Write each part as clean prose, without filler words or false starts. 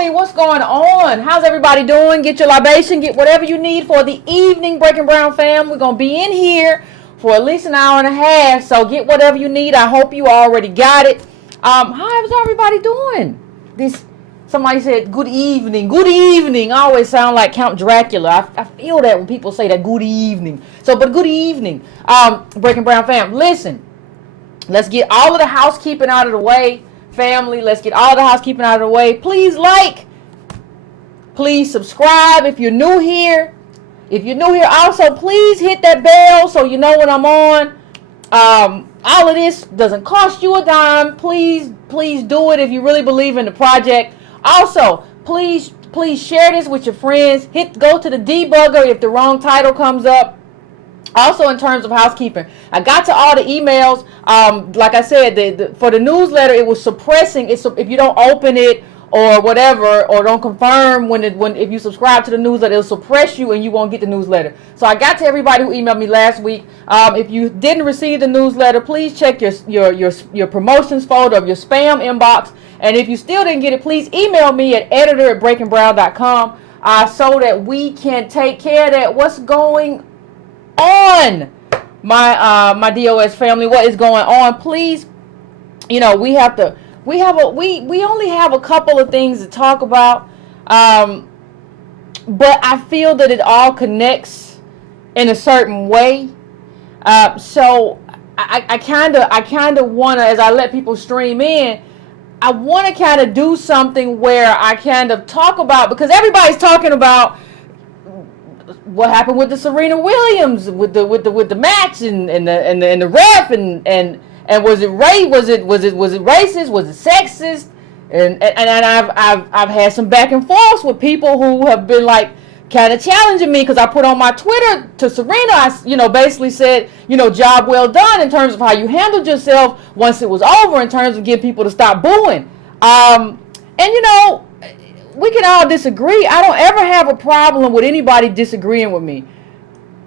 family, what's going on? How's everybody doing? Get your libation, get whatever you need for the evening, Breaking Brown fam. We're going to be in here for at least an hour and a half, so get whatever you need. I hope you already got it. How's everybody doing? Somebody said, good evening. Good evening. I always sound like Count Dracula. I feel that when people say that, good evening. But good evening, Breaking Brown fam. Listen, let's get all of the housekeeping out of the way, family. Let's get all the housekeeping out of the way. Please like. Please subscribe if you're new here. If you're new here, also, please hit that bell so you know when I'm on. All of this doesn't cost you a dime. Please do it if you really believe in the project. Also, please share this with your friends. Go to the debugger if the wrong title comes up. Also, in terms of housekeeping, I got to all the emails. Like I said, for the newsletter, it was suppressing. If you don't open it or whatever, or don't confirm if you subscribe to the newsletter, it'll suppress you and you won't get the newsletter. So I got to everybody who emailed me last week. If you didn't receive the newsletter, please check your promotions folder of your spam inbox. And if you still didn't get it, please email me at editor@breakingbrown.com so that we can take care of that. What's going on, my DOS family? What is going on? Please, we only have a couple of things to talk about, but I feel that it all connects in a certain way. So I kind of want to, as I let people stream in, I want to kind of do something where I kind of talk about, because everybody's talking about what happened with the Serena Williams with the match and the ref and was it racist, was it sexist, and I've had some back and forth with people who have been like kind of challenging me because I put on my Twitter to Serena. I basically said, job well done in terms of how you handled yourself once it was over, in terms of getting people to stop booing. And we can all disagree. I don't ever have a problem with anybody disagreeing with me.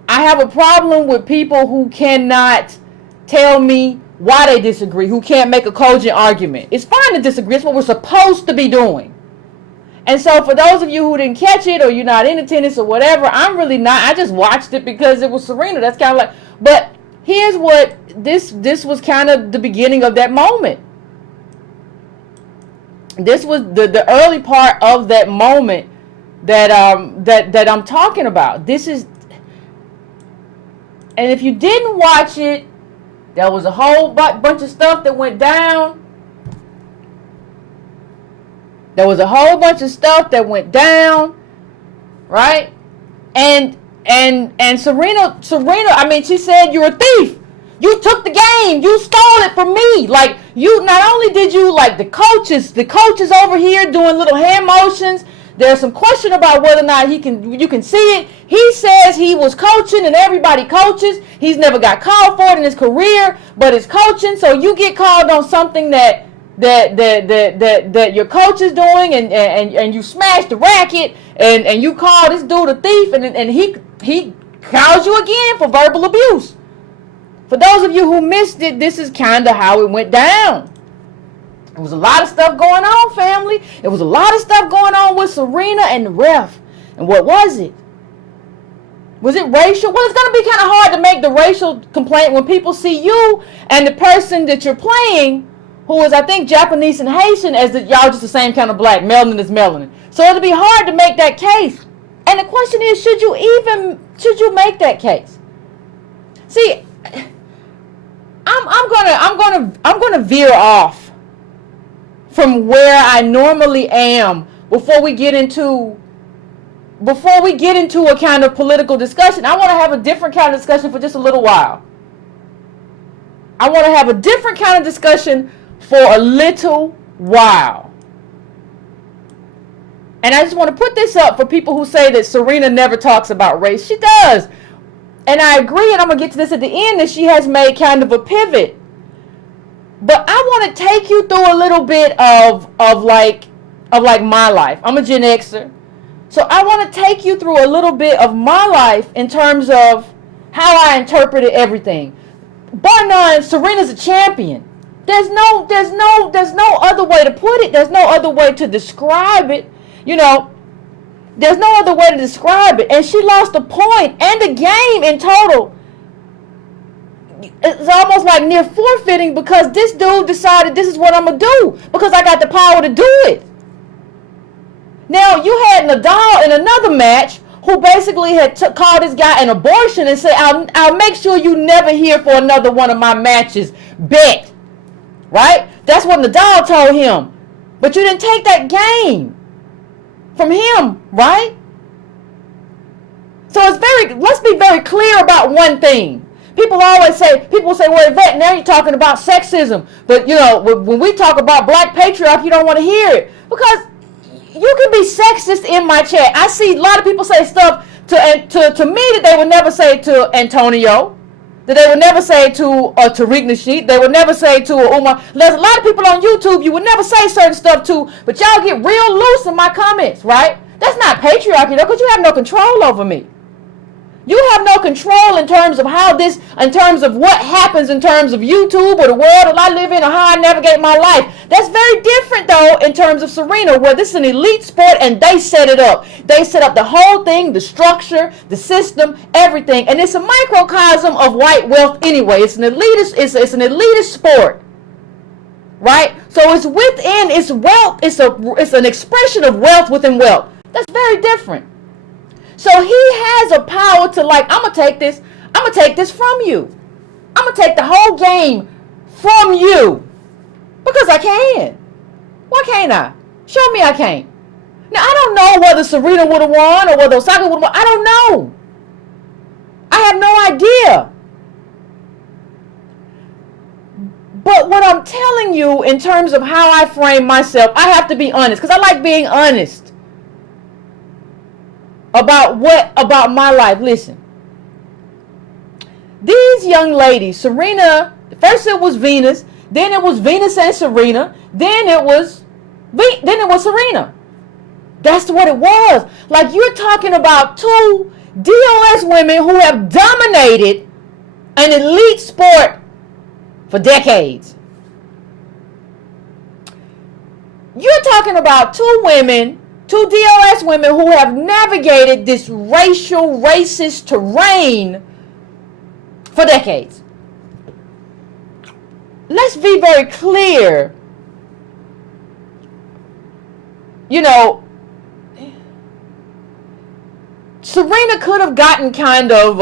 I have a problem with people who cannot tell me why they disagree, who can't make a cogent argument. It's fine to disagree. It's what we're supposed to be doing. And so for those of you who didn't catch it, or you're not in attendance or whatever, I'm really not. I just watched it because it was Serena. That's kind of like, but here's what this was kind of the beginning of that moment. This was the early part of that moment that I'm talking about. This is, and if you didn't watch it, there was a whole bunch of stuff that went down. There was a whole bunch of stuff that went down, right? And Serena, I mean, she said, you're a thief. You took the game. You stole it from me. Like, you, not only did you, like, the coaches over here doing little hand motions. There's some question about whether or not you can see it. He says he was coaching and everybody coaches. He's never got called for it in his career, but it's coaching. So you get called on something that your coach is doing, and you smash the racket, and you call this dude a thief, and he calls you again for verbal abuse. For those of you who missed it, this is kind of how it went down. There was a lot of stuff going on, family. There was a lot of stuff going on with Serena and the ref. And what was it? Was it racial? Well, it's going to be kind of hard to make the racial complaint when people see you and the person that you're playing, who is, I think, Japanese and Haitian, as y'all just the same kind of black. Melanin is melanin. So it'll be hard to make that case. And the question is, should you make that case? See, I'm gonna veer off from where I normally am before we get into a kind of political discussion. I want to have a different kind of discussion for just a little while. I want to have a different kind of discussion for a little while. And I just want to put this up for people who say that Serena never talks about race. She does. And I agree, and I'm going to get to this at the end, that she has made kind of a pivot. But I want to take you through a little bit of like my life. I'm a Gen Xer. So I want to take you through a little bit of my life in terms of how I interpreted everything. Bar none, Serena's a champion. There's no other way to put it. There's no other way to describe it. You know, there's no other way to describe it. And she lost a point and a game in total. It's almost like near forfeiting because this dude decided this is what I'm going to do because I got the power to do it. Now, you had Nadal in another match who basically had called this guy an abortion and said, I'll make sure you never hear for another one of my matches. Bet. Right? That's what Nadal told him. But you didn't take that game from him, right? So let's be very clear about one thing. People say, well, Yvette, now you're talking about sexism. But, you know, when we talk about black patriarchy, you don't want to hear it. Because you can be sexist in my chat. I see a lot of people say stuff to me that they would never say to Antonio, that they would never say to Tariq Nasheed, they would never say to Umar. There's a lot of people on YouTube you would never say certain stuff to, but y'all get real loose in my comments, right? That's not patriarchy though, because you have no control over me. You have no control in terms of in terms of what happens in terms of YouTube or the world that I live in or how I navigate my life. That's very different though in terms of Serena, where this is an elite sport and they set it up. They set up the whole thing, the structure, the system, everything. And it's a microcosm of white wealth anyway. It's an elitist sport. Right? So it's within its wealth, it's an expression of wealth within wealth. That's very different. So he has a power to I'm going to take this from you. I'm going to take the whole game from you. Because I can. Why can't I? Show me I can't. Now, I don't know whether Serena would have won or whether Osaka would have won. I don't know. I have no idea. But what I'm telling you in terms of how I frame myself, I have to be honest. Because I like being honest. About my life. Listen, these young ladies, Serena, first it was Venus, then it was Venus and Serena, then it was Serena. That's what it was. Like, you're talking about two DOS women who have dominated an elite sport for decades. You're talking about two DOS women who have navigated this racist terrain for decades. Let's be very clear. You know, Serena could have gotten kind of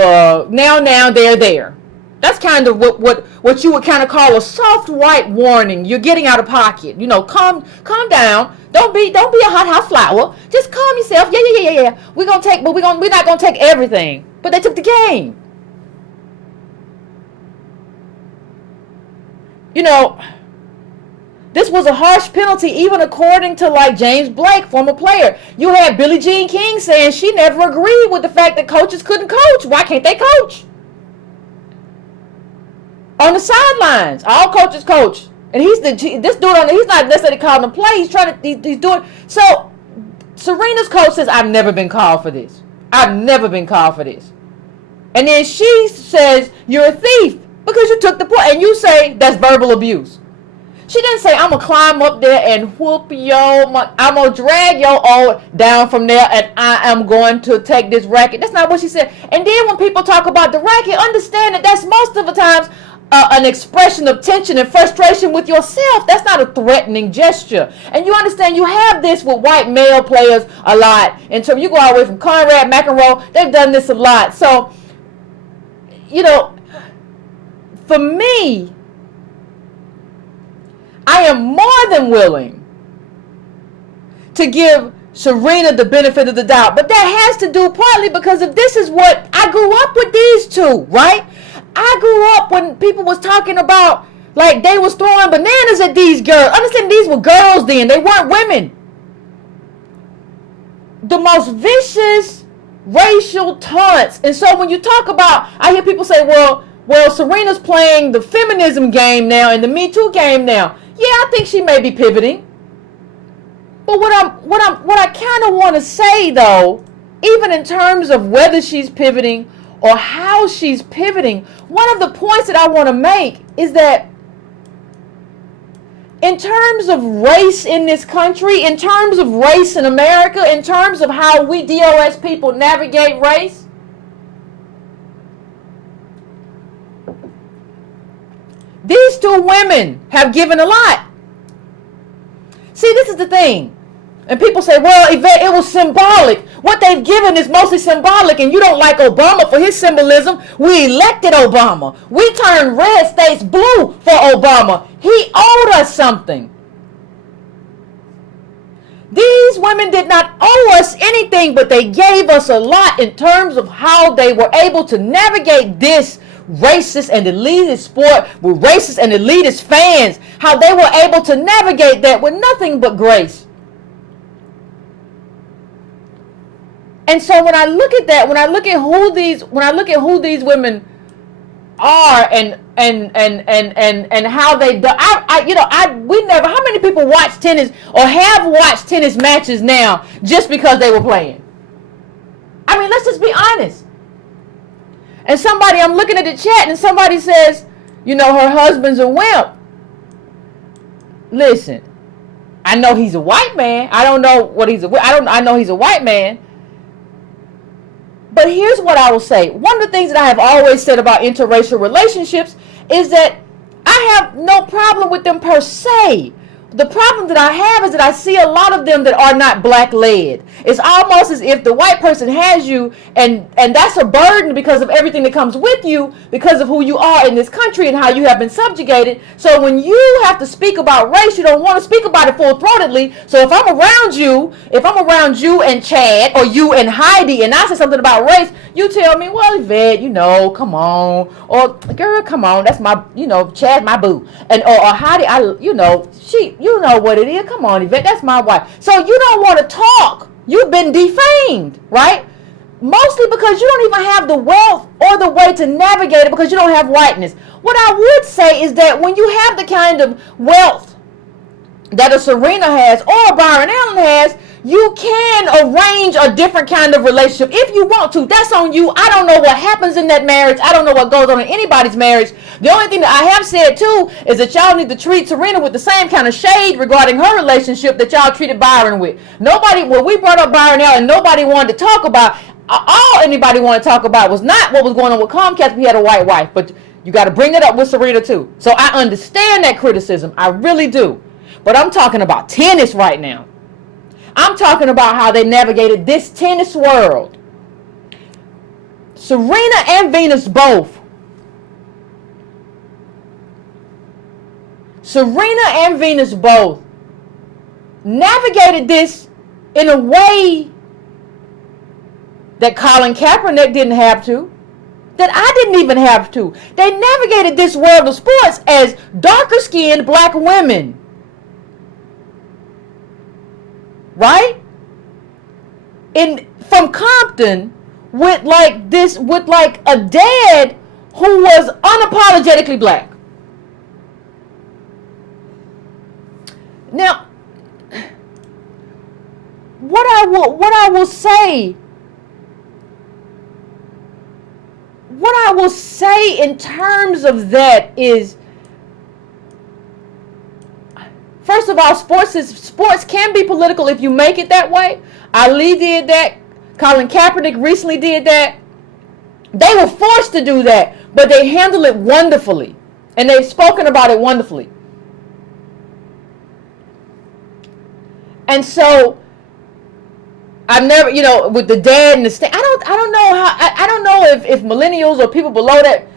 now, there. That's kind of what you would kind of call a soft white warning. You're getting out of pocket. You know, calm down. Don't be a hot flower. Just calm yourself. Yeah. We're not gonna take everything. But they took the game. You know, this was a harsh penalty, even according to James Blake, former player. You had Billie Jean King saying she never agreed with the fact that coaches couldn't coach. Why can't they coach? On the sidelines, all coaches coach, and this dude he's not necessarily calling them play. He's doing so. Serena's coach says, "I've never been called for this. I've never been called for this," and then she says, "You're a thief because you took the point," and you say that's verbal abuse. She didn't say, "I'm gonna climb up there and whoop I'm gonna drag your old down from there, and I am going to take this racket." That's not what she said. And then when people talk about the racket, understand that that's most of the times an expression of tension and frustration with yourself. That's not a threatening gesture. And you understand you have this with white male players a lot. And so you go all the way from Conrad, McEnroe, they've done this a lot. So, you know, for me, I am more than willing to give Serena the benefit of the doubt. But that has to do partly because of this is what I grew up with these two, right? I grew up when people was talking about they was throwing bananas at these girls. Understand, these were girls then. They weren't women. The most vicious racial taunts. And so when you talk about, I hear people say, well, Serena's playing the feminism game now and the Me Too game now. Yeah, I think she may be pivoting. But what I kind of want to say though, even in terms of whether she's pivoting or how she's pivoting, one of the points that I want to make is that in terms of race in this country, in terms of race in America, in terms of how we DOS people navigate race, these two women have given a lot. See, this is the thing. And people say, well, Yvette, it was symbolic. What they've given is mostly symbolic, and you don't like Obama for his symbolism. We elected Obama. We turned red states blue for Obama. He owed us something. These women did not owe us anything, but they gave us a lot in terms of how they were able to navigate this racist and elitist sport with racist and elitist fans, how they were able to navigate that with nothing but grace. And so when I look at that, when I look at who these women are and how they do, we never, how many people watch tennis or have watched tennis matches now just because they were playing? I mean, let's just be honest. And somebody, I'm looking at the chat and somebody says, her husband's a wimp. Listen, I know he's a white man. I don't know what I know he's a white man. But here's what I will say. One of the things that I have always said about interracial relationships is that I have no problem with them per se. The problem that I have is that I see a lot of them that are not black led. It's almost as if the white person has you and that's a burden because of everything that comes with you, because of who you are in this country and how you have been subjugated. So when you have to speak about race, you don't want to speak about it full-throatedly. So if I'm around you and Chad or you and Heidi and I say something about race, you tell me, well, Yvette, come on. Or, girl, come on. That's my, Chad, my boo. And or Heidi, you know what it is. Come on, Yvette, that's my wife. So you don't want to talk. You've been defamed, right? Mostly because you don't even have the wealth or the way to navigate it because you don't have whiteness. What I would say is that when you have the kind of wealth that a Serena has or a Byron Allen has, you can arrange a different kind of relationship if you want to. That's on you. I don't know what happens in that marriage. I don't know what goes on in anybody's marriage. The only thing that I have said too is that y'all need to treat Serena with the same kind of shade regarding her relationship that y'all treated Byron with. When we brought up Byron Allen, nobody wanted to talk about. All anybody wanted to talk about was not what was going on with Comcast. We had a white wife, but you got to bring it up with Serena too. So I understand that criticism. I really do. But I'm talking about tennis right now. I'm talking about how they navigated this tennis world. Serena and Venus both. Serena and Venus both navigated this in a way that Colin Kaepernick didn't have to, that I didn't even have to. They navigated this world of sports as darker-skinned black women. Right? From Compton with a dad who was unapologetically black. Now, what I will say in terms of that is, first of all, sports can be political if you make it that way. Ali did that. Colin Kaepernick recently did that. They were forced to do that, but they handled it wonderfully. And they've spoken about it wonderfully. And so I've never, with the dad and the stand, I don't know if millennials or people below that,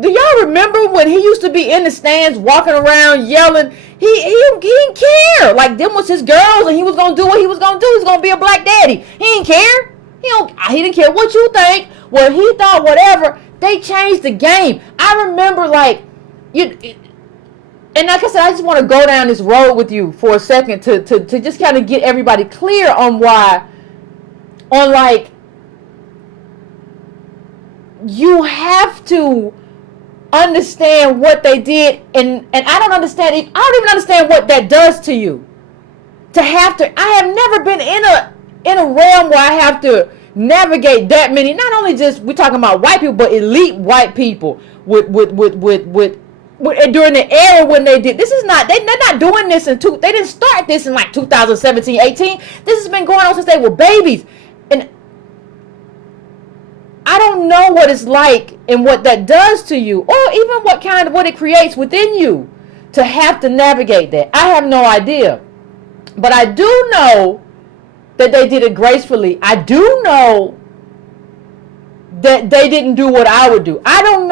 do y'all remember when he used to be in the stands walking around yelling? He didn't care. Like, them was his girls and he was going to do what he was going to do. He was going to be a black daddy. He didn't care. He didn't care what you think, what he thought, whatever. They changed the game. I remember, and like I said, I just want to go down this road with you for a second to just kind of get everybody clear on you have to understand what they did, and I don't even understand what that does to you. I have never been in a realm where I have to navigate that many, not only just we're talking about white people, but elite white people with during the era when they did. This is not, they're not doing this they didn't start this in like 2017, 18. This has been going on since they were babies. And I don't know what it's like and what that does to you, or even what it creates within you to have to navigate that. I have no idea. But I do know that they did it gracefully. I do know that they didn't do what I would do. I don't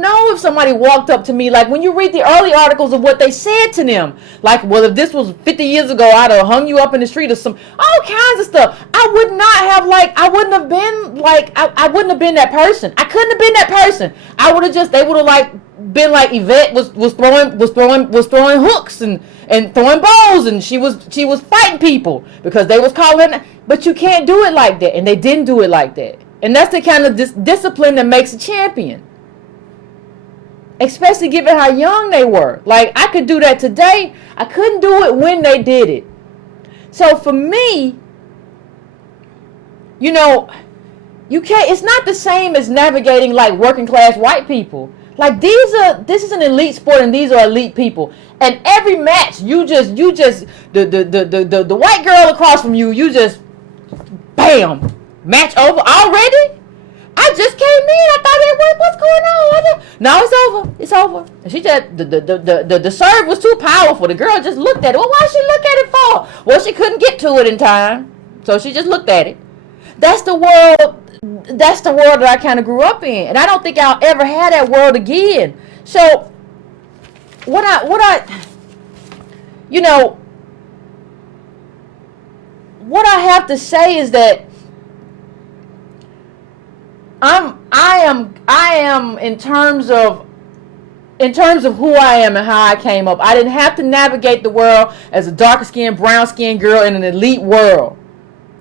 know if somebody walked up to me, like when you read the early articles of what they said to them, like, well, if this was 50 years ago, I'd have hung you up in the street or all kinds of stuff. I wouldn't have been that person. I couldn't have been that person. They would have like been like Yvette was throwing hooks and throwing bows, and she was fighting people because they was calling her. But you can't do it like that, and they didn't do it like that. And that's the kind of discipline that makes a champion. Especially given how young they were. Like, I could do that today. I couldn't do it when they did it. So for me, you can't, it's not the same as navigating like working class white people. Like, this is an elite sport, and these are elite people. And every match, the white girl across from you, you just, bam. Match over already? I just came in. I thought, what's going on? No, it's over. It's over. And she just, the serve was too powerful. The girl just looked at it. Well, why she look at it for? Well, she couldn't get to it in time. So she just looked at it. That's the world that I kind of grew up in. And I don't think I'll ever have that world again. So, what I have to say is that I am in terms of who I am and how I came up. I didn't have to navigate the world as a darker skinned, brown skinned girl in an elite world.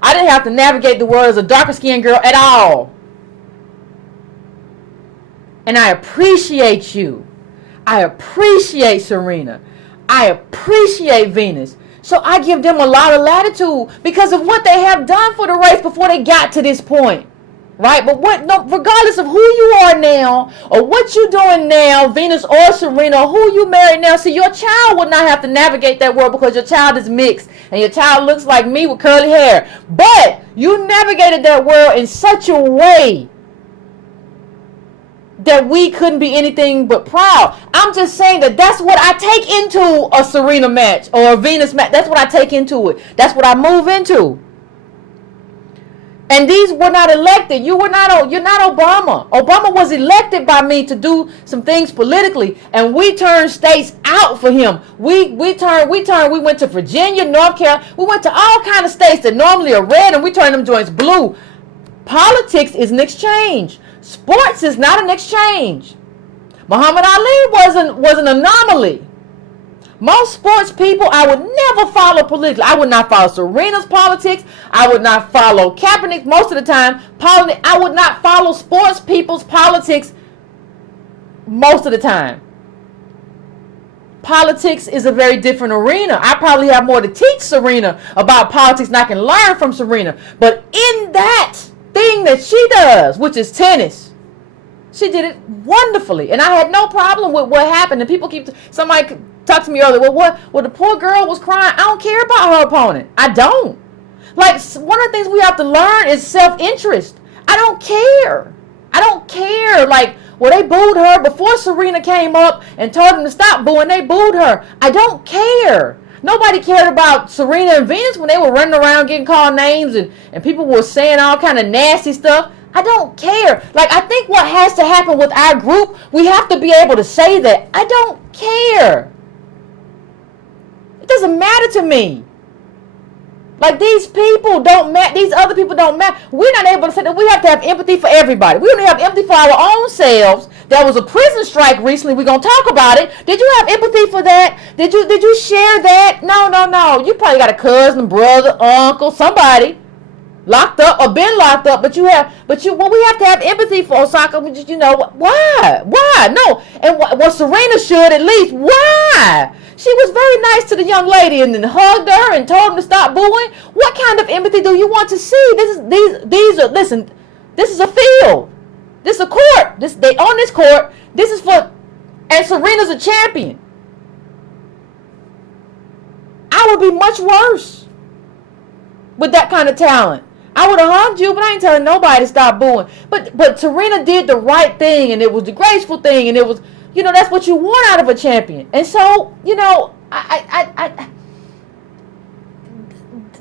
I didn't have to navigate the world as a darker skinned girl at all. And I appreciate you. I appreciate Serena. I appreciate Venus. So I give them a lot of latitude because of what they have done for the race before they got to this point. Right? But regardless of who you are now or what you're doing now, Venus or Serena, or who you married now, see, your child would not have to navigate that world because your child is mixed and your child looks like me with curly hair. But you navigated that world in such a way that we couldn't be anything but proud. I'm just saying that's what I take into a Serena match or a Venus match. That's what I take into it. That's what I move into. And these were not elected. You're not Obama. Obama was elected by me to do some things politically, and we turned states out for him. We went to Virginia, North Carolina. We went to all kind of states that normally are red, and we turned them joints blue. Politics is an exchange. Sports is not an exchange. Muhammad Ali was an anomaly. Most sports people, I would never follow politically. I would not follow Serena's politics. I would not follow Kaepernick most of the time. I would not follow sports people's politics most of the time. Politics is a very different arena. I probably have more to teach Serena about politics than I can learn from Serena. But in that thing that she does, which is tennis, she did it wonderfully. And I had no problem with what happened. And somebody talked to me earlier. Well, the poor girl was crying. I don't care about her opponent. I don't. Like, one of the things we have to learn is self-interest. I don't care. Like, well, they booed her before Serena came up and told them to stop booing. They booed her. I don't care. Nobody cared about Serena and Venus when they were running around getting called names and people were saying all kind of nasty stuff. I don't care. Like, I think what has to happen with our group, we have to be able to say that. I don't care. It doesn't matter to me. Like, these people don't matter. These other people don't matter. We're not able to say that. We have to have empathy for everybody. We don't have empathy for our own selves. There was a prison strike recently. We're going to talk about it. Did you have empathy for that? Did you share that? No. You probably got a cousin, brother, uncle, somebody locked up or been locked up, but we have to have empathy for Osaka. Why? No. And what Serena should at least. Why? She was very nice to the young lady and then hugged her and told him to stop booing. What kind of empathy do you want to see? Listen, this is a field. This is a court. They on this court. This is for and Serena's a champion, I would be much worse with that kind of talent. I would have hugged you, but I ain't telling nobody to stop booing. But Serena did the right thing, and it was the graceful thing, and it was, that's what you want out of a champion. And so, I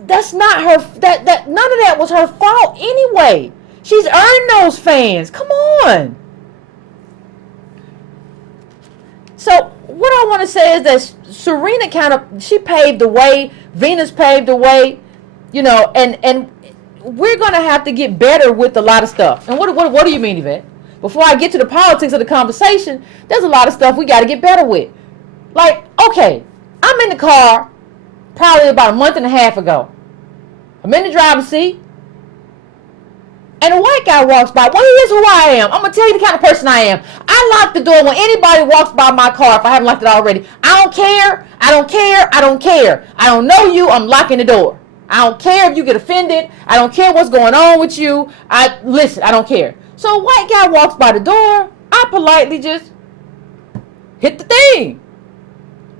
that's not her, that none of that was her fault anyway. She's earned those fans. Come on. So what I want to say is that Serena she paved the way. Venus paved the way, and we're going to have to get better with a lot of stuff. And what do you mean, Yvette? Before I get to the politics of the conversation, there's a lot of stuff we got to get better with. Like, okay, I'm in the car probably about a month and a half ago. I'm in the driver's seat, and a white guy walks by. Well, he is who I am. I'm going to tell you the kind of person I am. I lock the door when anybody walks by my car if I haven't locked it already. I don't care. I don't care. I don't care. I don't know you. I'm locking the door. I don't care if you get offended. I don't care what's going on with you. Listen, I don't care. So a white guy walks by the door. I politely just hit the thing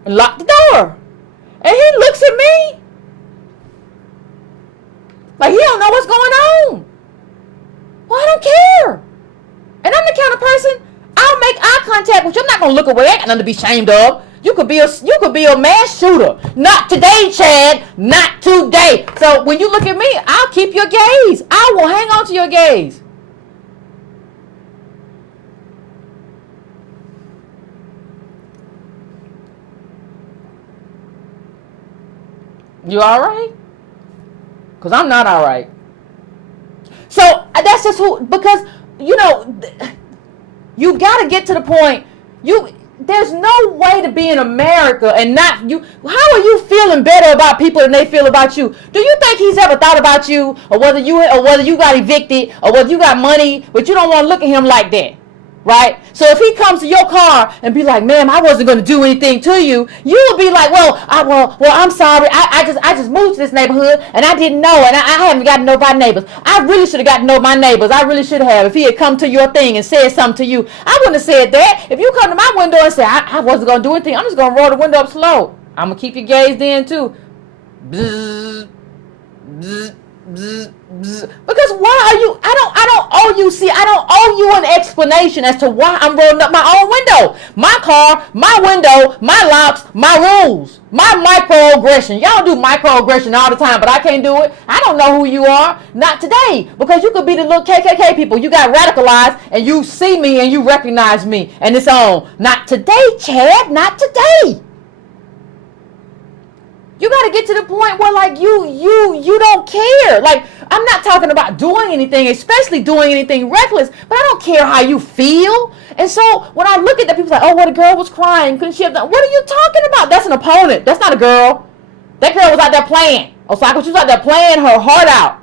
and lock the door. And he looks at me like he don't know what's going on. Well, I don't care. And I'm the kind of person, I'll make eye contact with you. I'm not going to look away. I got nothing to be ashamed of. You could be a mass shooter. Not today, Chad. Not today. So when you look at me, I'll keep your gaze. I will hang on to your gaze. You all right? Because I'm not all right. So that's just because, you got to get to the point. There's no way to be in America and not you. How are you feeling better about people than they feel about you? Do you think he's ever thought about you, or whether you got evicted, or whether you got money, but you don't want to look at him like that, right? So if he comes to your car and be like, "Ma'am, I wasn't going to do anything to you," you will be like, "Well, I'm sorry. I just moved to this neighborhood and I didn't know, and I haven't gotten to know my neighbors. I really should have gotten to know my neighbors. I really should have. If he had come to your thing and said something to you, I wouldn't have said that. If you come to my window and say I wasn't going to do anything, I'm just going to roll the window up slow. I'm going to keep your gaze in too. Bzz, bzz, bzz, bzz. Because why are you? I don't owe you. See, I don't owe you an explanation as to why I'm rolling up my own window, my car, my window, my locks, my rules, my microaggression. Y'all do microaggression all the time, but I can't do it. I don't know who you are. Not today, because you could be the little KKK people. You got radicalized, and you see me and you recognize me, and it's on. Not today, Chad. Not today. You got to get to the point where, like, you don't care. Like, I'm not talking about doing anything, especially doing anything reckless, but I don't care how you feel. And so when I look at that, people like, "Oh, well, the girl was crying. Couldn't she have done?" What are you talking about? That's an opponent. That's not a girl. That girl was out there playing. Osaka, she was out there playing her heart out.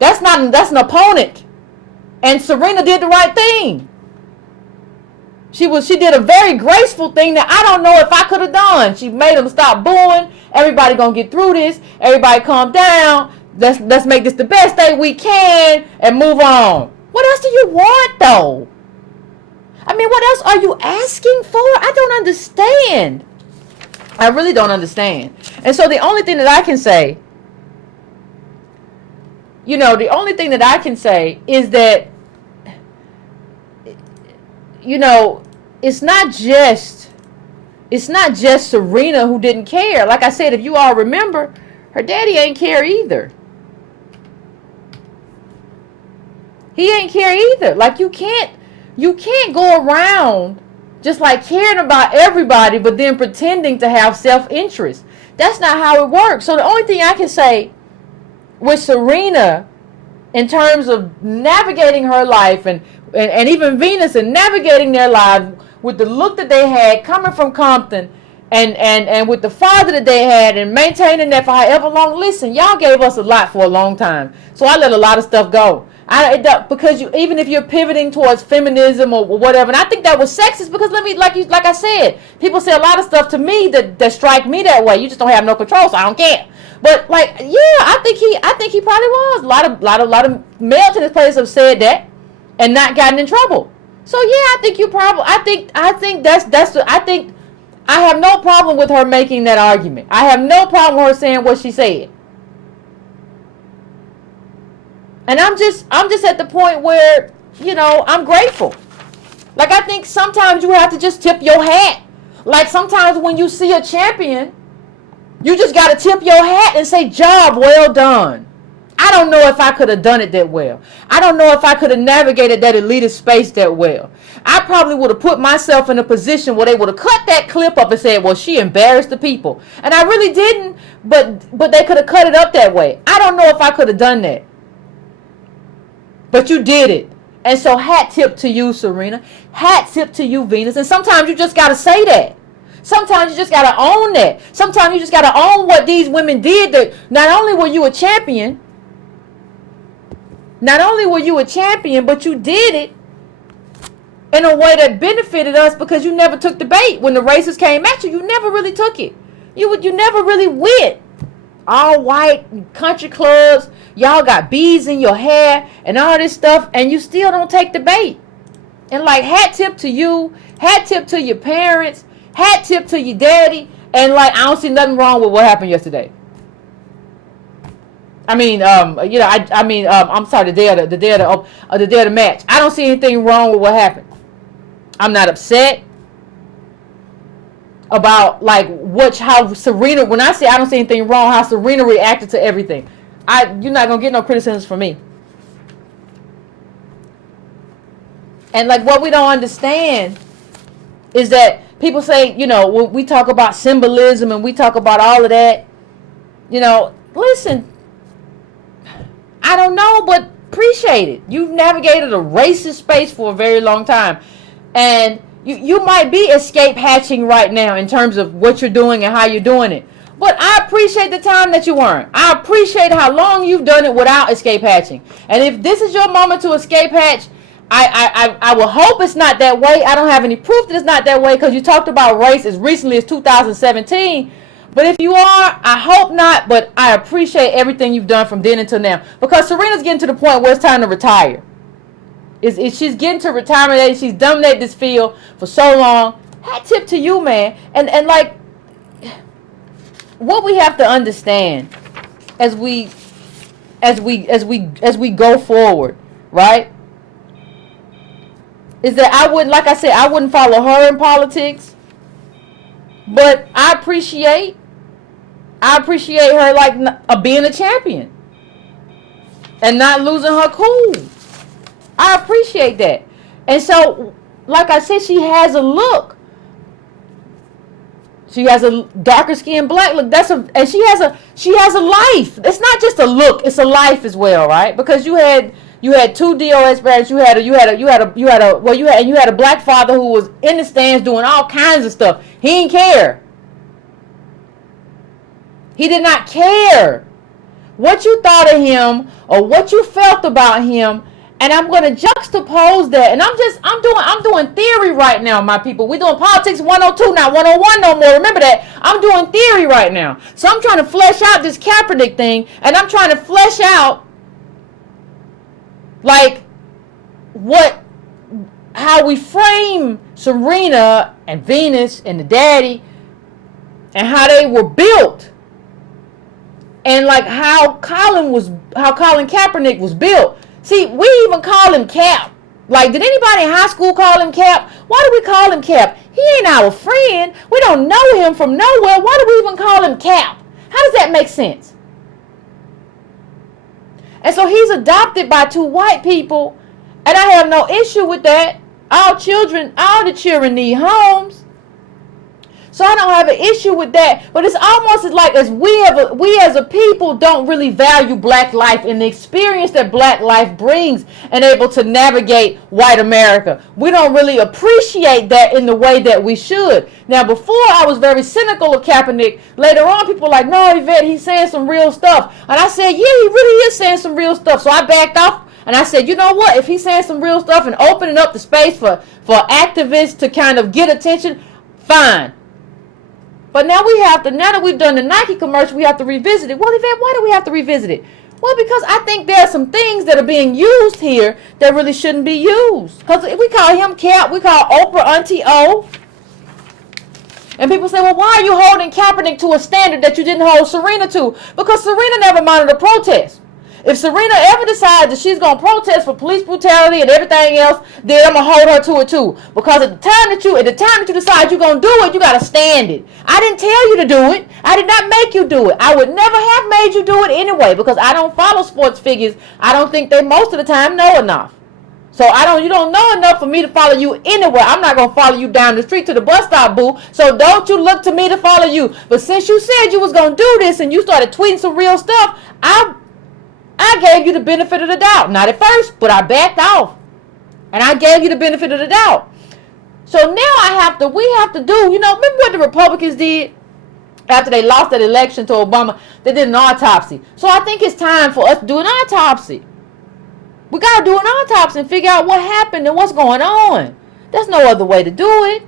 That's an opponent. And Serena did the right thing. She did a very graceful thing that I don't know if I could have done. She made them stop booing. Everybody gonna get through this. Everybody calm down. Let's make this the best day we can and move on. What else do you want, though? I mean, what else are you asking for? I don't understand. I really don't understand. And so the only thing that I can say, is that, it's not just Serena who didn't care. Like I said, if you all remember, her daddy ain't care either. He ain't care either. Like, you can't go around just like caring about everybody, but then pretending to have self-interest. That's not how it works. So the only thing I can say with Serena, in terms of navigating her life, and even Venus, and navigating their lives with the look that they had coming from Compton, and with the father that they had, and maintaining that for however long. Listen, y'all gave us a lot for a long time, so I let a lot of stuff go. Because even if you're pivoting towards feminism or whatever, and I think that was sexist, because like I said, people say a lot of stuff to me that strike me that way. You just don't have no control, so I don't care. But I think he probably was. A lot of males in this place have said that and not gotten in trouble. So yeah, I think I have no problem with her making that argument. I have no problem with her saying what she said. And I'm just at the point where, I'm grateful. Like, I think sometimes you have to just tip your hat. Like, sometimes when you see a champion, you just got to tip your hat and say, job well done. I don't know if I could have done it that well. I don't know if I could have navigated that elitist space that well. I probably would have put myself in a position where they would have cut that clip up and said, well, she embarrassed the people. And I really didn't, but they could have cut it up that way. I don't know if I could have done that. But you did it. And so hat tip to you, Serena. Hat tip to you, Venus. And sometimes you just got to say that. Sometimes you just got to own that. Sometimes you just got to own what these women did. That not only were you a champion, but you did it in a way that benefited us because you never took the bait. When the racists came at you, you never really took it. You never really went. All white country clubs, y'all got beads in your hair and all this stuff, and you still don't take the bait. And like, hat tip to you, hat tip to your parents, hat tip to your daddy, and like, I don't see nothing wrong with what happened yesterday. I'm sorry, the day of the match. I don't see anything wrong with what happened. I'm not upset about how Serena, when I say I don't see anything wrong, how Serena reacted to everything. You're not gonna get no criticisms from me. And like, what we don't understand is that people say, when we talk about symbolism and we talk about all of that, listen, I don't know, but appreciate it. You've navigated a racist space for a very long time, and you might be escape hatching right now in terms of what you're doing and how you're doing it. But I appreciate the time that you weren't. I appreciate how long you've done it without escape hatching. And if this is your moment to escape hatch, I will hope it's not that way. I don't have any proof that it's not that way because you talked about race as recently as 2017. But if you are, I hope not. But I appreciate everything you've done from then until now. Because Serena's getting to the point where it's time to retire. She's getting to retirement age. She's dominated this field for so long. Hat tip to you, man. And like, what we have to understand as we go forward, right? Is that I wouldn't follow her in politics, but I appreciate her like being a champion and not losing her cool. I appreciate that. And so, like I said, she has a look. She has a darker skin, black look. And she has a life. It's not just a look; it's a life as well, right? Because you had two DOS parents. You had a black father who was in the stands doing all kinds of stuff. He didn't care. He did not care what you thought of him or what you felt about him. And I'm going to juxtapose that. And I'm doing theory right now, my people. We're doing politics 102, not 101 no more. Remember that. I'm doing theory right now. So I'm trying to flesh out this Kaepernick thing. And I'm trying to flesh out, like, how we frame Serena and Venus and the daddy and how they were built. And like how Colin Kaepernick was built. See, we even call him Cap. Like, did anybody in high school call him Cap? Why do we call him Cap? He ain't our friend. We don't know him from nowhere. Why do we even call him Cap? How does that make sense? And so he's adopted by two white people, and I have no issue with that. All the children need homes. So I don't have an issue with that. But it's almost like as we as a people don't really value black life and the experience that black life brings and able to navigate white America. We don't really appreciate that in the way that we should. Now, before I was very cynical of Kaepernick. Later on, people were like, no, Yvette, he's saying some real stuff. And I said, yeah, he really is saying some real stuff. So I backed off. And I said, you know what? If he's saying some real stuff and opening up the space for activists to kind of get attention, fine. But now that we've done the Nike commercial, we have to revisit it. Well, Yvette, why do we have to revisit it? Well, because I think there are some things that are being used here that really shouldn't be used. Because we call him Cap, we call Oprah Auntie O. And people say, well, why are you holding Kaepernick to a standard that you didn't hold Serena to? Because Serena never monitored a protest. If Serena ever decides that she's going to protest for police brutality and everything else, then I'm going to hold her to it too. Because at the time that you decide you're going to do it, you got to stand it. I didn't tell you to do it. I did not make you do it. I would never have made you do it anyway, because I don't follow sports figures. I don't think they most of the time know enough. So you don't know enough for me to follow you anywhere. I'm not going to follow you down the street to the bus stop, boo. So don't you look to me to follow you. But since you said you was going to do this and you started tweeting some real stuff, I gave you the benefit of the doubt. Not at first, but I backed off. And I gave you the benefit of the doubt. So now we have to do, remember what the Republicans did after they lost that election to Obama? They did an autopsy. So I think it's time for us to do an autopsy. We got to do an autopsy and figure out what happened and what's going on. There's no other way to do it.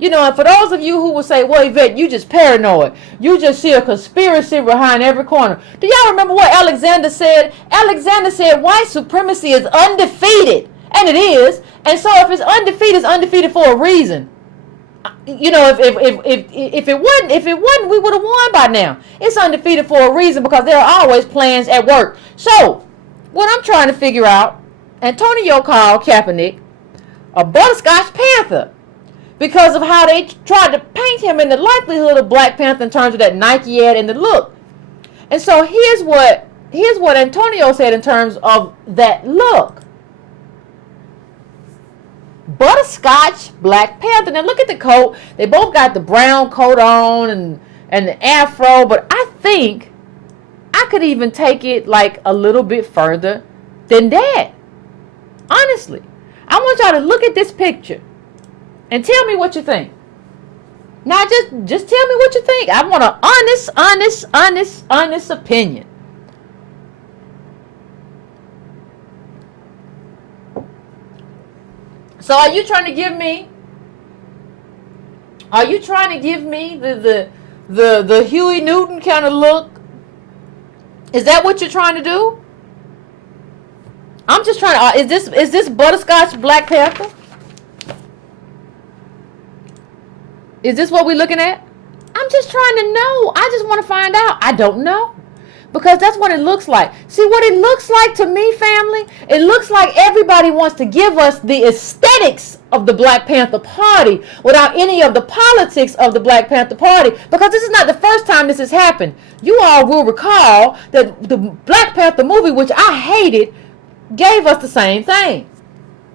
And for those of you who will say, well, Yvette, you just paranoid. You just see a conspiracy behind every corner. Do y'all remember what Alexander said? Alexander said white supremacy is undefeated. And it is. And so if it's undefeated for a reason. If it wasn't, we would have won by now. It's undefeated for a reason because there are always plans at work. So, what I'm trying to figure out, Antonio called Kaepernick a butterscotch panther, because of how they tried to paint him in the likelihood of Black Panther in terms of that Nike ad and the look. And so here's what Antonio said in terms of that look. Butterscotch Black Panther. Now look at the coat. They both got the brown coat on and the afro, but I think I could even take it like a little bit further than that. Honestly. I want y'all to look at this picture and tell me what you think. Now just tell me what you think. I want an honest opinion. So are you trying to give me the Huey Newton kind of look? Is that what you're trying to do? I'm just trying to, is this butterscotch Black Panther? Is this what we're looking at? I'm just trying to know. I just want to find out. I don't know. Because that's what it looks like. See, what it looks like to me, family, it looks like everybody wants to give us the aesthetics of the Black Panther Party without any of the politics of the Black Panther Party. Because this is not the first time this has happened. You all will recall that the Black Panther movie, which I hated, gave us the same thing.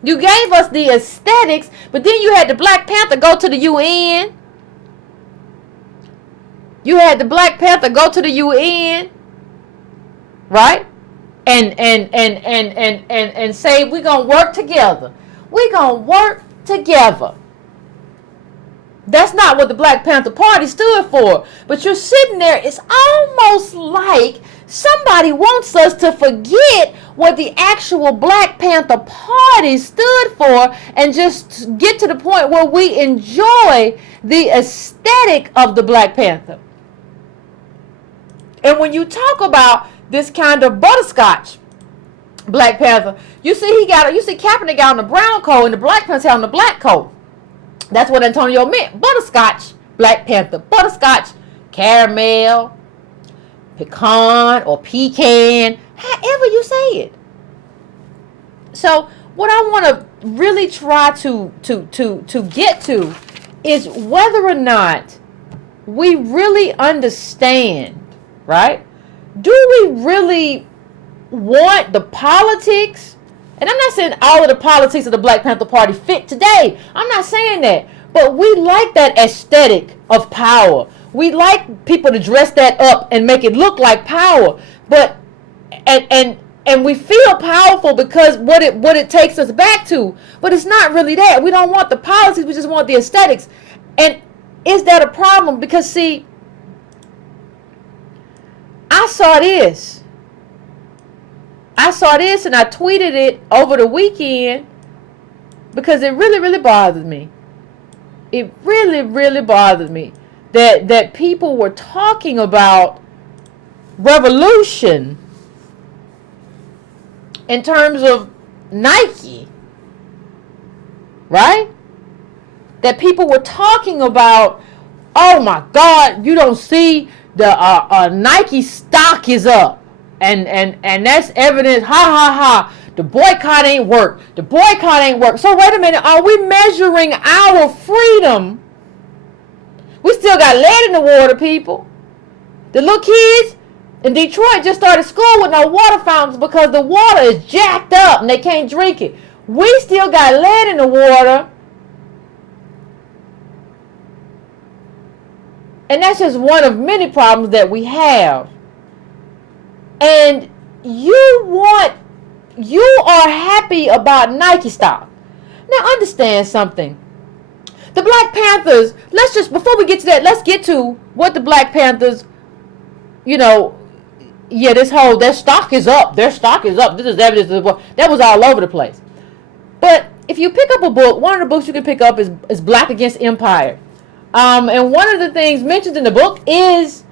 You gave us the aesthetics, but then you had the Black Panther go to the UN. You had the Black Panther go to the UN, right? And say we're gonna work together. We're gonna work together. That's not what the Black Panther Party stood for. But you're sitting there, it's almost like somebody wants us to forget what the actual Black Panther Party stood for and just get to the point where we enjoy the aesthetic of the Black Panther. And when you talk about this kind of butterscotch Black Panther, you see Kaepernick got on the brown coat and the Black Panther on the black coat. That's what Antonio meant. Butterscotch Black Panther. Butterscotch, caramel, pecan or pecan, however you say it. So what I want to really try to get to is whether or not we really understand, right? Do we really want the politics? And I'm not saying all of the politics of the Black Panther Party fit today. I'm not saying that. But we like that aesthetic of power. We like people to dress that up and make it look like power. But and we feel powerful because what it takes us back to. But it's not really that. We don't want the politics, we just want the aesthetics. And is that a problem? Because see, I saw this and I tweeted it over the weekend because it really bothered me. It really bothered me that people were talking about revolution in terms of Nike, right? That people were talking about, oh my God, you don't see the Nike stock is up. And that's evidence, ha ha ha, the boycott ain't work. The boycott ain't work. So wait a minute, are we measuring our freedom? We still got lead in the water, people. The little kids in Detroit just started school with no water fountains because the water is jacked up and they can't drink it. We still got lead in the water. And that's just one of many problems that we have. And you are happy about Nike stock. Now understand something. The Black Panthers, before we get to that, let's get to what the Black Panthers, their stock is up. Their stock is up. This is evidence that was all over the place. But if you pick up a book, one of the books you can pick up is Black Against Empire. And one of the things mentioned in the book is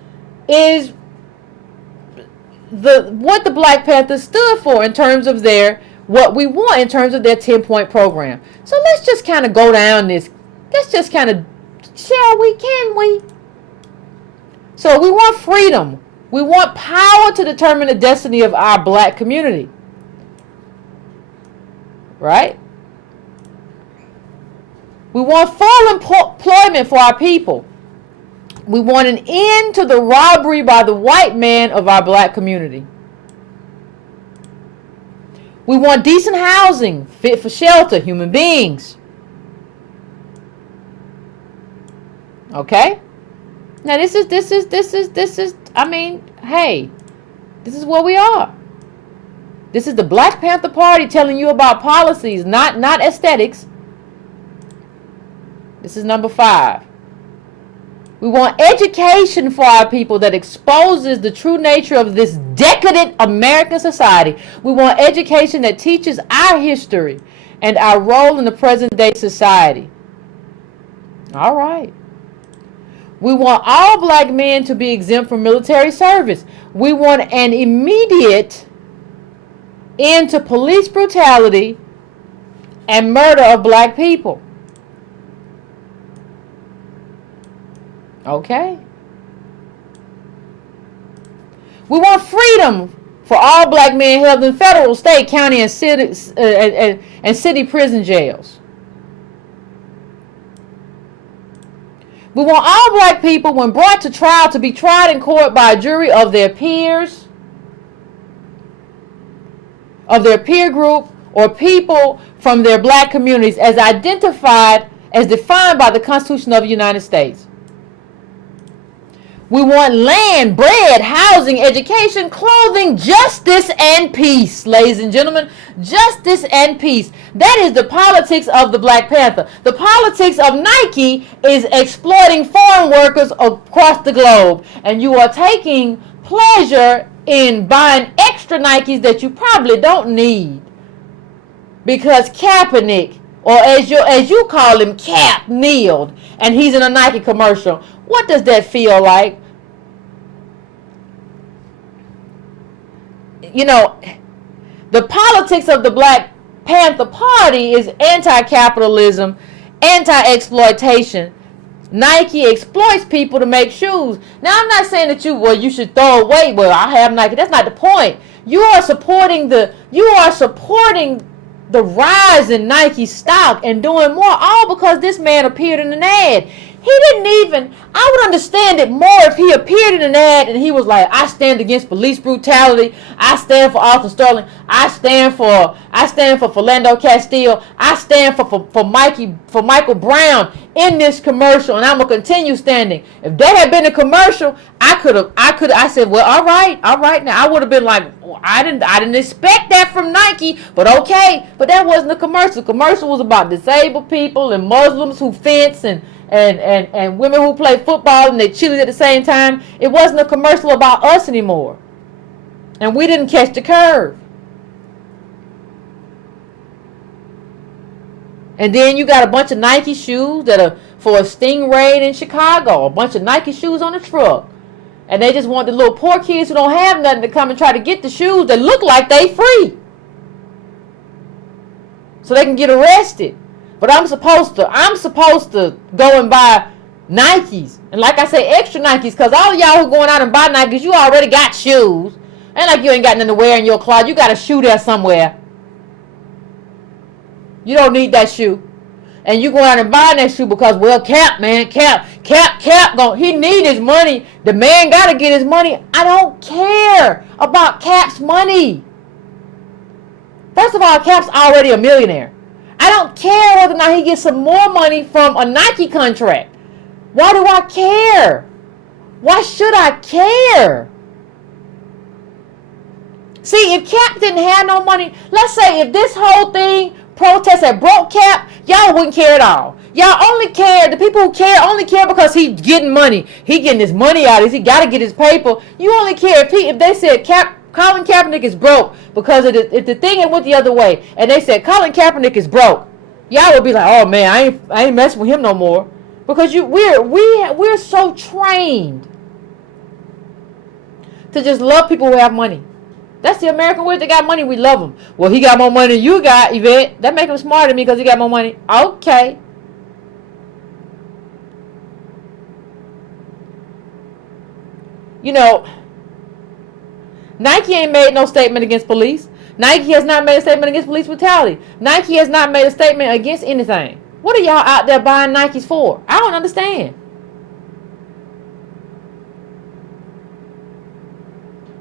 what the Black Panthers stood for in terms of what we want in terms of their 10-point program. So let's just kind of go down this. Let's just kind of, shall we, can we? So we want freedom. We want power to determine the destiny of our Black community. Right? We want full employment for our people. We want an end to the robbery by the white man of our Black community. We want decent housing, fit for shelter, human beings. Okay? Now this is, I mean, hey, this is where we are. This is the Black Panther Party telling you about policies, not aesthetics. This is number 5. We want education for our people that exposes the true nature of this decadent American society. We want education that teaches our history and our role in the present day society. All right. We want all Black men to be exempt from military service. We want an immediate end to police brutality and murder of Black people. Okay. We want freedom for all Black men held in federal, state, county, and city prison jails. We want all Black people, when brought to trial, to be tried in court by a jury of their peers, of their peer group, or people from their Black communities as defined by the Constitution of the United States. We want land, bread, housing, education, clothing, justice, and peace, ladies and gentlemen. Justice and peace. That is the politics of the Black Panther. The politics of Nike is exploiting foreign workers across the globe. And you are taking pleasure in buying extra Nikes that you probably don't need. Because Kaepernick, or as you call him, Cap, kneeled, and he's in a Nike commercial. What does that feel like? The politics of the Black Panther Party is anti-capitalism, anti-exploitation. Nike exploits people to make shoes. Now, I'm not saying that you should throw away, I have Nike. That's not the point. You are supporting the rise in Nike stock and doing more, all because this man appeared in an ad. I would understand it more if he appeared in an ad and he was like, I stand against police brutality. I stand for Arthur Sterling. I stand for Philando Castile. I stand for Michael Brown in this commercial, and I'm gonna continue standing. If that had been a commercial, I said, well, all right. Now I would have been like, I didn't expect that from Nike, but okay. But that wasn't a commercial. The commercial was about disabled people and Muslims who fence and women who play football and they cheerlead at the same time. It wasn't a commercial about us anymore. And we didn't catch the curve. And then you got a bunch of Nike shoes that are for a sting raid in Chicago. A bunch of Nike shoes on the truck. And they just want the little poor kids who don't have nothing to come and try to get the shoes that look like they free. So they can get arrested. But I'm supposed to go and buy Nikes. And like I say, extra Nikes. Because all of y'all who going out and buy Nikes, you already got shoes. Ain't like you ain't got nothing to wear in your closet. You got a shoe there somewhere. You don't need that shoe. And you go out and buy that shoe because, well, Cap, he need his money. The man got to get his money. I don't care about Cap's money. First of all, Cap's already a millionaire. I don't care whether or not he gets some more money from a Nike contract. Why do I care? Why should I care? See, if Cap didn't have no money, let's say if this whole thing, protest had broke Cap, y'all wouldn't care at all. Y'all only care, the people who care only care because he's getting money. He getting his money out. He got to get his paper. You only care if they said Colin Kaepernick is broke because if the thing had went the other way and they said Colin Kaepernick is broke, y'all would be like, oh man, I ain't messing with him no more. Because we're so trained to just love people who have money. That's the American way. They got money, we love them. Well, he got more money than you got, Yvette. That make him smarter than me because he got more money. Okay. You know, Nike ain't made no statement against police. Nike has not made a statement against police brutality. Nike has not made a statement against anything. What are y'all out there buying Nikes for? I don't understand.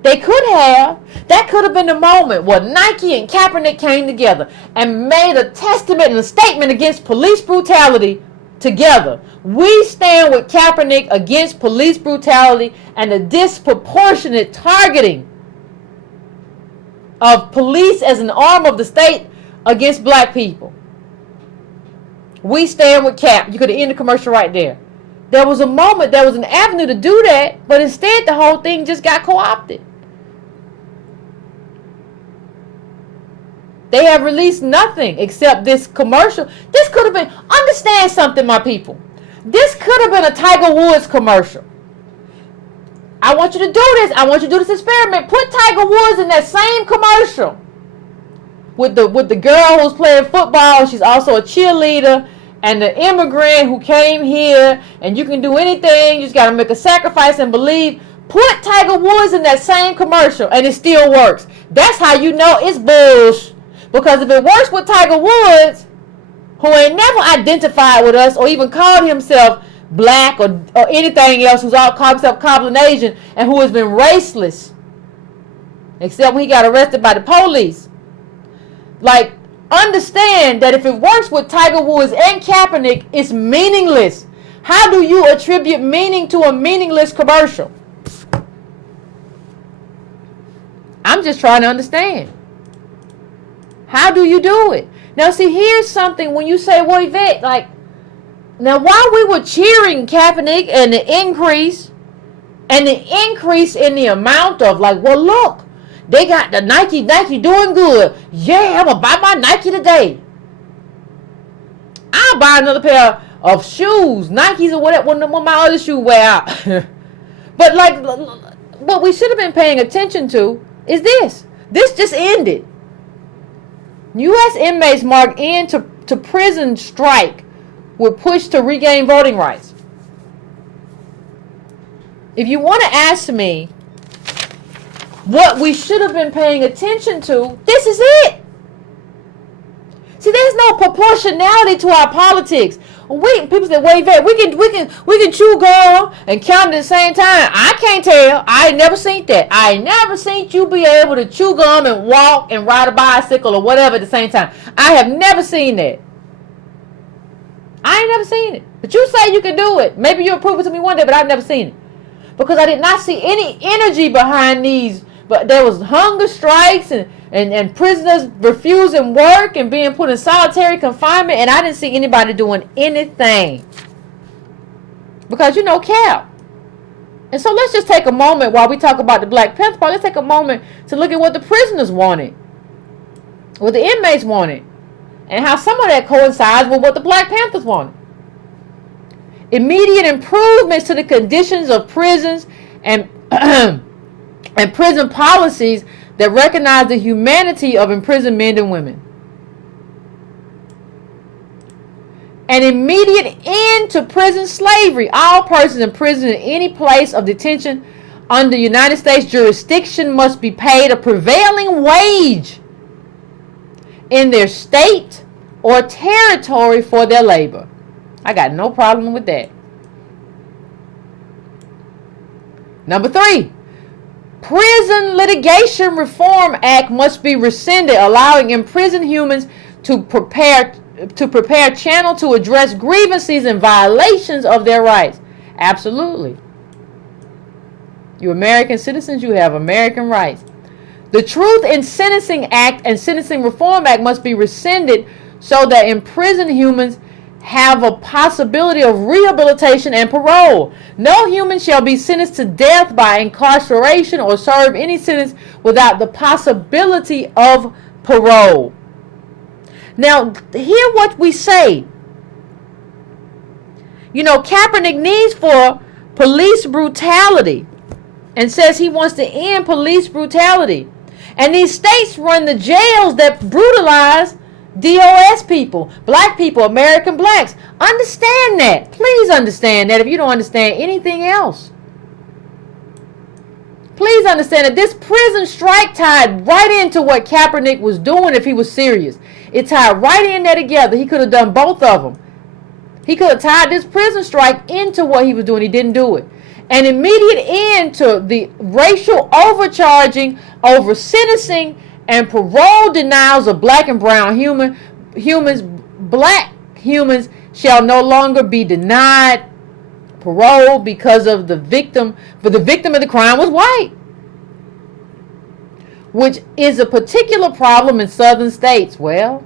They could have. That could have been the moment where Nike and Kaepernick came together and made a testament and a statement against police brutality together. We stand with Kaepernick against police brutality and the disproportionate targeting of police as an arm of the state against black people. We stand with Cap. You could have ended the commercial right there. There was a moment, there was an avenue to do that, but instead the whole thing just got co-opted. They have released nothing except this commercial. This could have been, understand something, my people. This could have been a Tiger Woods commercial. I want you to do this. I want you to do this experiment. Put Tiger Woods in that same commercial with the girl who's playing football. She's also a cheerleader. And the immigrant who came here, and you can do anything. You just got to make a sacrifice and believe. Put Tiger Woods in that same commercial, and it still works. That's how you know it's bullshit. Because if it works with Tiger Woods, who ain't never identified with us or even called himself black or anything else, who's all called himself Caucasian and who has been raceless, except when he got arrested by the police. Like, understand that if it works with Tiger Woods and Kaepernick, it's meaningless. How do you attribute meaning to a meaningless commercial? I'm just trying to understand. How do you do it? Now, see, here's something when you say, well, Yvette, like, now while we were cheering Kaepernick and the increase in the amount of, like, well, look, they got the Nike doing good. Yeah, I'm going to buy my Nike today. I'll buy another pair of shoes, Nikes or whatever, when my other shoe wear out. But, like, what we should have been paying attention to is this. This just ended. U.S. inmates mark end to prison strike with push to regain voting rights. If you want to ask me what we should have been paying attention to, this is it. See, there's no proportionality to our politics. People say, wait, we can chew gum and count at the same time. I can't tell. I ain't never seen that. I ain't never seen you be able to chew gum and walk and ride a bicycle or whatever at the same time. I have never seen that. I ain't never seen it. But you say you can do it. Maybe you'll prove it to me one day, but I've never seen it. Because I did not see any energy behind these. But there was hunger strikes and prisoners refusing work and being put in solitary confinement. And I didn't see anybody doing anything. Because, you know, Cap. And so let's just take a moment while we talk about the Black Panther Party. Let's take a moment to look at what the prisoners wanted. What the inmates wanted. And how some of that coincides with what the Black Panthers wanted. Immediate improvements to the conditions of prisons and and prison policies that recognize the humanity of imprisoned men and women. An immediate end to prison slavery. All persons imprisoned in any place of detention under United States jurisdiction must be paid a prevailing wage in their state or territory for their labor. I got no problem with that. Number 3, Prison Litigation Reform Act must be rescinded, allowing imprisoned humans to prepare channel to address grievances and violations of their rights. Absolutely. You're American citizens, you have American rights. The Truth in Sentencing Act and Sentencing Reform Act must be rescinded so that imprisoned humans have a possibility of rehabilitation and parole. No human shall be sentenced to death by incarceration or serve any sentence without the possibility of parole. Now, hear what we say. You know, Kaepernick needs for police brutality and says he wants to end police brutality. And these states run the jails that brutalize DOS people, black people, American blacks. Understand that. Please understand that if you don't understand anything else. Please understand that this prison strike tied right into what Kaepernick was doing if he was serious. It tied right in there together. He could have done both of them. He could have tied this prison strike into what he was doing. He didn't do it. An immediate end to the racial overcharging, over sentencing, and parole denials of black and brown humans. Black humans shall no longer be denied parole because of the victim, but the victim of the crime was white, which is a particular problem in southern states. Well,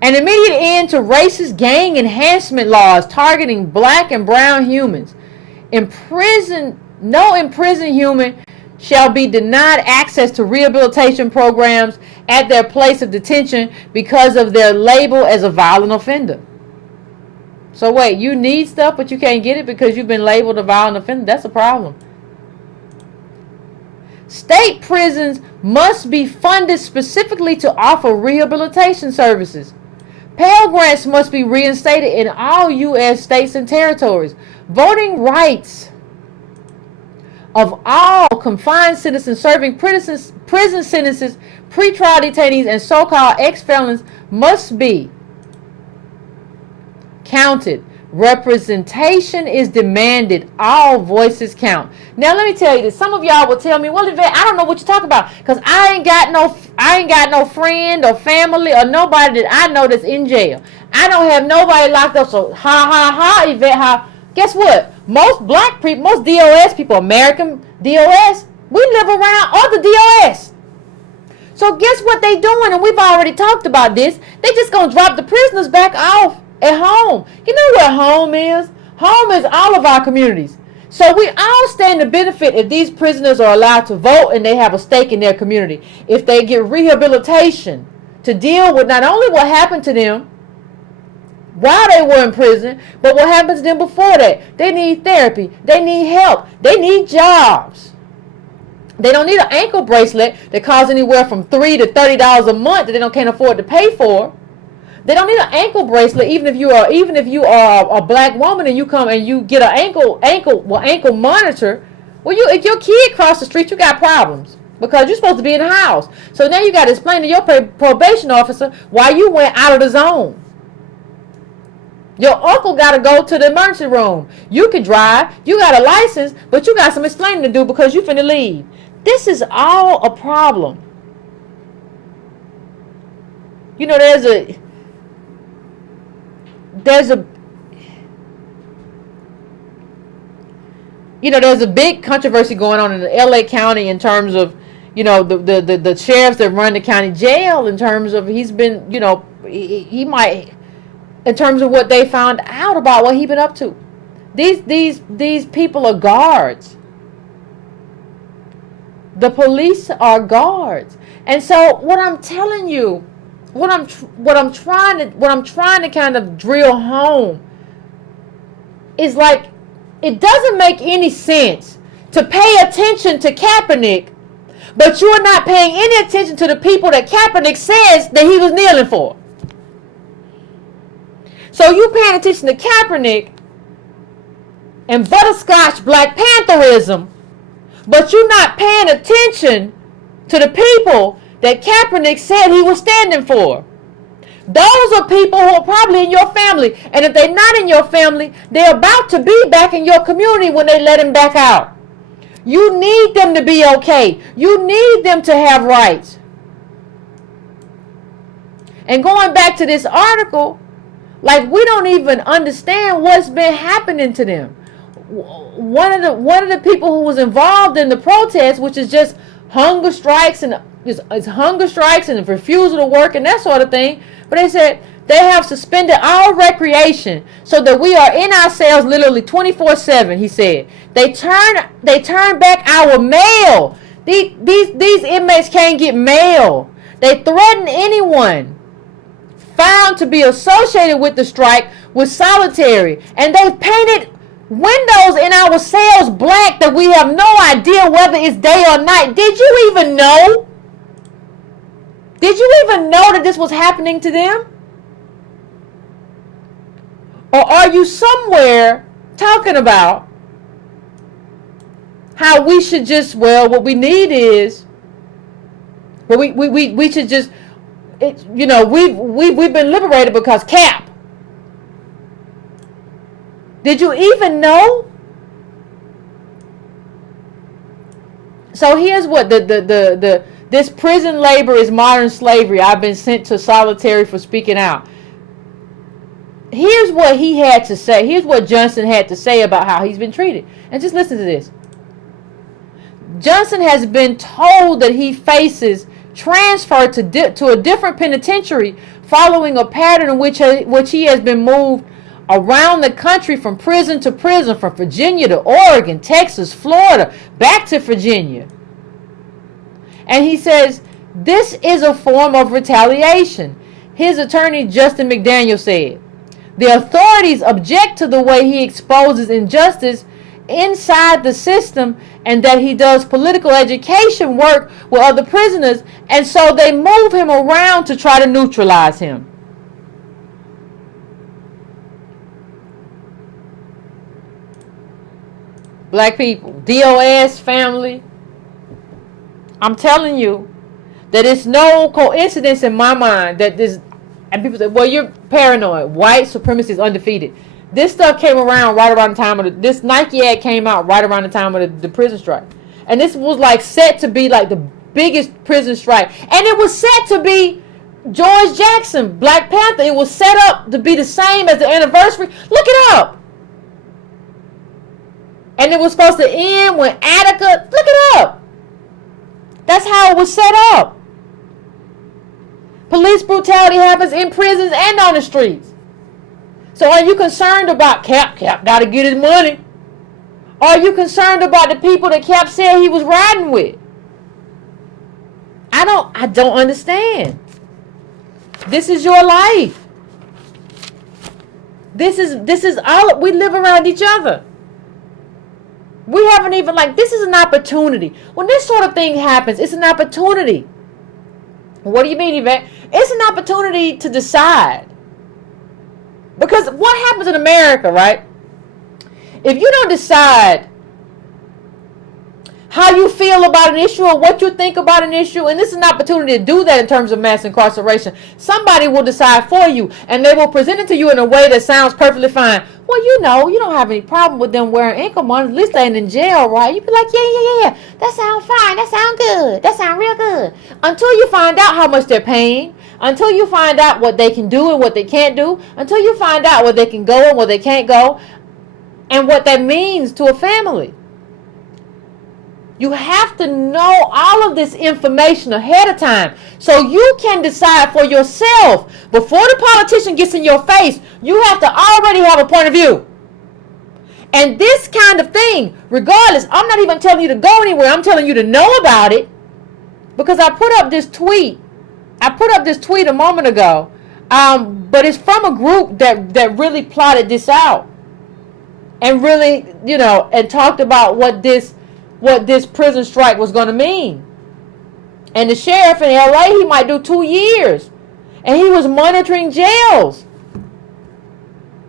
an immediate end to racist gang enhancement laws targeting black and brown humans. No imprisoned human shall be denied access to rehabilitation programs at their place of detention because of their label as a violent offender. So wait, you need stuff but you can't get it because you've been labeled a violent offender? That's a problem. State prisons must be funded specifically to offer rehabilitation services. Pell Grants must be reinstated in all U.S. states and territories. Voting rights of all confined citizens serving prison sentences, pretrial detainees, and so-called ex-felons must be counted. Representation is demanded. All voices count. Now let me tell you this. Some of y'all will tell me, well, Yvette, I don't know what you're talking about because I ain't got no friend or family or nobody that I know that's in jail. I don't have nobody locked up. So Yvette, guess what? Most black people, most DOS people, American DOS, we live around other DOS. So guess what they doing? And we've already talked about this. They just gonna drop the prisoners back off at home. You know what home is? Home is all of our communities. So we all stand to benefit if these prisoners are allowed to vote and they have a stake in their community. If they get rehabilitation to deal with not only what happened to them while they were in prison, but what happened to them before that. They need therapy. They need help. They need jobs. They don't need an ankle bracelet that costs anywhere from $3 to $30 a month that they can't afford to pay for. They don't need an ankle bracelet, even if you are a black woman and you come and you get an ankle monitor. Well, if your kid crossed the street, you got problems because you're supposed to be in the house. So now you got to explain to your probation officer why you went out of the zone. Your uncle got to go to the emergency room. You can drive, you got a license, but you got some explaining to do because you finna leave. This is all a problem. You know, there's a big controversy going on in the LA County in terms of, you know, the sheriffs that run the county jail, in terms of he's been, you know, he might, in terms of what they found out about what he's been up to. These people are guards. The police are guards. And so what I'm telling you, what I'm trying to kind of drill home is like, it doesn't make any sense to pay attention to Kaepernick, but you are not paying any attention to the people that Kaepernick says that he was kneeling for. So you paying attention to Kaepernick and butterscotch Black Pantherism, but you're not paying attention to the people that Kaepernick said he was standing for. Those are people who are probably in your family. And if they're not in your family, they're about to be back in your community when they let him back out. You need them to be okay. You need them to have rights. And going back to this article, like, we don't even understand what's been happening to them. One of the people who was involved in the protest, which is just hunger strikes and it's hunger strikes and refusal to work and that sort of thing. But they said they have suspended all recreation so that we are in our cells literally 24/7. He said they turn back our mail. These inmates can't get mail. They threaten anyone found to be associated with the strike with solitary, and they've painted windows in our cells black that we have no idea whether it's day or night. Did you even know? Did you even know that this was happening to them? Or are you somewhere talking about how we should just, well, what we need is, well, we should just, we've been liberated because Cap. Did you even know? So here's what this prison labor is modern slavery. I've been sent to solitary for speaking out. Here's what he had to say. Here's what Johnson had to say about how he's been treated. And just listen to this. Johnson has been told that he faces transfer to a different penitentiary following a pattern in which he has been moved around the country from prison to prison, from Virginia to Oregon, Texas, Florida, back to Virginia. And he says, this is a form of retaliation. His attorney, Justin McDaniel, said, the authorities object to the way he exposes injustice inside the system and that he does political education work with other prisoners, and so they move him around to try to neutralize him. Black people, DOS family, I'm telling you that it's no coincidence in my mind that this, and people say, well, you're paranoid. White supremacy is undefeated. This stuff came around right around the time of this Nike ad came out right around the time of the prison strike. And this was like set to be like the biggest prison strike. And it was set to be George Jackson, Black Panther. It was set up to be the same as the anniversary. Look it up. And it was supposed to end when Attica, look it up. That's how it was set up. Police brutality happens in prisons and on the streets. So are you concerned about Cap? Cap got to get his money. Or are you concerned about the people that Cap said he was riding with? I don't understand. This is your life. This is all, we live around each other. We haven't even, this is an opportunity. When this sort of thing happens, it's an opportunity. What do you mean, Yvette? It's an opportunity to decide. Because what happens in America, right? If you don't decide how you feel about an issue or what you think about an issue, and this is an opportunity to do that in terms of mass incarceration, somebody will decide for you, and they will present it to you in a way that sounds perfectly fine. Well, you don't have any problem with them wearing ankle monitors. At least they ain't in jail, right? You be like, yeah. That sounds fine. That sounds good. That sounds real good. Until you find out how much they're paying, until you find out what they can do and what they can't do, until you find out where they can go and where they can't go, and what that means to a family. You have to know all of this information ahead of time so you can decide for yourself. Before the politician gets in your face, you have to already have a point of view. And this kind of thing, regardless, I'm not even telling you to go anywhere. I'm telling you to know about it. Because I put up this tweet. A moment ago. But it's from a group that really plotted this out. and really, and talked about what this prison strike was going to mean. And the sheriff in LA, he might do 2 years. And he was monitoring jails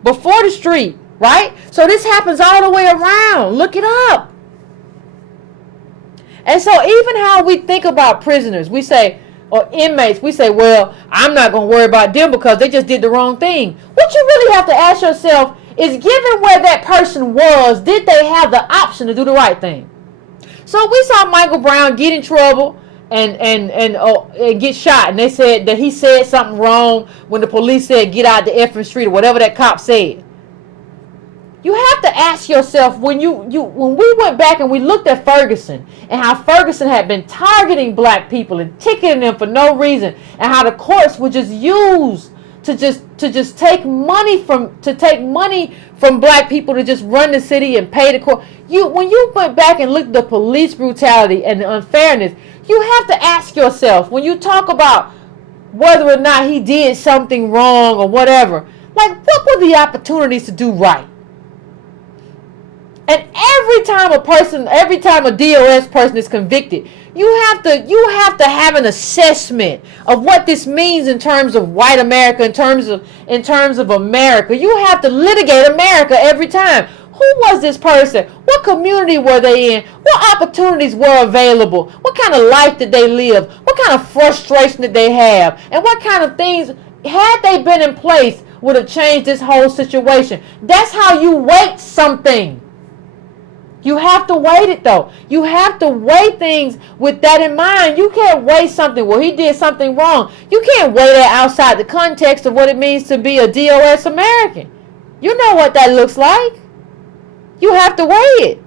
before the street, right? So this happens all the way around. Look it up. And so even how we think about prisoners, we say, or inmates, we say, well, I'm not going to worry about them because they just did the wrong thing. What you really have to ask yourself is, given where that person was, did they have the option to do the right thing? So we saw Michael Brown get in trouble and get shot, and they said that he said something wrong when the police said get out the effing street, or whatever that cop said. You have to ask yourself, when we went back and we looked at Ferguson and how Ferguson had been targeting black people and ticketing them for no reason, and how the courts were just used to just take money from black people to just run the city and pay the court. When you went back and looked at the police brutality and the unfairness, you have to ask yourself, when you talk about whether or not he did something wrong or whatever, like, what were the opportunities to do right? And every time a DOS person is convicted, you have to have an assessment of what this means in terms of white America, in terms of America. You have to litigate America every time. Who was this person? What community were they in? What opportunities were available? What kind of life did they live? What kind of frustration did they have? And what kind of things, had they been in place, would have changed this whole situation? That's how you weight something. You have to weight it, though. You have to weigh things with that in mind. You can't weigh something, well, he did something wrong. You can't weigh that outside the context of what it means to be a DOS American. You know what that looks like. You have to weigh it.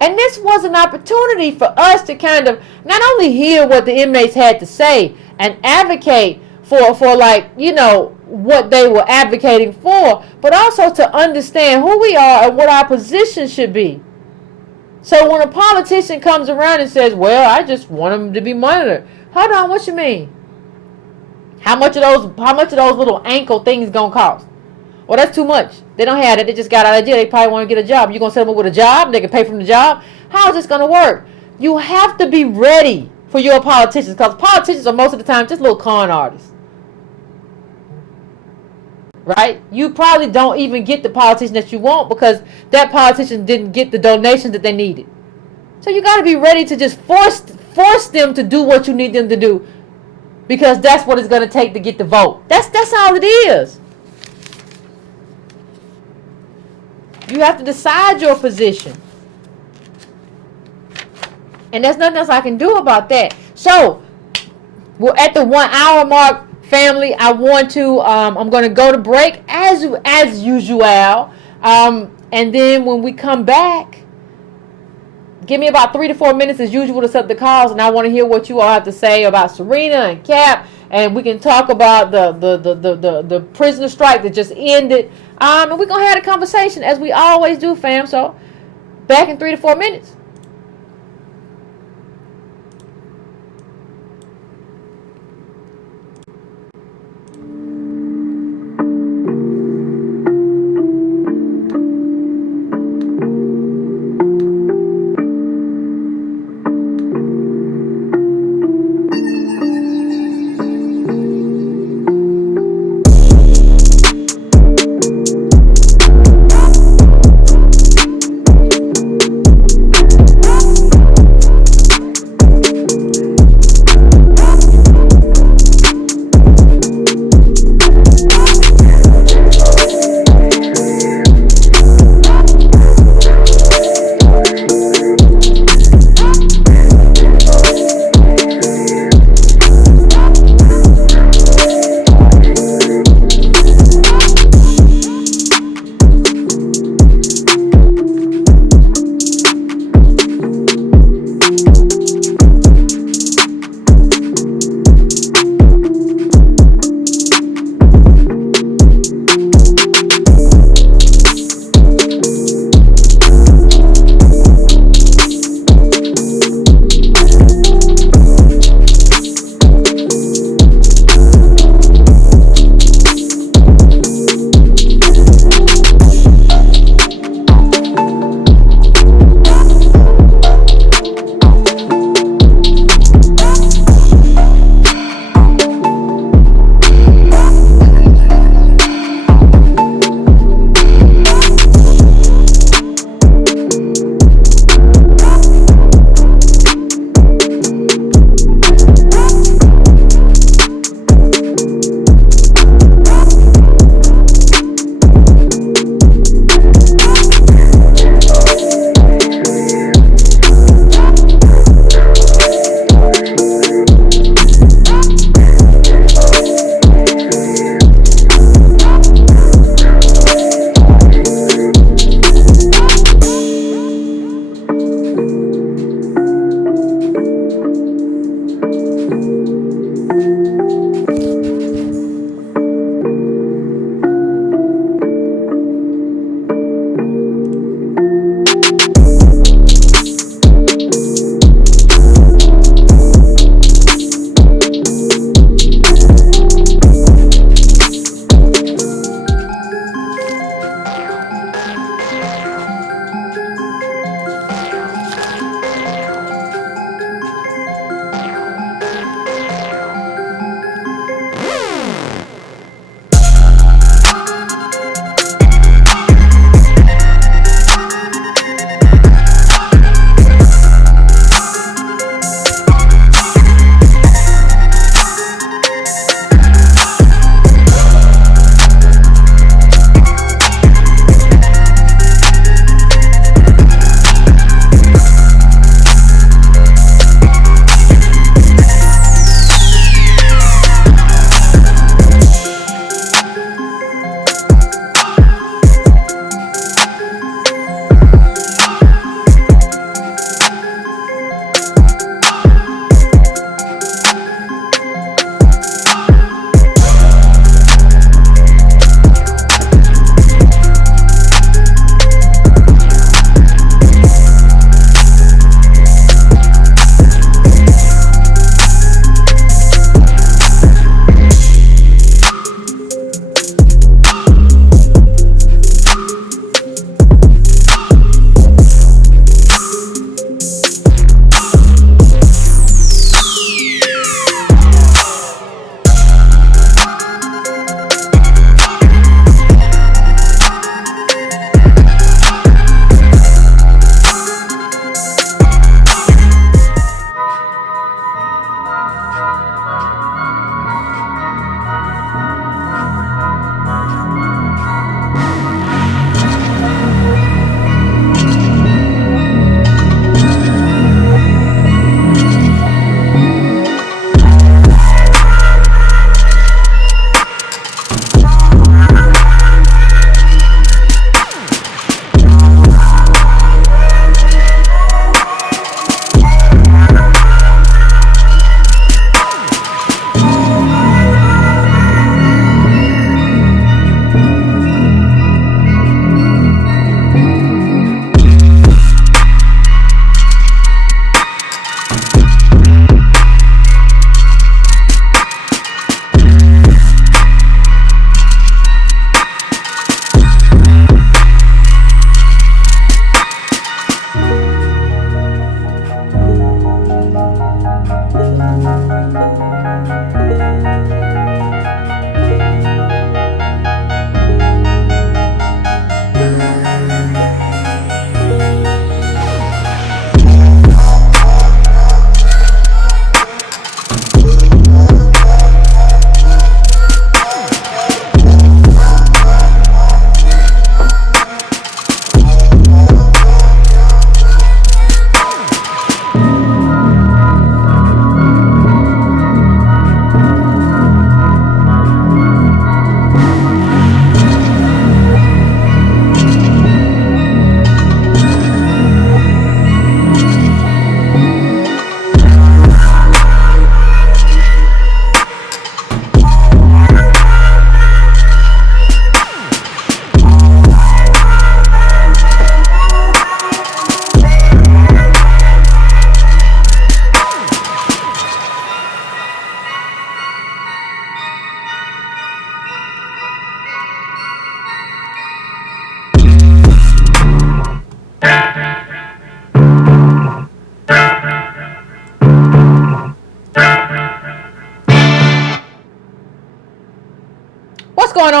And this was an opportunity for us to kind of not only hear what the inmates had to say and advocate for what they were advocating for, but also to understand who we are and what our position should be. So when a politician comes around and says, well, I just want them to be monitored. Hold on, what you mean? How much of those little ankle things gonna cost? Well, that's too much. They don't have that. They just got out of jail. They probably want to get a job. You gonna send them with a job? They can pay from the job? How is this gonna work? You have to be ready for your politicians, because politicians are most of the time just little con artists. Right? You probably don't even get the politician that you want because that politician didn't get the donations that they needed. So you got to be ready to just force them to do what you need them to do, because that's what it's going to take to get the vote. That's all it is. You have to decide your position. And there's nothing else I can do about that. So we're at the 1 hour mark. Family, I want to, I'm going to go to break as usual. And then when we come back, give me about 3 to 4 minutes as usual to set the calls. And I want to hear what you all have to say about Serena and Cap. And we can talk about the prisoner strike that just ended. And we're going to have a conversation as we always do, fam. So back in 3 to 4 minutes.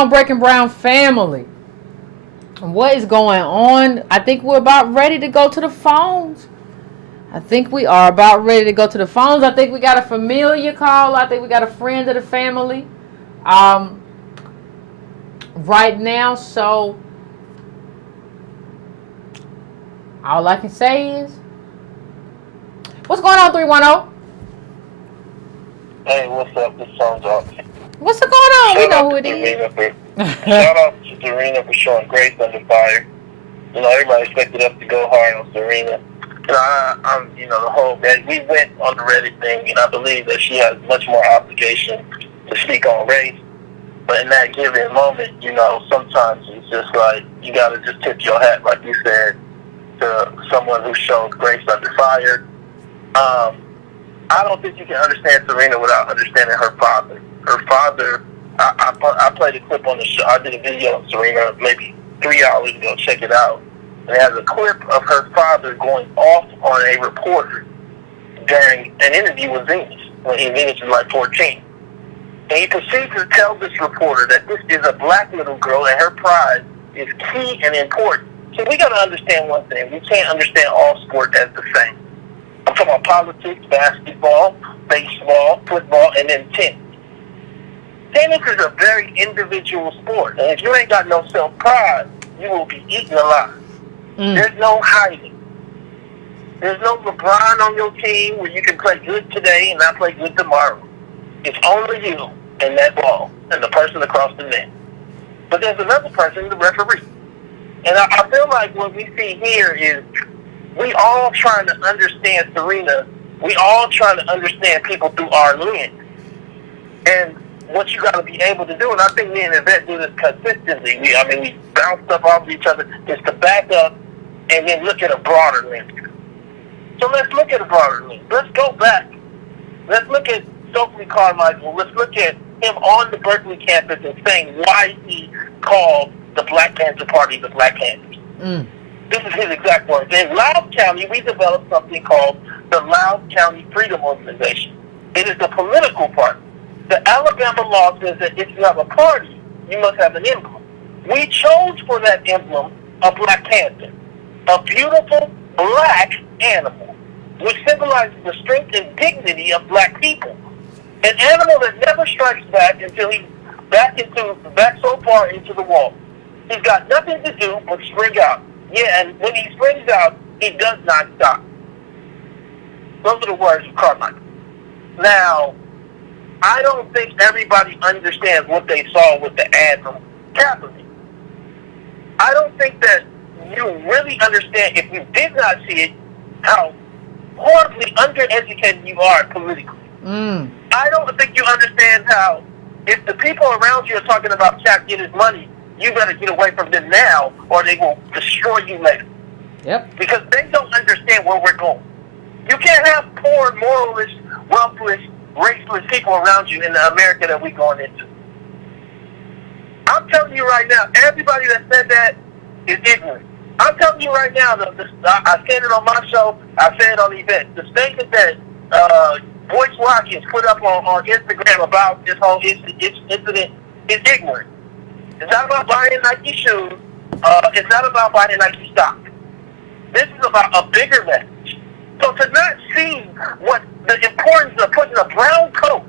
on, Breaking Brown family? What is going on? I think we're about ready to go to the phones. I think we are about ready to go to the phones. I think we got a familiar call. I think we got a friend of the family right now. So all I can say is, what's going on, 310? Hey, what's up? This song's off. What's going on? We know who it is. Shout out to Serena for showing grace under fire. You know, everybody expected us to go hard on Serena. You know, the whole Reddit, we went on the Reddit thing, and I believe that she has much more obligation to speak on race. But in that given moment, you know, sometimes it's just like, you got to just tip your hat, like you said, to someone who shows grace under fire. I don't think you can understand Serena without understanding her father. Her father, I played a clip on the show. I did a video of Serena maybe 3 hours ago. Check it out. And it has a clip of her father going off on a reporter during an interview with Venus, when Venus was like 14. And he proceeds to tell this reporter that this is a black little girl and her pride is key and important. So we got to understand one thing. We can't understand all sports as the same. I'm talking about politics, basketball, baseball, football, and then tennis. Tennis is a very individual sport. And if you ain't got no self-pride, you will be eaten alive. There's no hiding. There's no LeBron on your team where you can play good today and not play good tomorrow. It's only you and that ball and the person across the net. But there's another person, the referee. And I feel like what we see here is we all trying to understand Serena. We all trying to understand people through our lens. And what you got to be able to do, and I think me and Yvette do this consistently. We bounce stuff off of each other, is to back up and then look at a broader lens. So let's look at a broader lens. Let's go back. Let's look at Stokely Carmichael. Let's look at him on the Berkeley campus and saying why he called the Black Panther Party the Black Panthers. This is his exact words. In Loudoun County, we developed something called the Loudoun County Freedom Organization. It is the political party. The Alabama law says that if you have a party, you must have an emblem. We chose for that emblem a Black Panther, a beautiful black animal, which symbolizes the strength and dignity of black people. An animal that never strikes back until he's back so far into the wall. He's got nothing to do but spring out. Yeah, and when he springs out, he does not stop. Those are the words of Carmichael. Now, I don't think everybody understands what they saw with the ad from Kaepernick. I don't think that you really understand, if you did not see it, how horribly undereducated you are politically. I don't think you understand how, if the people around you are talking about Cap get his money, you better get away from them now or they will destroy you later. Yep. Because they don't understand where we're going. You can't have poor, moralist, wealthless, raceless people around you in the America that we're going into. I'm telling you right now, everybody that said that is ignorant. I'm telling you right now, I said it on my show, I said it on Yvette, the statement that Boyce Watkins put up on Instagram about this whole incident is ignorant. It's not about buying Nike shoes. It's not about buying Nike stock. This is about a bigger message. So to not see what the importance of putting a brown coat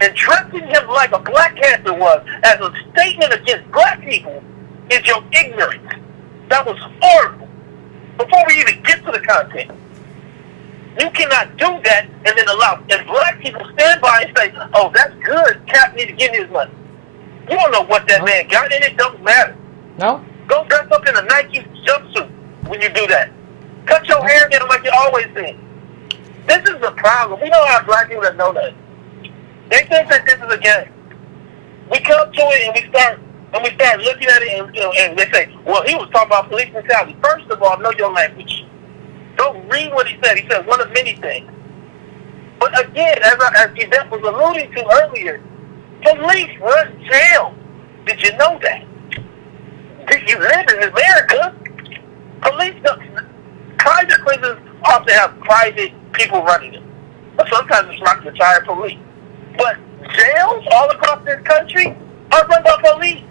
and dressing him like a Black Panther was as a statement against black people is your ignorance. That was horrible. Before we even get to the content, you cannot do that and then allow, and black people stand by and say, oh, that's good, Cap need to give his money. You don't know what that man got, and it don't matter. No. Go dress up in a Nike jumpsuit when you do that. Cut your hair down like you always been. This is the problem. We don't have black people that know that. They think that this is a game. We come to it and we start looking at it and they say, well, he was talking about police brutality. First of all, know your language. Don't read what he said. He said one of many things. But again, as Yvette was alluding to earlier, police run jail. Did you know that? Did you live in America? Police don't. Private prisons often have private people running them. But sometimes it's not the entire police. But jails all across this country, are run by police.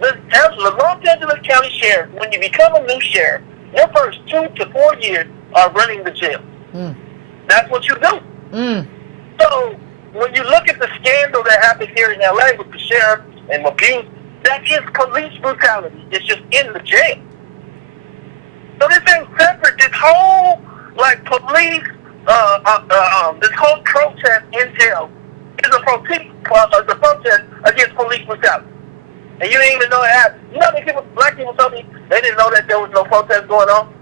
The Los Angeles County Sheriff, when you become a new sheriff, your first 2 to 4 years are running the jail. That's what you do. So when you look at the scandal that happened here in LA with the sheriff and abuse, that is police brutality. It's just in the jail. So this ain't separate. This whole police, this whole protest in jail is a protest against police brutality. And you didn't even know it happened. You know, black people told me they didn't know that there was no protest going on.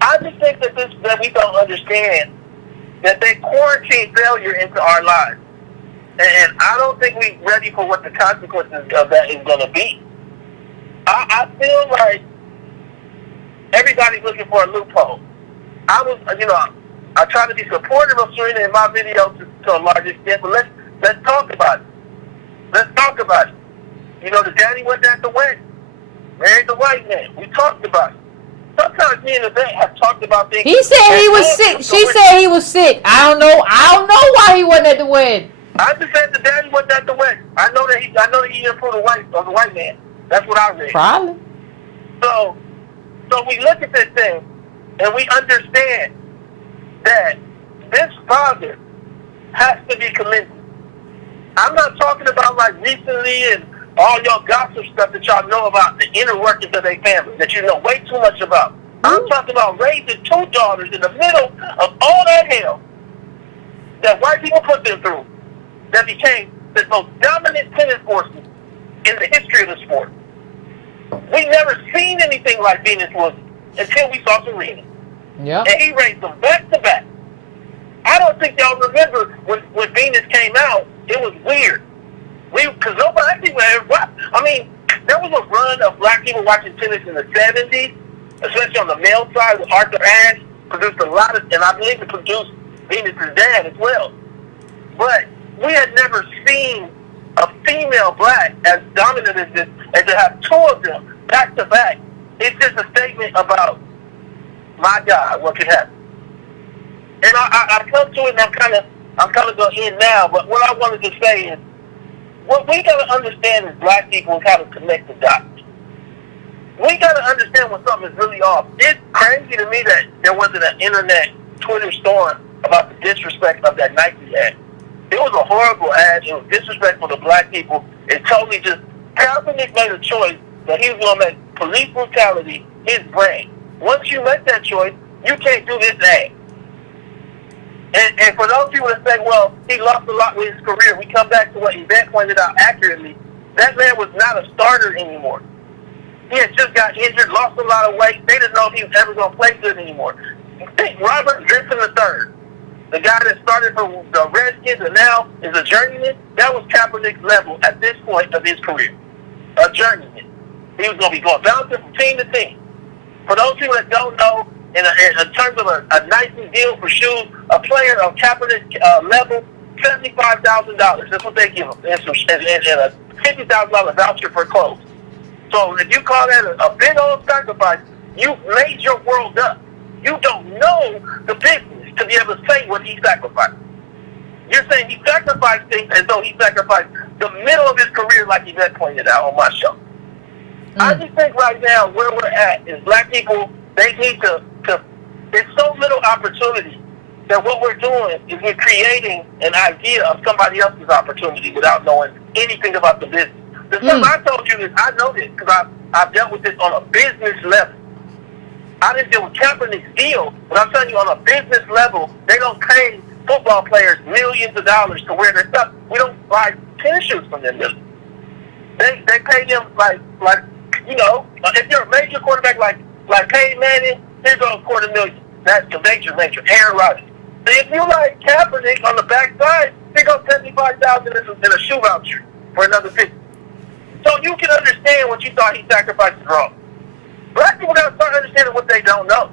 I just think that we don't understand that they quarantine failure into our lives. And I don't think we're ready for what the consequences of that is going to be. I feel like everybody's looking for a loophole. I try to be supportive of Serena in my videos to a large extent, but let's talk about it. Let's talk about it. You know, the daddy went at the wedding, married the white man. We talked about it. Sometimes me and Yvette have talked about things. He said he was sick. She said he was sick. I don't know why he wasn't at the wedding. I just said the daddy wasn't at the wedding. I know that he didn't approve of the white man. That's what I read. Probably. So we look at this thing and we understand that this father has to be commended. I'm not talking about like recently and all y'all gossip stuff that y'all know about the inner workings of their family that you know way too much about. I'm talking about raising 2 daughters in the middle of all that hell that white people put them through, that became the most dominant tennis forces in the history of the sport. We never seen anything like Venus Williams until we saw Serena. Yeah. And he raised them back to back. I don't think y'all remember when Venus came out, it was weird. Because no black people had, there was a run of black people watching tennis in the 70s, especially on the male side with Arthur Ashe, produced a lot of, and I believe it produced Venus's dad as well. But we had never seen a female black as dominant as this, and to have 2 of them back to back, it's just a statement about, my God, what could happen. And I come to it, and I'm kind of going to end now, but what I wanted to say is, what we got to understand as black people is how to connect the dots. We got to understand when something is really off. It's crazy to me that there wasn't an internet Twitter storm about the disrespect of that Nike ad. It was a horrible ad. It was disrespectful to black people. It totally just, Kaepernick made a choice that he was going to make police brutality his brand. Once you make that choice, you can't do this ad. And for those people that say, well, he lost a lot with his career, we come back to what Yvette pointed out accurately. That man was not a starter anymore. He had just got injured, lost a lot of weight. They didn't know if he was ever going to play good anymore. Think Robert Griffin III, the guy that started for the Redskins and now is a journeyman, that was Kaepernick's level at this point of his career. A journeyman. He was going to be going bouncing from team to team. For those people that don't know, in terms of a Nike deal for shoes, a player of Kaepernick's level, $75,000. That's what they give him. And a $50,000 voucher for clothes. So if you call that a big old sacrifice, you made your world up. You don't know the business to be able to say what he sacrificed. You're saying he sacrificed things as though he sacrificed the middle of his career, like Yvette pointed out on my show. I just think right now where we're at is black people, they need to there's so little opportunity that what we're doing is we're creating an idea of somebody else's opportunity without knowing anything about the business. The stuff I told you is, I know this because I've dealt with this on a business level. I didn't deal with Kaepernick's deal, but I'm telling you on a business level, they don't pay football players millions of dollars to wear their stuff. We don't buy tennis shoes from them. They pay them like if you're a major quarterback like Peyton Manning, here goes $250,000. That's the major. Aaron Rodgers. If you like Kaepernick on the backside, here goes $75,000 in a shoe voucher for another $50,000. So you can understand what you thought he sacrificed is wrong. Black people got to start understanding what they don't know.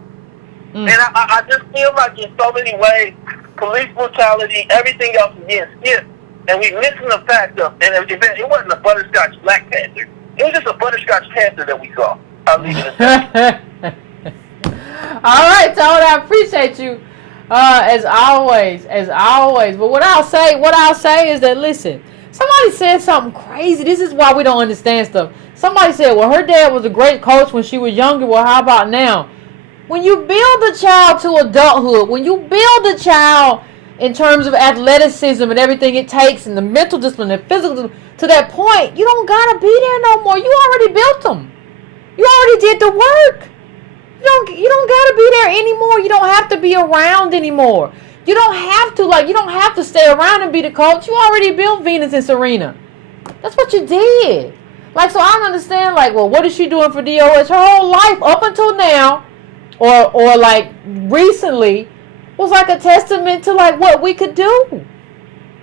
And I just feel like in so many ways, police brutality, everything else is being skipped. And we missing the fact of, and it wasn't a butterscotch Black Panther. It was just a butterscotch Panther that we saw. I'll leave it at that. All right, Todd, I appreciate you as always. But what I'll say is that, listen, Somebody said something crazy. This is why we don't understand stuff. Somebody said, well, her dad was a great coach when she was younger. Well, how about now? When you build a child to adulthood, when you build a child in terms of athleticism and everything it takes and the mental discipline and physical discipline, to that point, you don't got to be there no more. You already built them. You already did the work. You don't got to be there anymore. You don't have to be around anymore. You don't have to stay around and be the coach. You already built Venus and Serena. That's what you did. Like, so I don't understand, like, well, what is she doing for DOS? Her whole life up until now, or like recently, was like a testament to like what we could do.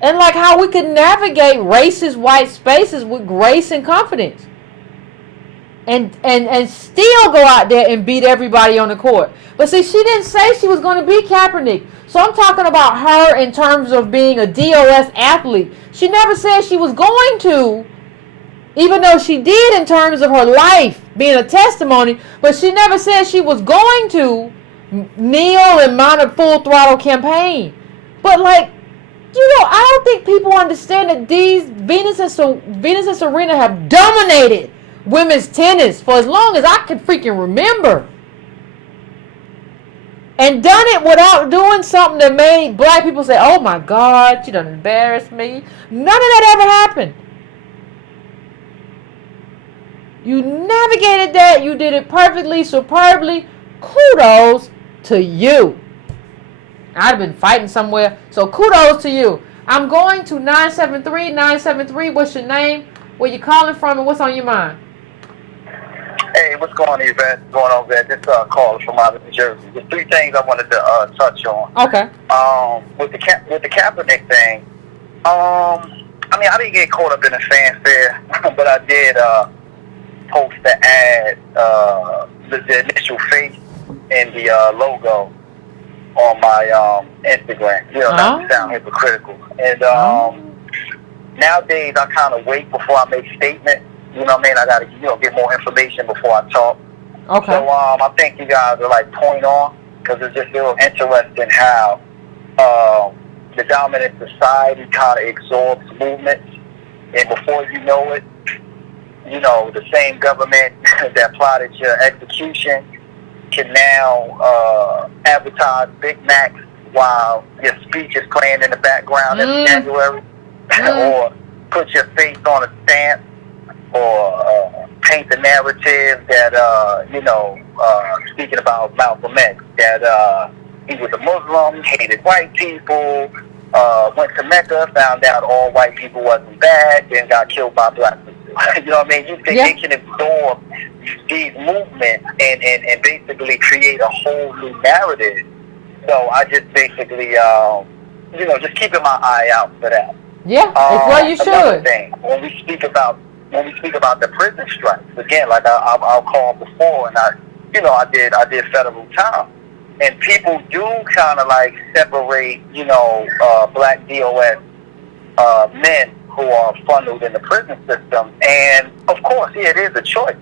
And like how we could navigate racist white spaces with grace and confidence. And still go out there and beat everybody on the court. But see, she didn't say she was going to be Kaepernick. So I'm talking about her in terms of being a DOS athlete. She never said she was going to, even though she did in terms of her life being a testimony. But she never said she was going to kneel and mount a full throttle campaign. But like, I don't think people understand that these Venus and Serena have dominated women's tennis for as long as I can freaking remember. And done it without doing something that made black people say, oh my God, you done embarrassed me. None of that ever happened. You navigated that. You did it perfectly, superbly. Kudos to you. I'd have been fighting somewhere, so kudos to you. I'm going to 973. What's your name? Where you calling from, and what's on your mind? Hey, what's going on, Yvette? What's going on, Yvette? This call from out of New Jersey. There's three things I wanted to touch on. Okay. With the Kaepernick thing, I mean, I didn't get caught up in the fanfare, but I did post the ad, the initial face and the logo on my Instagram. Not to sound hypocritical. And nowadays, I kind of wait before I make statements. You know what I mean? I got to, get more information before I talk. Okay. So I think you guys are like point on, because it's just real interesting how the dominant society kind of absorbs movements, and before you know it, the same government that plotted your execution can now advertise Big Macs while your speech is playing in the background in January, or put your face on a stamp, or paint the narrative that, speaking about Malcolm X, that he was a Muslim, hated white people, went to Mecca, found out all white people wasn't bad, then got killed by black people. You know what I mean? You think they can absorb these movements and basically create a whole new narrative. So I just basically, just keeping my eye out for that. Yeah, it's what you should. Another thing, when we speak about the prison strikes, again, like I'll call before, and I did federal time, and people do kind of like separate, black DOS men who are funneled in the prison system, and of course, it is a choice.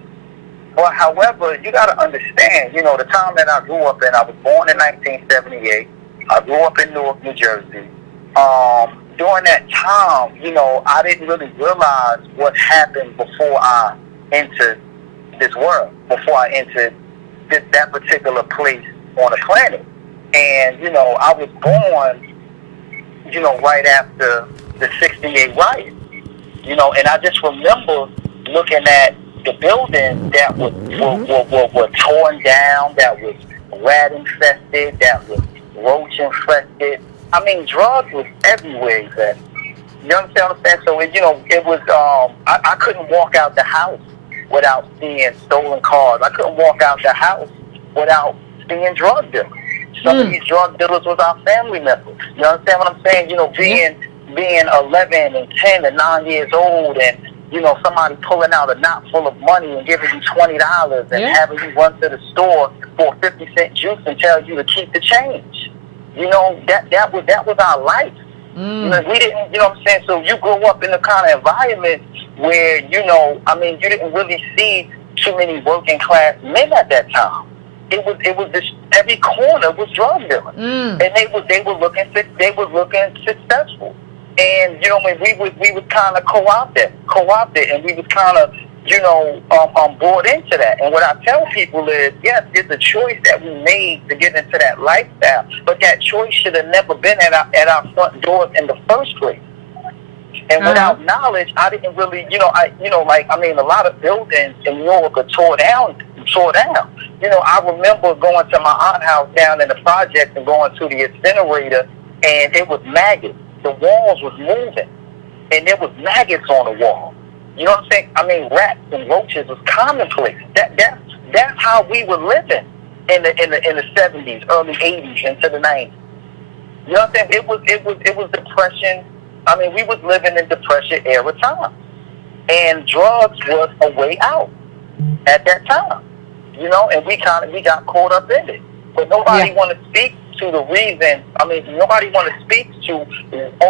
But however, you got to understand, the time that I grew up in, I was born in 1978. I grew up in Newark, New Jersey. During that time, I didn't really realize what happened before I entered this world, before I entered that particular place on the planet. And, I was born, right after the 68 riot, and I just remember looking at the buildings that were torn down, that was rat infested, that was roach infested. I mean, drugs was everywhere then. You understand what I'm saying? So, it was, I couldn't walk out the house without seeing stolen cars. I couldn't walk out the house without seeing drug dealers. Some of these drug dealers was our family members. You understand what I'm saying? Being 11 and 10 and 9 years old, and, somebody pulling out a knot full of money and giving you $20 and having you run to the store for 50-cent juice and tell you to keep the change. That was our life. We didn't, you know what I'm saying? So you grew up in the kind of environment where, you didn't really see too many working class men at that time. It was this, every corner was drug dealing. And they were looking successful. And you know, when we would kind of co-opt it, and we was kind of, you know, brought into that. And what I tell people is, yes, it's a choice that we made to get into that lifestyle, but that choice should have never been at our front doors in the first place. And without knowledge, I didn't really, you know, a lot of buildings in New York are tore down. You know, I remember going to my aunt's house down in the projects and going to the incinerator, and it was maggots. The walls was moving, and there was maggots on the wall. You know what I'm saying? I mean, rats and roaches was commonplace. That's how we were living in the 70s, early 80s, into the 90s. You know what I'm saying? It was depression. I mean, we was living in depression era time, and drugs was a way out at that time. You know, and we got caught up in it, but nobody want to speak to the reason. I mean, nobody want to speak to,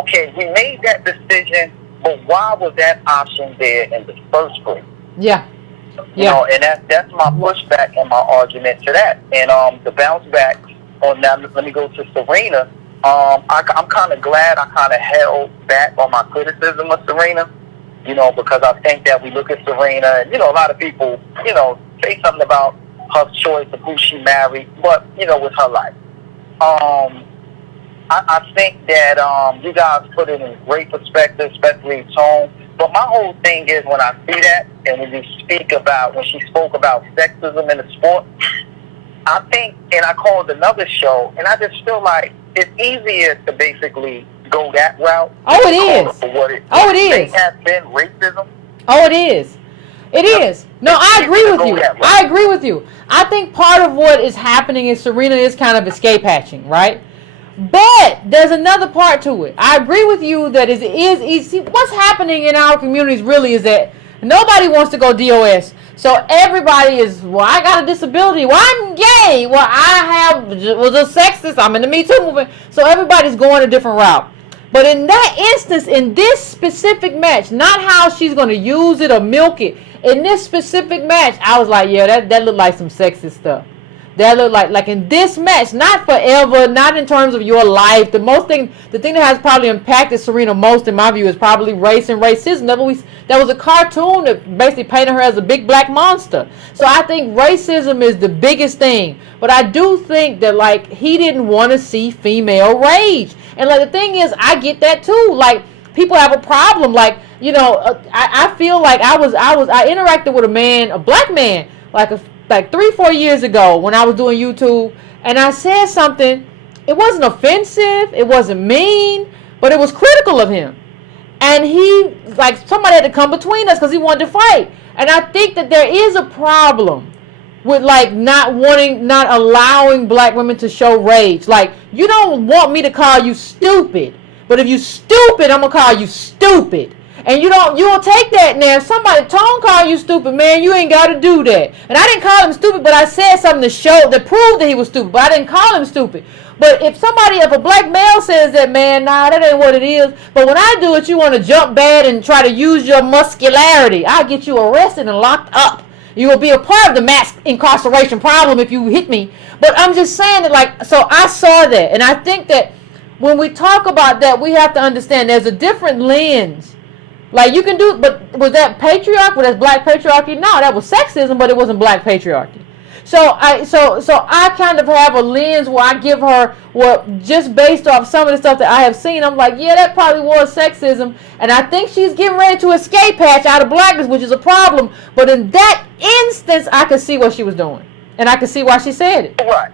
okay, we made that decision, but why was that option there in the first place? Yeah. You know, and that's my pushback and my argument to that. And to bounce back on that, let me go to Serena. I'm kind of glad I kind of held back on my criticism of Serena, you know, because I think that we look at Serena, and, you know, a lot of people, you know, say something about her choice of who she married, but, you know, with her life. I think that you guys put it in great perspective, especially Tone. But my whole thing is, when I see that, and when she spoke about sexism in the sport, I think, and I called another show, and I just feel like it's easier to basically go that route. Oh, it is. May have been racism. Oh, it is. It is. No, I agree with you. I agree with you. I think part of what is happening is Serena is kind of escape hatching, right? But there's another part to it. I agree with you that it is easy. What's happening in our communities really is that nobody wants to go DOS. So everybody is, well, I got a disability. Well, I'm gay. Well, I was a sexist. I'm in the Me Too movement. So everybody's going a different route. But in that instance, in this specific match, not how she's going to use it or milk it. In this specific match, I was like, yeah, that looked like some sexist stuff. That looked like in this match, not forever, not in terms of your life. The thing that has probably impacted Serena most, in my view, is probably race and racism. That was a cartoon that basically painted her as a big black monster. So I think racism is the biggest thing. But I do think that, like, he didn't want to see female rage. And, like, the thing is, I get that too. Like, people have a problem. Like, you know, I feel like I interacted with a black man, like 3-4 years ago when I was doing YouTube, and I said something. It wasn't offensive, it wasn't mean, but it was critical of him. And he, like, somebody had to come between us because he wanted to fight. And I think that there is a problem with, like, not allowing black women to show rage. Like, you don't want me to call you stupid, but if you stupid, I'm gonna call you stupid. And you don't take that now. If somebody call you stupid, man, you ain't got to do that. And I didn't call him stupid, but I said something that proved that he was stupid. But I didn't call him stupid. But if a black male says that, man, nah, that ain't what it is. But when I do it, you want to jump bad and try to use your muscularity. I'll get you arrested and locked up. You will be a part of the mass incarceration problem if you hit me. But I'm just saying that, like, so I saw that. And I think that when we talk about that, we have to understand there's a different lens. Like, you can do, but was that patriarchy? Was that black patriarchy? No, that was sexism, but it wasn't black patriarchy. So I kind of have a lens where I give her just based off some of the stuff that I have seen. I'm like, yeah, that probably was sexism, and I think she's getting ready to escape hatch out of blackness, which is a problem. But in that instance, I could see what she was doing, and I could see why she said it. Right.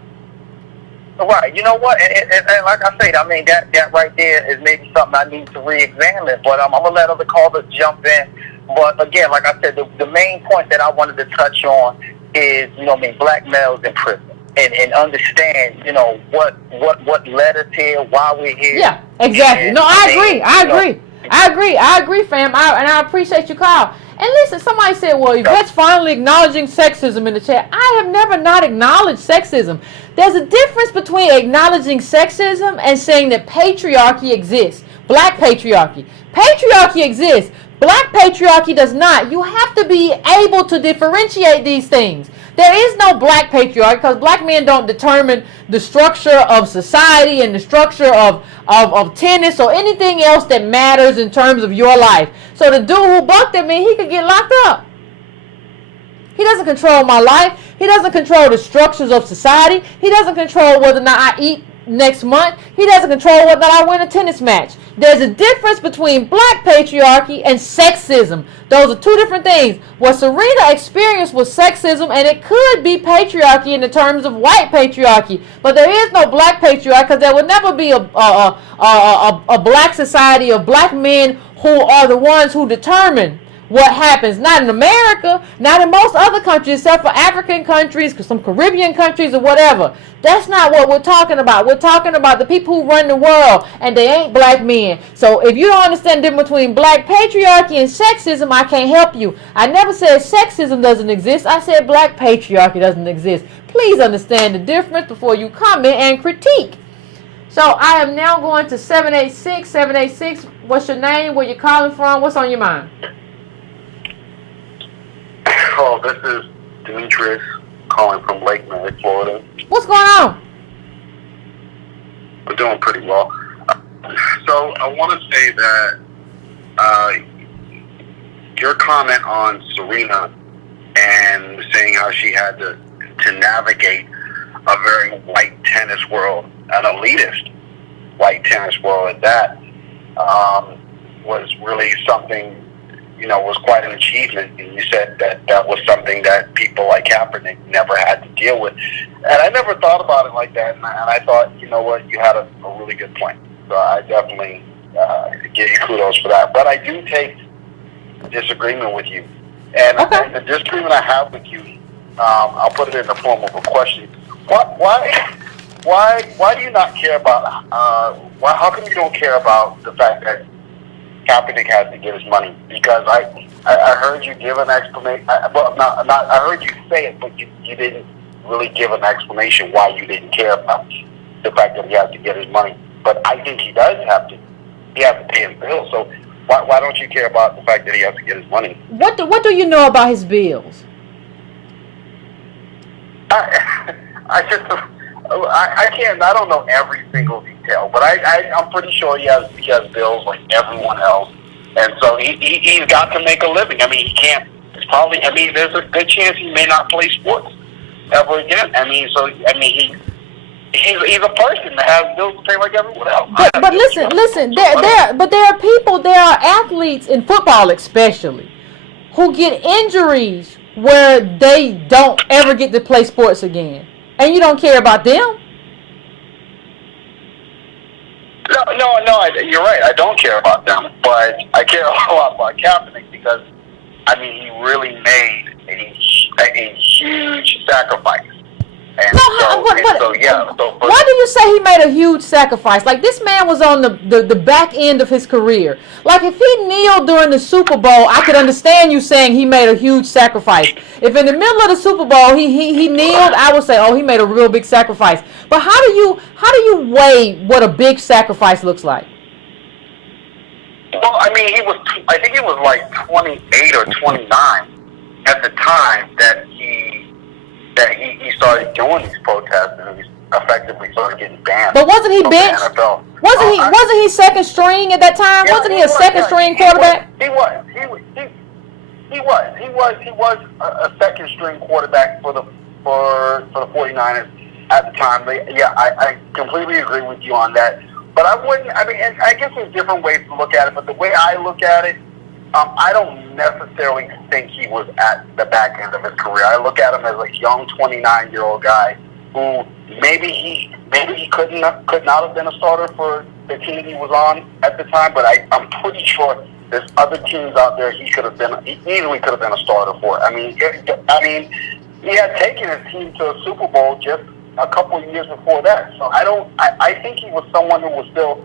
You know what? And like I said, I mean, that right there is maybe something I need to re-examine. But I'm going to let other callers jump in. But again, like I said, the main point that I wanted to touch on is, you know, I mean, black males in prison. And understand, you know, what led us here, why we're here. Yeah, exactly. And, I agree, fam. And I appreciate you, Kyle. And listen, somebody said, well, Yvette's finally acknowledging sexism in the chat. I have never not acknowledged sexism. There's a difference between acknowledging sexism and saying that patriarchy exists. Black patriarchy. Patriarchy exists. Black patriarchy does not. You have to be able to differentiate these things. There is no black patriarchy because black men don't determine the structure of society and the structure of tennis or anything else that matters in terms of your life. So the dude who bucked at me, he could get locked up. He doesn't control my life. He doesn't control the structures of society. He doesn't control whether or not I eat next month. He doesn't control whether or not I win a tennis match. There's a difference between black patriarchy and sexism. Those are two different things. What Serena experienced was sexism, and it could be patriarchy in the terms of white patriarchy. But there is no black patriarchy because there will never be a black society of black men who are the ones who determine what happens. Not in America, not in most other countries except for African countries, some Caribbean countries or whatever. That's not what we're talking about. We're talking about the people who run the world, and they ain't black men. So if you don't understand the difference between black patriarchy and sexism, I can't help you. I never said sexism doesn't exist. I said black patriarchy doesn't exist. Please understand the difference before you comment and critique. So I am now going to 786. 786, what's your name? Where you calling from? What's on your mind? Oh, this is Demetrius calling from Lake Mary, Florida. What's going on? I'm doing pretty well. So I want to say that your comment on Serena and saying how she had to navigate a very white tennis world, an elitist white tennis world at that, was really something, was quite an achievement. And you said that was something that people like Kaepernick never had to deal with. And I never thought about it like that. And I thought, you know what, you had a really good point. So I definitely give you kudos for that. But I do take disagreement with you. And okay. The disagreement I have with you, I'll put it in the form of a question. Why do you not care about, how come you don't care about the fact that Kaepernick has to get his money? Because I heard you give an explanation. I heard you say it, but you didn't really give an explanation why you didn't care about the fact that he has to get his money. But I think he does have to. He has to pay his bills. So why don't you care about the fact that he has to get his money? What do you know about his bills? I can't. I don't know every single detail, but I'm pretty sure he has bills like everyone else, and so he's got to make a living. I mean, he can't. It's probably. I mean, there's a good chance he may not play sports ever again. I mean, he's a person that has bills to pay like everyone else. But listen. There are people. There are athletes in football, especially, who get injuries where they don't ever get to play sports again. And you don't care about them? No, you're right. I don't care about them. But I care a lot about Kaepernick because, I mean, he really made a huge sacrifice. And why do you say he made a huge sacrifice? Like, this man was on the back end of his career. Like, if he kneeled during the Super Bowl, I could understand you saying he made a huge sacrifice. If in the middle of the Super Bowl he kneeled, I would say, oh, he made a real big sacrifice. But how do you weigh what a big sacrifice looks like? Well, I mean, I think he was like 28 or 29 at the time that he started doing these protests, and he effectively started getting banned. But wasn't he benched? Wasn't he second string at that time? Yeah, wasn't he a second string quarterback? He was a second string quarterback for the 49ers at the time. I completely agree with you on that. But I wouldn't. I mean, I guess there's different ways to look at it. But the way I look at it, I don't necessarily think he was at the back end of his career. I look at him as a young 29-year-old guy who maybe he could not have been a starter for the team he was on at the time. But I'm pretty sure there's other teams out there he easily could have been a starter for. I mean, he had taken his team to a Super Bowl just a couple of years before that. So I think he was someone who was still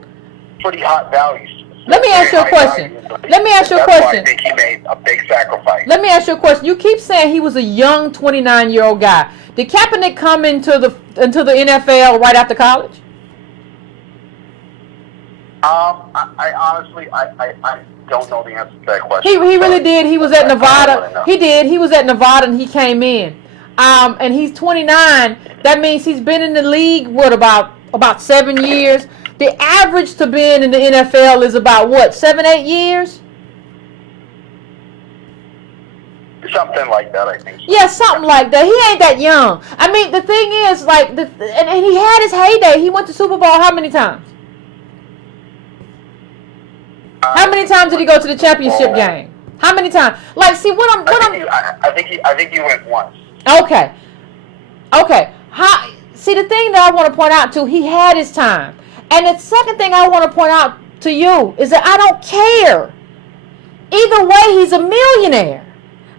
pretty hot value. Let me ask you a question. That's why I think he made a big sacrifice. Let me ask you a question. You keep saying he was a young 29-year-old guy. Did Kaepernick come into the NFL right after college? I honestly don't know the answer to that question. He really did. He was at Nevada. He did. He was at Nevada and he came in. and he's 29. That means he's been in the league, what, about 7 years? The average to being in the NFL is about, what, 7, 8 years? Something like that, I think. Yeah, something like that. He ain't that young. I mean, the thing is, like, and he had his heyday. He went to Super Bowl how many times? How many times did he go to the championship game? How many times? Like, see, I think he went once. Okay. See, the thing that I want to point out too, he had his time. And the second thing I want to point out to you is that I don't care. Either way, he's a millionaire.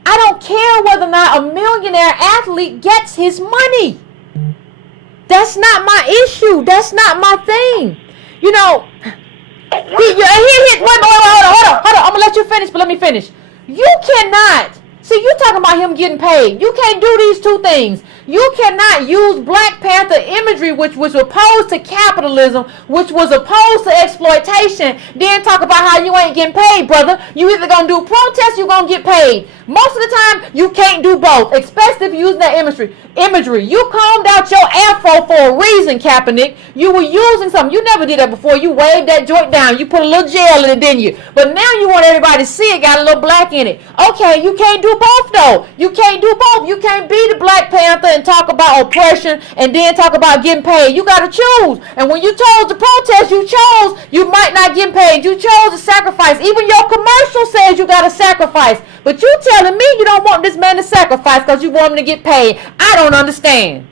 I don't care whether or not a millionaire athlete gets his money. That's not my issue. That's not my thing. You know, hold on. I'm going to let you finish, but let me finish. You cannot, see, you talking about him getting paid. You can't do these two things. You cannot use Black Panther imagery, which was opposed to capitalism, which was opposed to exploitation, then talk about how you ain't getting paid, brother. You either going to do protests, you're going to get paid. Most of the time, you can't do both, especially if you're using that imagery. You combed out your afro for a reason, Kaepernick. You were using something. You never did that before. You waved that joint down. You put a little gel in it, didn't you? But now you want everybody to see it got a little black in it. Okay, you can't do both, though. You can't do both. You can't be the Black Panther and talk about oppression and then talk about getting paid. You got to choose. And when you chose to protest, you might not get paid. You chose to sacrifice. Even your commercial says you got to sacrifice. But you telling me you don't want this man to sacrifice because you want him to get paid. I don't understand.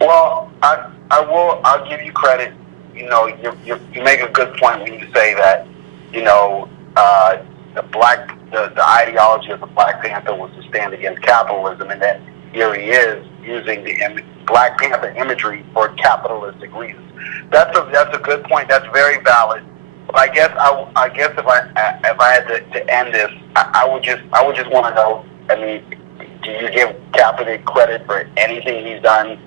Well, I'll give you credit. You know, you make a good point when you say that, you know, the ideology of the Black Panther was to stand against capitalism, and that here he is using the Black Panther imagery for capitalistic reasons. That's a good point. That's very valid. But I guess if I had to end this, I would just want to know. I mean, do you give Kaepernick credit for anything he's done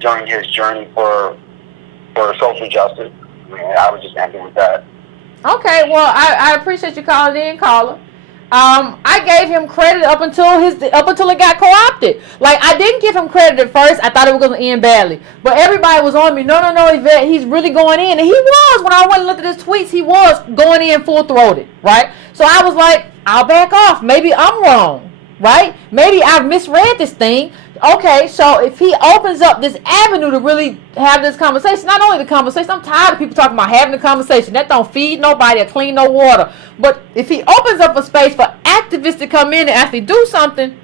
during his journey for social justice? I mean, I would just end it with that. Okay, well, I appreciate you calling in, caller. I gave him credit up until it got co-opted. Like, I didn't give him credit at first. I thought it was going to end badly. But everybody was on me. No, Yvette, he's really going in. And he was. When I went and looked at his tweets, he was going in full-throated, right? So I was like, I'll back off. Maybe I'm wrong, right? Maybe I've misread this thing. Okay, so if he opens up this avenue to really have this conversation, not only the conversation, I'm tired of people talking about having the conversation. That don't feed nobody or clean no water. But if he opens up a space for activists to come in and actually do something,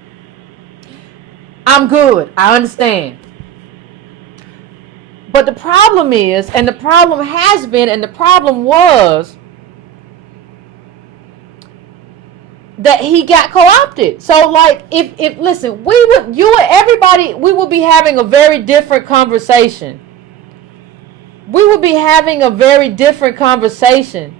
I'm good. I understand. But the problem is, and the problem has been, and the problem was, that he got co-opted. So, like, if listen, we would be having a very different conversation. We would be having a very different conversation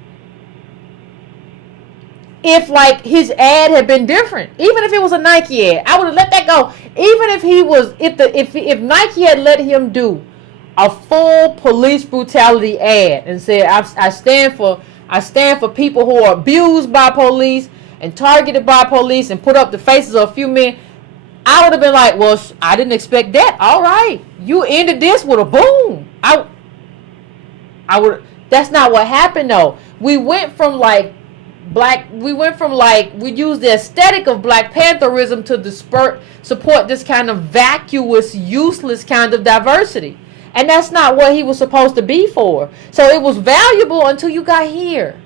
if, like, his ad had been different. Even if it was a Nike ad, I would have let that go. Even if he was, if Nike had let him do a full police brutality ad and said, I stand for people who are abused by police and targeted by police, and put up the faces of a few men, I would have been like, well, I didn't expect that. All right, you ended this with a boom. I would. That's not what happened though. We went from we used the aesthetic of Black Pantherism to support this kind of vacuous, useless kind of diversity, and that's not what he was supposed to be for. So it was valuable until you got here.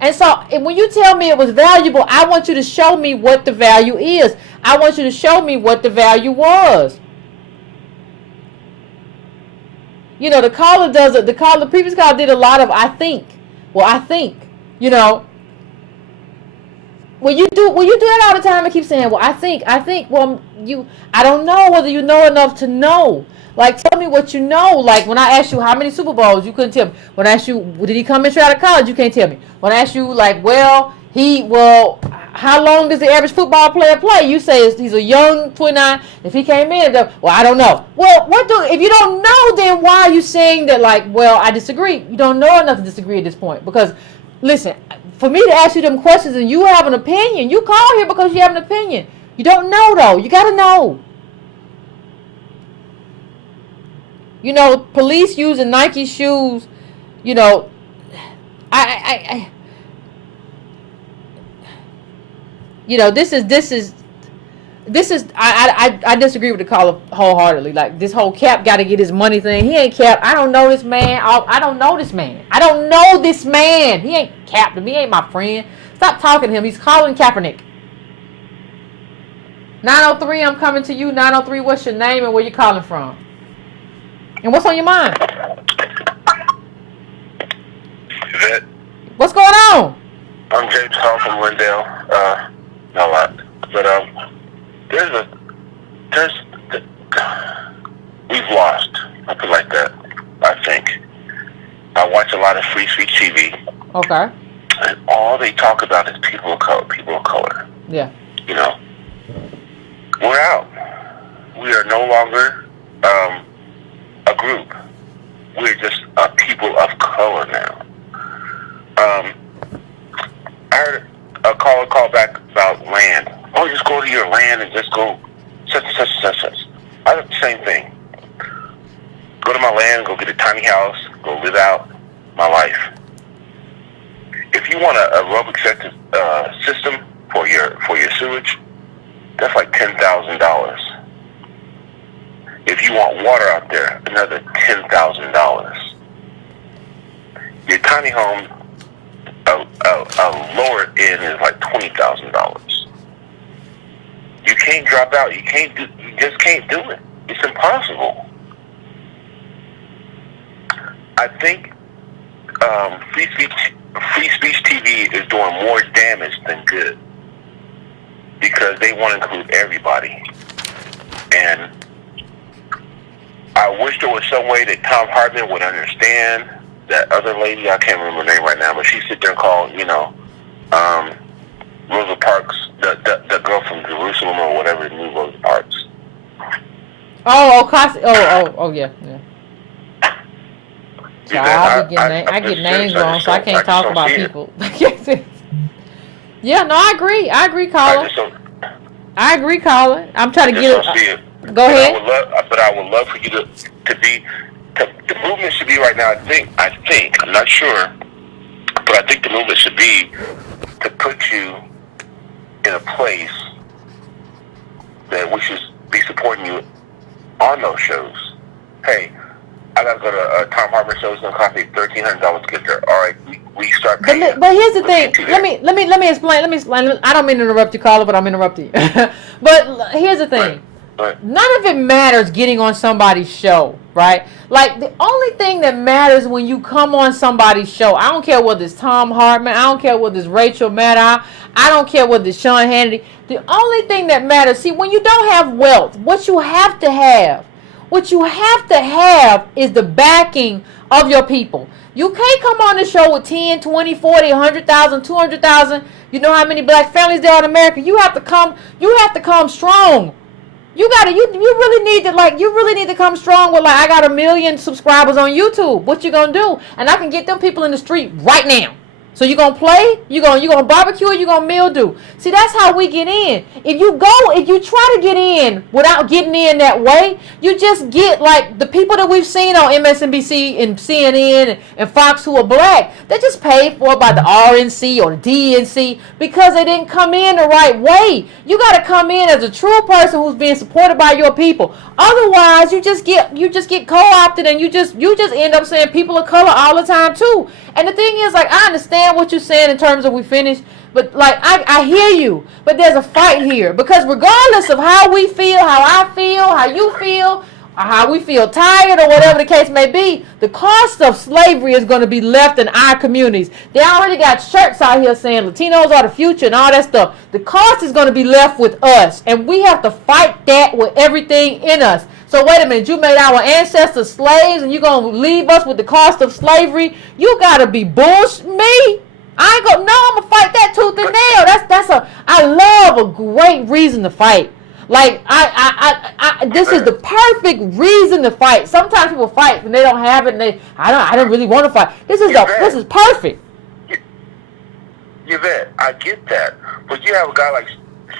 And so when you tell me it was valuable, I want you to show me what the value is. I want you to show me what the value was. You know, the previous caller did a lot of I think. Well, I think, you know. When you do that all the time and keep saying, well, I think, well, I don't know whether you know enough to know. Like, tell me what you know. Like, when I asked you how many Super Bowls, you couldn't tell me. When I asked you, did he come in straight out of college, you can't tell me. When I asked you, like, how long does the average football player play? You say he's a young 29. If he came in, well, I don't know. Well, if you don't know, then why are you saying that, like, well, I disagree? You don't know enough to disagree at this point. Because listen, for me to ask you them questions and you have an opinion, you call here because you have an opinion. You don't know, though. You got to know. You know, police using Nike shoes, you know, you know, this is I disagree with the caller wholeheartedly. Like, this whole Cap got to get his money thing. He ain't Cap. I don't know this man. I don't know this man. I don't know this man. He ain't Cap to me. He ain't my friend. Stop talking to him. He's Colin Kaepernick. 903, I'm coming to you. 903, what's your name and where you calling from? And what's on your mind? Yvette. What's going on? I'm James Hall from Lindale. Not a lot. But, we've lost. I feel like that, I think. I watch a lot of free speech TV. Okay. And all they talk about is people of color. Yeah. You know, we're out. We are no longer a group. We're just a people of color now. I heard a caller call back about land. Oh, just go to your land and just go such and such and such and such. I do the same thing. Go to my land, go get a tiny house, go live out my life. If you want a aerobic system for your sewage, that's like $10,000. If you want water out there, another $10,000. Your tiny home, a lower end is like $20,000. You can't drop out. You just can't do it. It's impossible. I think free speech TV is doing more damage than good because they want to include everybody. And I wish there was some way that Tom Hartman would understand that other lady, I can't remember her name right now, but she sit there and called, you know, Rosa Parks, the girl from Jerusalem or whatever, new Rosa Parks. Yeah. Child, I get names wrong, so I can't talk about people. Yeah, no, I agree, Colin. I agree, Colin. I'm trying to get it. Go ahead. I would love for you to be. The movement should be right now. I think. I'm not sure, but I think the movement should be to put you in a place that we should be supporting you on those shows. Hey, I gotta go to Tom Hartman show. It's gonna cost me $1,300 to get there. All right, we start paying. But here's the thing. Let me explain. I don't mean to interrupt you, caller, but I'm interrupting you. But here's the thing. Right. None of it matters getting on somebody's show, right? Like, the only thing that matters when you come on somebody's show, I don't care whether it's Tom Hartman, I don't care whether it's Rachel Maddow, I don't care whether it's Sean Hannity. The only thing that matters, see, when you don't have wealth, what you have to have is the backing of your people. You can't come on the show with 10, 20, 40, 100,000, 200,000. You know how many black families there are in America? You have to come strong. You really need to come strong with, like, I got 1 million subscribers on YouTube. What you gonna do? And I can get them people in the street right now. So you gonna play? You gonna barbecue? Or you gonna mildew? See, that's how we get in. If you try to get in without getting in that way, you just get like the people that we've seen on MSNBC and CNN and Fox who are black. They're just paid for by the RNC or the DNC because they didn't come in the right way. You gotta come in as a true person who's being supported by your people. Otherwise, you just get co-opted and you just end up saying people of color all the time too. And the thing is, like, I understand what you're saying in terms of we finished, but like I hear you, but there's a fight here because regardless of how we feel, how I feel, how you feel, or how we feel tired or whatever the case may be, the cost of slavery is going to be left in our communities. They already got shirts out here saying Latinos are the future and all that stuff. The cost is going to be left with us, and we have to fight that with everything in us. So wait a minute, you made our ancestors slaves and you're going to leave us with the cost of slavery? You got to be bullshit me. I ain't going to, no, I'm going to fight that tooth and nail. I love a great reason to fight. Like, this is the perfect reason to fight. Sometimes people fight when they don't have it and I don't really want to fight. This is perfect. Yvette, I get that. But you have a guy like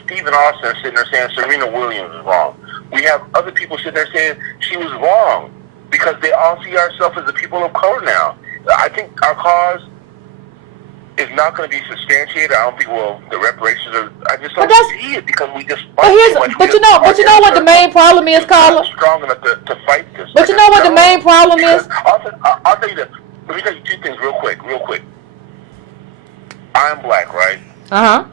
Stephen Austin sitting there saying Serena Williams is wrong. We have other people sitting there saying she was wrong because they all see ourselves as the people of color now. I think our cause is not going to be substantiated. I don't think, well, the reparations are, I just don't see it because we just fight so much. But you know what the main problem is, Carla? Strong enough to fight this. But you know what the main problem is? I'll tell you this. Let me tell you two things real quick. I'm black, right? Uh-huh.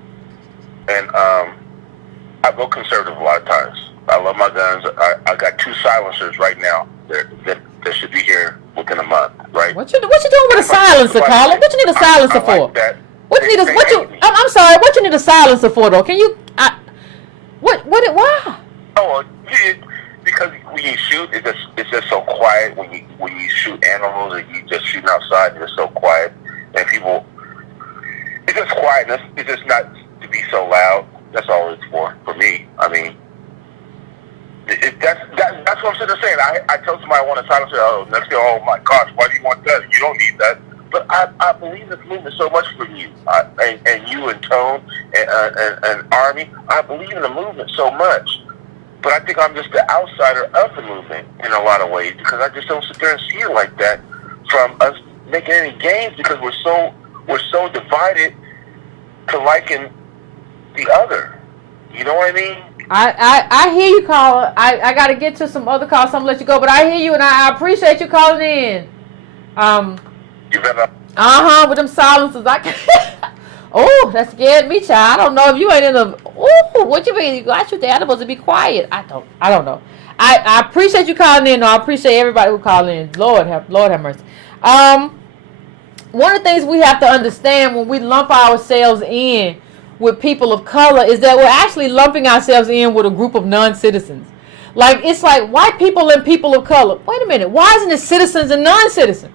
And I vote conservative a lot of times. I love my guns. I got 2 silencers right now that should be here within a month, right? What you doing with a silencer, Carla? What you need a silencer for? That. I'm sorry. What you need a silencer for, though? Can you? Why? Oh, because when you shoot, it's just so quiet. When you shoot animals and you just shooting outside, it's so quiet, and people. It's just quietness. It's just not to be so loud. That's all it's for me. I mean, that's what I'm sitting there saying. I tell somebody I want a silencer. Oh, next thing, oh my gosh, why do you want that? You don't need that. But I believe this movement so much for you and you and Tone and Army. I believe in the movement so much. But I think I'm just the outsider of the movement in a lot of ways because I just don't sit there and see it like that from us making any gains because we're so divided to liking the other. You know what I mean? I hear you, Carla. I got to get to some other calls, so I'm going to let you go. But I hear you, and I appreciate you calling in. You better. With them silences. Oh, that scared me, child. I don't know if you ain't in the... Ooh, what you mean? You got your animals to be quiet. I don't know. I appreciate you calling in, though. I appreciate everybody who called in. Lord have mercy. One of the things we have to understand when we lump ourselves in with people of color is that we're actually lumping ourselves in with a group of non-citizens. Like, it's like white people and people of color. Wait a minute. Why isn't it citizens and non-citizens?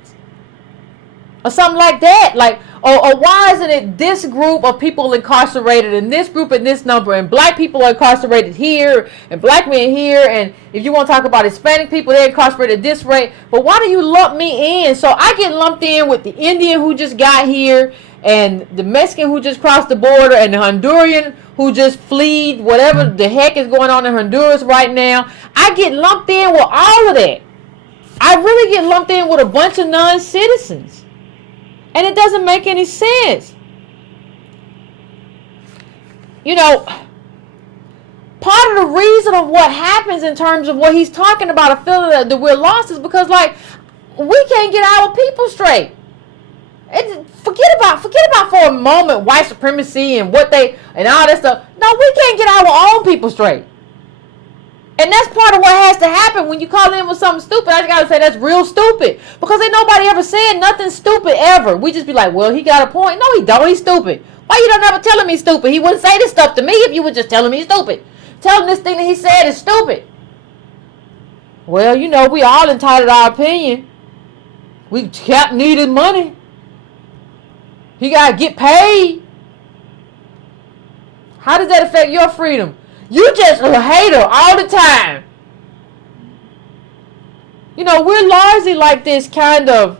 Or something like that. Like, or why isn't it this group of people incarcerated and this group and this number and black people are incarcerated here and black men here, and if you want to talk about Hispanic people, they're incarcerated at this rate. But why do you lump me in? So I get lumped in with the Indian who just got here and the Mexican who just crossed the border and the Honduran who just fled whatever the heck is going on in Honduras right now. I get lumped in with all of that. I really get lumped in with a bunch of non-citizens. And it doesn't make any sense. You know, part of the reason of what happens in terms of what he's talking about, a feeling that we're lost, is because, like, we can't get our people straight. Forget about for a moment white supremacy and what they and all that stuff. No, we can't get our own people straight. And that's part of what has to happen when you call in with something stupid. I just gotta say that's real stupid. Because ain't nobody ever said nothing stupid ever. We just be like, well, he got a point. No, he don't. He's stupid. Why you don't ever tell him he's stupid? He wouldn't say this stuff to me if you would just tell him he's stupid. Tell him this thing that he said is stupid. Well, you know, we all entitled to our opinion. We kept needing money. He gotta get paid. How does that affect your freedom? You just a hater all the time. You know, we're largely like this kind of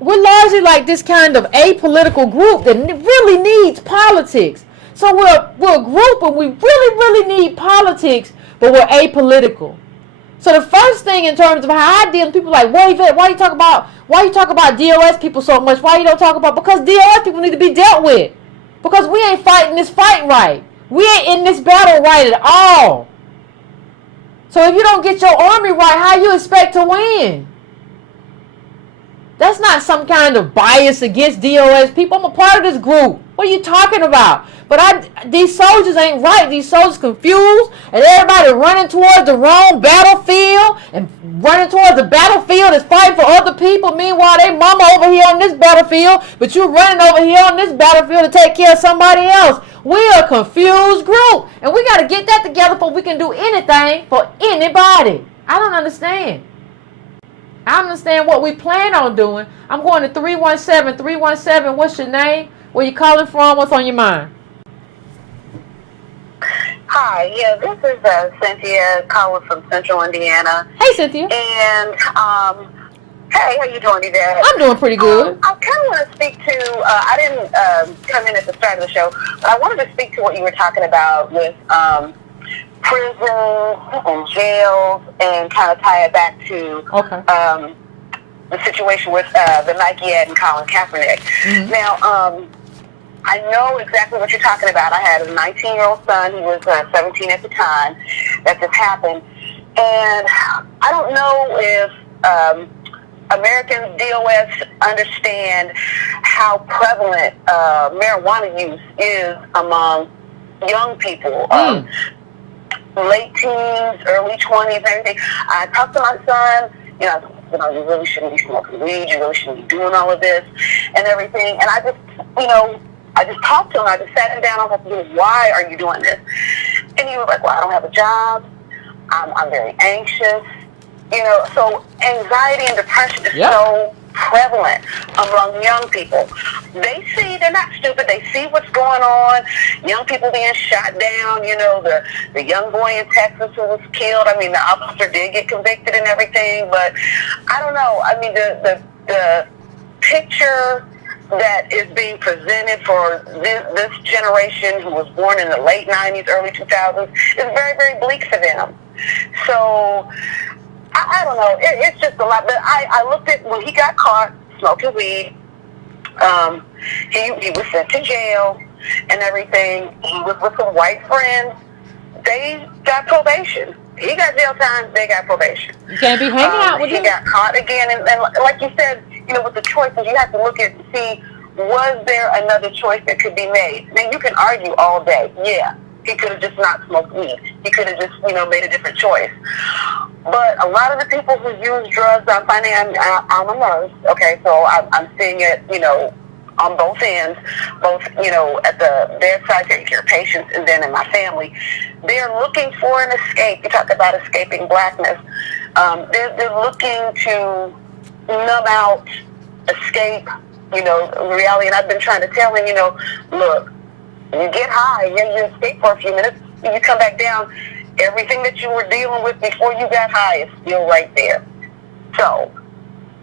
apolitical group that really needs politics. So we're a group and we really need politics, but we're apolitical. So the first thing in terms of how I deal with people like, well, Yvette, why you talk about DOS people so much? Why you don't talk about, because DOS people need to be dealt with. Because we ain't fighting this fight right. We ain't in this battle right at all. So if you don't get your army right, how you expect to win? That's not some kind of bias against DOS people. I'm a part of this group. What are you talking about? But these soldiers ain't right. These soldiers confused, and everybody running towards the wrong battlefield and running towards the battlefield that's fighting for other people. Meanwhile, they mama over here on this battlefield, but you running over here on this battlefield to take care of somebody else. We're a confused group, and we got to get that together before we can do anything for anybody. I don't understand. I understand what we plan on doing. I'm going to 317. 317, what's your name? Where you calling from? What's on your mind? Hi, yeah, this is Cynthia calling from Central Indiana. Hey, Cynthia. And Hey, how you doing, Yvette? I'm doing pretty good. I kind of want to speak to, I didn't come in at the start of the show, but I wanted to speak to what you were talking about with prisons and jails and kind of tie it back to the situation with the Nike ad and Colin Kaepernick. Mm-hmm. Now, I know exactly what you're talking about. I had a 19-year-old son. He was 17 at the time that this happened. And I don't know if American DOS understand how prevalent marijuana use is among young people, late teens, early 20s, everything. I talked to my son, you really shouldn't be smoking weed, you really shouldn't be doing all of this and everything. And I just talked to him. I just sat him down. I was like, why are you doing this? And he was like, well, I don't have a job. I'm very anxious. So anxiety and depression is so prevalent among young people. They're not stupid. They see what's going on. Young people being shot down, the young boy in Texas who was killed. I mean, the officer did get convicted and everything, but I don't know. I mean, the picture that is being presented for this generation who was born in the late 90s, early 2000s is very, very bleak for them. So I don't know. It's just a lot. But I looked at when he got caught smoking weed. He was sent to jail and everything. He was with some white friends. They got probation. He got jail time. They got probation. You can't be hanging out with him. He got caught again. And like you said, with the choices, you have to look at and see, was there another choice that could be made? Now, you can argue all day. Yeah, he could have just not smoked weed. He could have just, made a different choice. But a lot of the people who use drugs, I'm finding, I'm a nurse, okay, so I'm seeing it, on both ends, both, at the bedside taking care of patients and then in my family. They're looking for an escape. You talk about escaping blackness. They're looking to numb out, escape, reality. And I've been trying to tell him, look, you get high, you escape for a few minutes, you come back down, everything that you were dealing with before you got high is still right there. So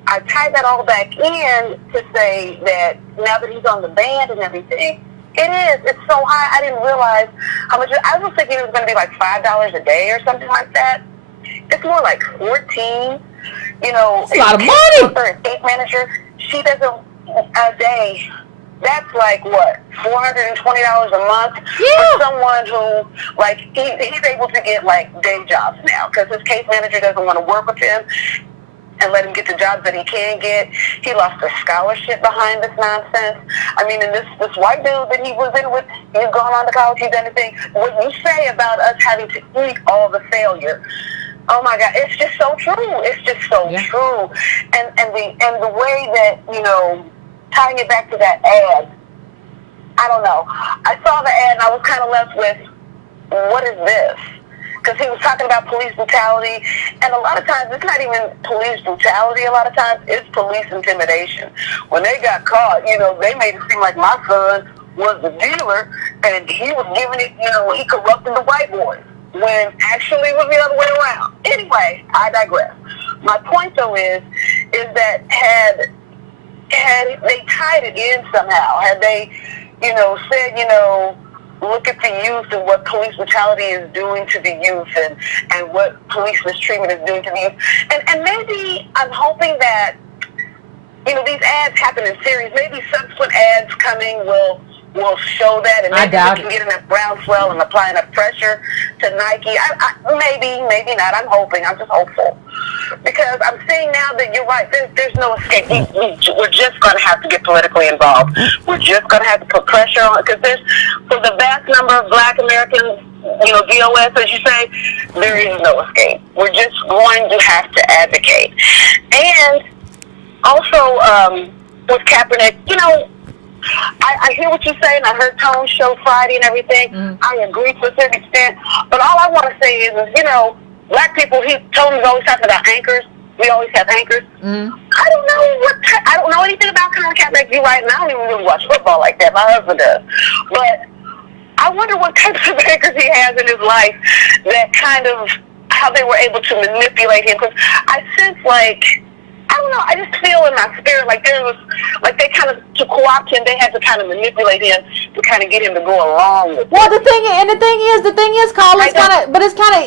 I tied that all back in to say that now that he's on the band and everything, it's so high. I didn't realize how much. I was thinking it was going to be like $5 a day or something like that. It's more like $14. It's a lot of money. A state manager, she does a day. That's like what, $420 a month for someone who, he's able to get day jobs now because his case manager doesn't want to work with him and let him get the jobs that he can get. He lost a scholarship behind this nonsense. I mean, and this white dude that he was in with, he's gone on to college, he's done anything. What you say about us having to eat all the failure, oh my God, it's just so true. It's just so true. And the way that, tying it back to that ad, I don't know. I saw the ad and I was kind of left with, what is this? Because he was talking about police brutality, and a lot of times it's not even police brutality. A lot of times it's police intimidation. When they got caught, they made it seem like my son was the dealer, and he was giving it, he corrupted the white boys, when actually it was the other way around. Anyway, I digress. My point, though, is that had they tied it in somehow, had they, said, look at the youth and what police brutality is doing to the youth and what police mistreatment is doing to the youth. And maybe I'm hoping that, these ads happen in series. Maybe subsequent ads coming will show that, and maybe we can get enough groundswell and apply enough pressure to Nike. Maybe not. I'm hoping. I'm just hopeful. Because I'm seeing now that you're right. There's no escape. We're just going to have to get politically involved. We're just going to have to put pressure on, because for the vast number of Black Americans, DOS, as you say, there is no escape. We're just going to have to advocate. And also, with Kaepernick, I hear what you're saying. I heard Tone's show Friday and everything. I agree to a certain extent. But all I want to say is Black people, Tony's always talking about anchors. We always have anchors. I don't know anything about Colin Kaepernick. You're right, and I don't even really watch football like that. My husband does. But I wonder what types of anchors he has in his life that kind of, how they were able to manipulate him. Because I sense I don't know. I just feel in my spirit like there was, like they kind of, to co-opt him, they had to kind of manipulate him to kind of get him to go along with it. Well, the thing is, Colin,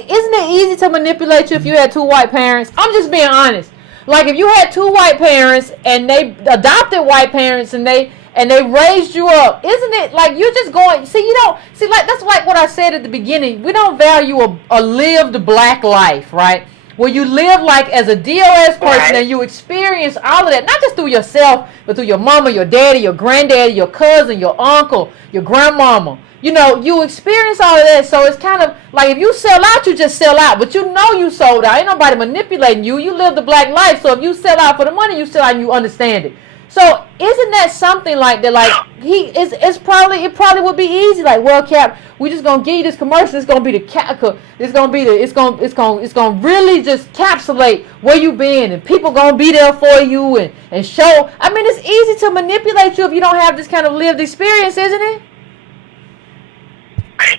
isn't it easy to manipulate you if you had two white parents? I'm just being honest. Like if you had two white parents and they adopted white parents and they raised you up, isn't it like you're just going, like that's like what I said at the beginning. We don't value a lived black life, right? Where you live like as a DOS person, right, and you experience all of that, not just through yourself, but through your mama, your daddy, your granddaddy, your cousin, your uncle, your grandmama. You know, you experience all of that, so it's kind of like if you sell out, you just sell out, but you know you sold out. Ain't nobody manipulating you. You live the black life, so if you sell out for the money, you sell out and you understand it. So isn't that something like that? Like it probably would be easy. Like, well, Cap, we just gonna give you this commercial. It's gonna be it's gonna really just encapsulate where you been, and people gonna be there for you and show. I mean, it's easy to manipulate you if you don't have this kind of lived experience, isn't it?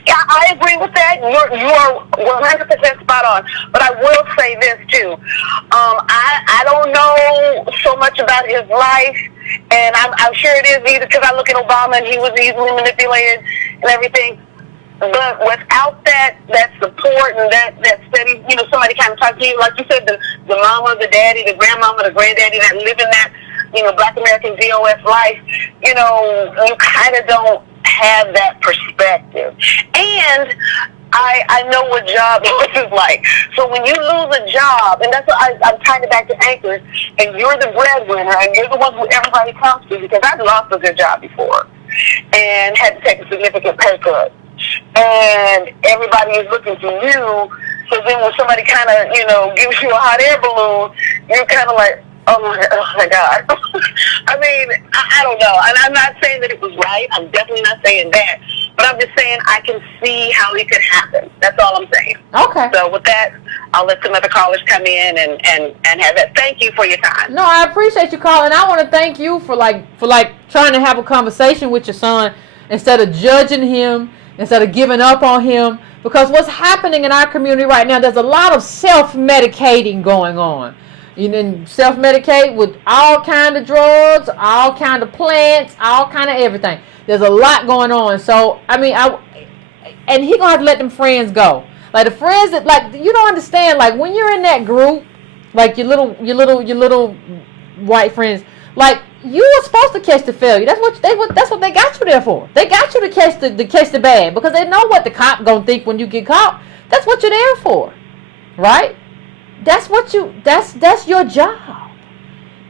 Yeah, I agree with that. You are 100% spot on. But I will say this too. I don't know so much about his life, and I'm sure it is either because I look at Obama and he was easily manipulated and everything. But without that support and that steady, somebody kind of talk to you, like you said, the mama, the daddy, the grandmama, the granddaddy that live in that, Black American DOS life, you kind of don't have that perspective. And I know what job loss is like. So when you lose a job, and that's what I'm tying it back to anchors, and you're the breadwinner, and you're the one who everybody comes to, because I've lost a good job before and had to take a significant pay cut. And everybody is looking to you. So then when somebody kind of, gives you a hot air balloon, you're kind of like, oh my God. I mean, I don't know. And I'm not saying that it was right. I'm definitely not saying that. But I'm just saying I can see how it could happen. That's all I'm saying. Okay. So with that, I'll let some other callers come in and have that. Thank you for your time. No, I appreciate you calling. I want to thank you for trying to have a conversation with your son instead of judging him, instead of giving up on him. Because what's happening in our community right now, there's a lot of self-medicating going on. You can self-medicate with all kind of drugs, all kind of plants, all kind of everything. There's a lot going on. So, I mean, and he gonna have to let them friends go. Like the friends that, like, you don't understand. Like when you're in that group, like your little white friends, like you were supposed to catch the failure. That's what they got you there for. They got you to catch the bad, because they know what the cop gonna think when you get caught. That's what you're there for, right? That's your job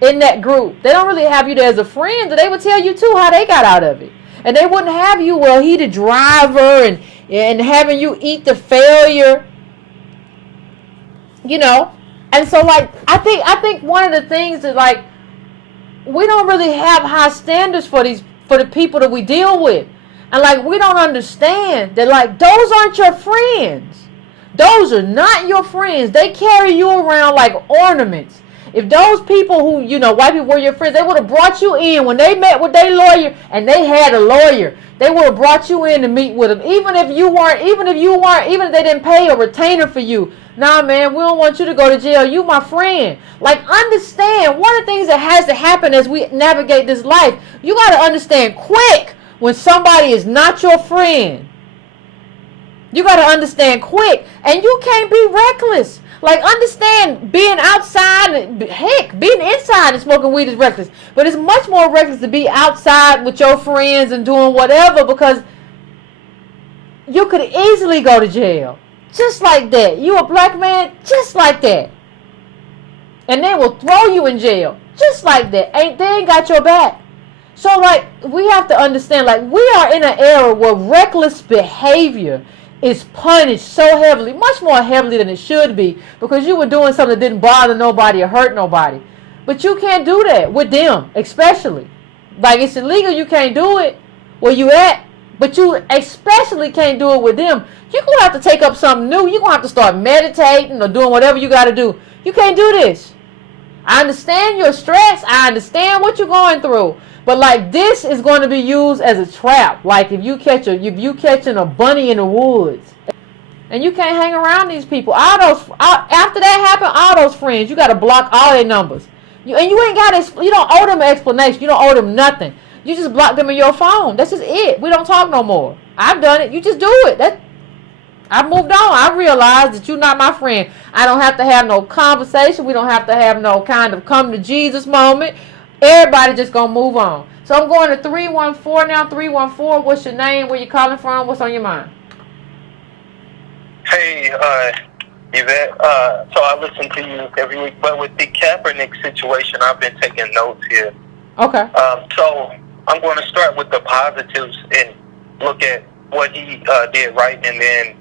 in that group. They don't really have you there as a friend, but they would tell you too how they got out of it. And they wouldn't have you, well, he the driver and having you eat the failure. And so like I think one of the things that, like, we don't really have high standards for the people that we deal with. And like we don't understand that, like, those aren't your friends. Those are not your friends. They carry you around like ornaments. If those people who, white people were your friends, they would have brought you in when they met with their lawyer, and they had a lawyer. They would have brought you in to meet with them. Even if they didn't pay a retainer for you. Nah, man, we don't want you to go to jail. You my friend. Like, understand, one of the things that has to happen as we navigate this life, you got to understand quick when somebody is not your friend. You got to understand quick. And you can't be reckless. Like, understand, being outside, heck, being inside and smoking weed is reckless. But it's much more reckless to be outside with your friends and doing whatever, because you could easily go to jail. Just like that. You a black man, just like that. And they will throw you in jail. Just like that. They ain't got your back. So, like, we have to understand, like, we are in an era where reckless behavior is punished so heavily, much more heavily than it should be, because you were doing something that didn't bother nobody or hurt nobody. But you can't do that with them, especially. Like, it's illegal, you can't do it where you at, but you especially can't do it with them. You're going to have to take up something new. You're going to have to start meditating or doing whatever you got to do. You can't do this. I understand your stress. I understand what you're going through. But like, this is going to be used as a trap. Like if you catching a bunny in the woods, and you can't hang around these people. After that happen, all those friends, you got to block all their numbers, You ain't got you don't owe them an explanation. You don't owe them nothing. You just block them in your phone. That's just it. We don't talk no more. I've done it. You just do it. I moved on. I realized that you're not my friend. I don't have to have no conversation. We don't have to have no kind of come to Jesus moment. Everybody just gonna move on. So I'm going to 314 now. 314. What's your name? Where you calling from? What's on your mind? Hey, Yvette. So I listen to you every week, but with the Kaepernick situation, I've been taking notes here. Okay. So I'm going to start with the positives and look at what he did right, and then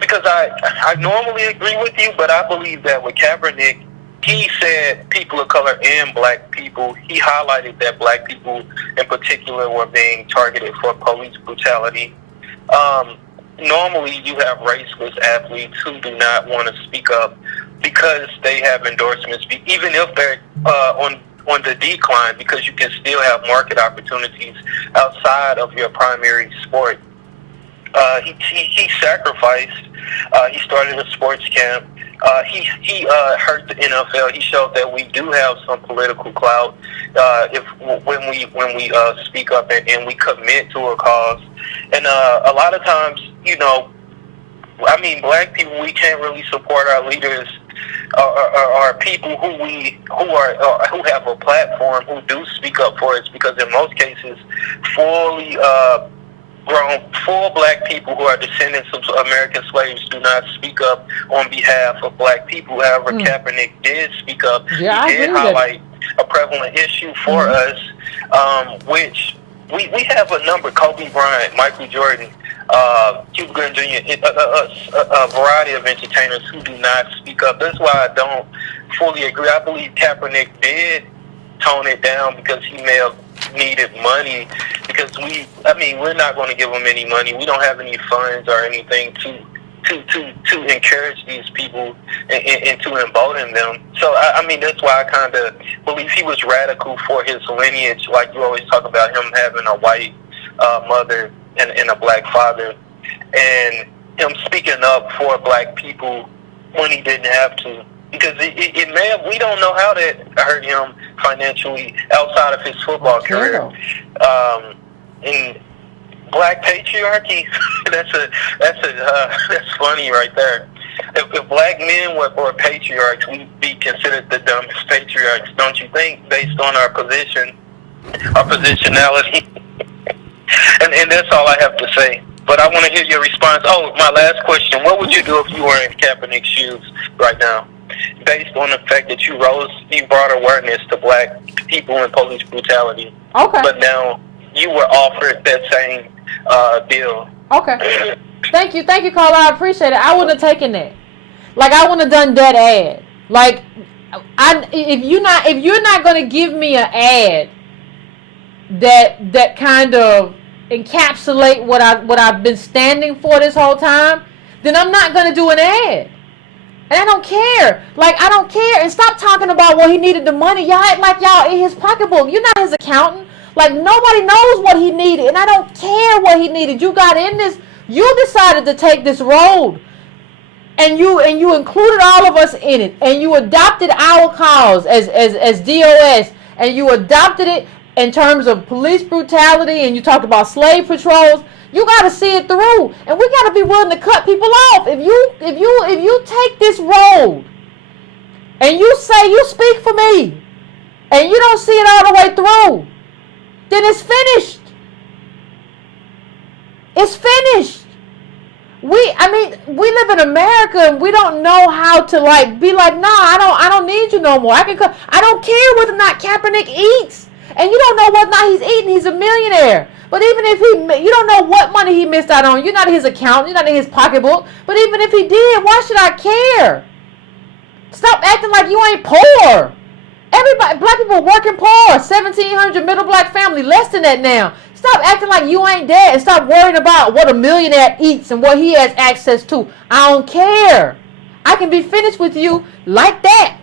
because I normally agree with you, but I believe that with Kaepernick, he said people of color and black people. He highlighted that black people in particular were being targeted for police brutality. Normally, you have raceless athletes who do not want to speak up because they have endorsements, even if they're on the decline, because you can still have market opportunities outside of your primary sport. He sacrificed. He started a sports camp. He hurt the NFL. He showed that we do have some political clout when we speak up and we commit to a cause. And a lot of times, black people, we can't really support our leaders or people who have a platform who do speak up for us, because in most cases, fully grown, full black people who are descendants of American slaves do not speak up on behalf of black people. However, Kaepernick did speak up. Yeah, he did highlight a prevalent issue for us, which we have a number: Kobe Bryant, Michael Jordan, Cuba Gooding Jr., a variety of entertainers who do not speak up. That's why I don't fully agree. I believe Kaepernick did tone it down because he may have needed money, because we're not going to give them any money. We don't have any funds or anything to encourage these people and to embolden them. So that's why I kind of believe he was radical for his lineage. Like you always talk about him having a white mother and a black father, and him speaking up for black people when he didn't have to. Because it may have, we don't know how that hurt him financially outside of his football career. And black patriarchy, that's funny right there. If black men were patriarchs, we'd be considered the dumbest patriarchs, don't you think? Based on our position, our positionality. and that's all I have to say. But I want to hear your response. Oh, my last question: what would you do if you were in Kaepernick's shoes right now? Based on the fact that you brought awareness to black people and police brutality. Okay. But now you were offered that same deal. Okay. Thank you, caller. I appreciate it. I wouldn't have taken that. Like, I wouldn't have done that ad. Like, if you're not gonna give me an ad that kind of encapsulate what I've been standing for this whole time, then I'm not gonna do an ad. And I don't care. Like, I don't care. And stop talking about, well, he needed the money. Y'all act like y'all in his pocketbook. You're not his accountant. Like, nobody knows what he needed. And I don't care what he needed. You got in this. You decided to take this road. And you included all of us in it. And you adopted our cause as DOS. And you adopted it in terms of police brutality. And you talked about slave patrols. You got to see it through, and we got to be willing to cut people off. If you take this road, and you say you speak for me, and you don't see it all the way through, then it's finished. It's finished. We live in America, and we don't know how to be like, nah, I don't need you no more. I don't care whether or not Kaepernick eats, and you don't know whether or not he's eating. He's a millionaire. But even if you don't know what money he missed out on. You're not his accountant. You're not in his pocketbook. But even if he did, why should I care? Stop acting like you ain't poor. Everybody, black people working poor. 1,700 middle black family, less than that now. Stop acting like you ain't dead, and stop worrying about what a millionaire eats and what he has access to. I don't care. I can be finished with you like that.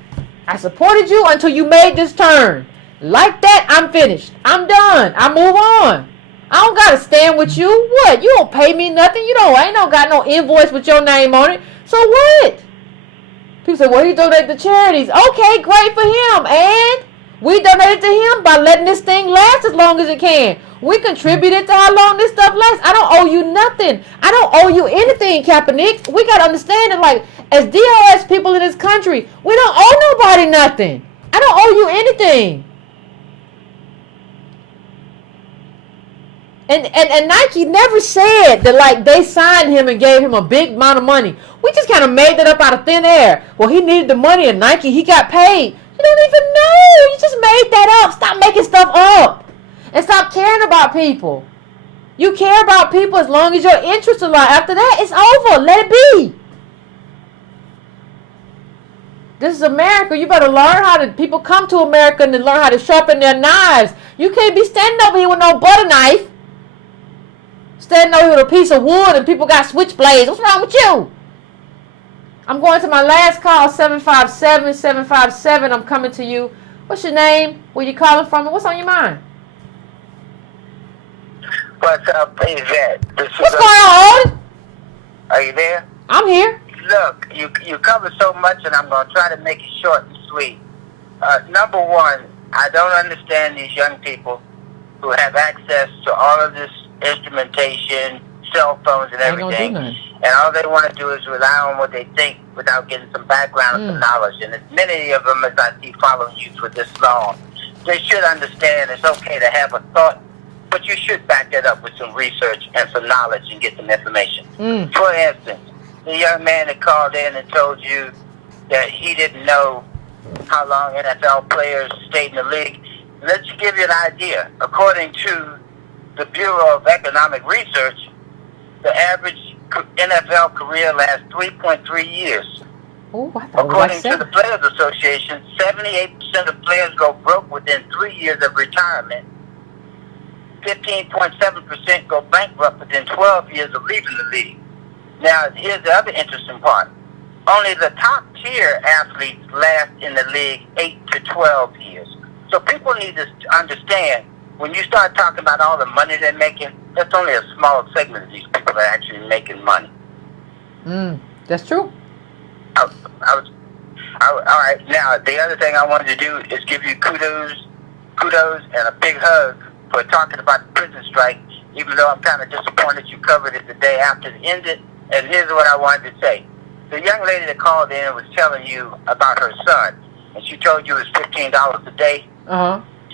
I supported you until you made this turn. Like that, I'm finished. I'm done. I move on. I don't gotta stand with you. What? You don't pay me nothing. Ain't got no invoice with your name on it. So what? People say, well, he donated to charities. Okay, great for him. And We donated to him by letting this thing last as long as it can. We contributed to how long this stuff lasts. I don't owe you nothing. I don't owe you anything, Kaepernick. We got to understand it. Like, as DOS people in this country, we don't owe nobody nothing. I don't owe you anything. And Nike never said that, like, they signed him and gave him a big amount of money. We just kind of made that up out of thin air. Well, he needed the money and Nike, he got paid. You don't even know. You just made that up. Stop making stuff up. And stop caring about people. You care about people as long as your interests are alive. After that, it's over. Let it be. This is America. You better learn how to, people come to America and learn how to sharpen their knives. You can't be standing over here with no butter knife. Standing over here with a piece of wood and people got switchblades. What's wrong with you? I'm going to my last call, 757-757. I'm coming to you. What's your name? Where you calling from? And what's on your mind? What's up, Yvette? What's going on? Are you there? I'm here. Look, you cover so much, and I'm going to try to make it short and sweet. Number one, I don't understand these young people who have access to all of this instrumentation, cell phones and everything, and all they want to do is rely on what they think without getting some background and some knowledge. And as many of them as I see following you for this long, they should understand it's okay to have a thought, but you should back that up with some research and some knowledge and get some information. For instance, the young man that called in and told you that he didn't know how long NFL players stayed in the league. Let's give you an idea. According to the Bureau of Economic Research, the average NFL career lasts 3.3 years. Ooh, According to the Players Association, 78% of players go broke within 3 years of retirement. 15.7% go bankrupt within 12 years of leaving the league. Now, here's the other interesting part. Only the top tier athletes last in the league 8 to 12 years. So people need to understand, when you start talking about all the money they're making, that's only a small segment of these people that are actually making money. That's true. All right, now, the other thing I wanted to do is give you kudos and a big hug for talking about the prison strike, even though I'm kind of disappointed you covered it the day after it ended. And here's what I wanted to say. The young lady that called in was telling you about her son, and she told you it was $15 a day.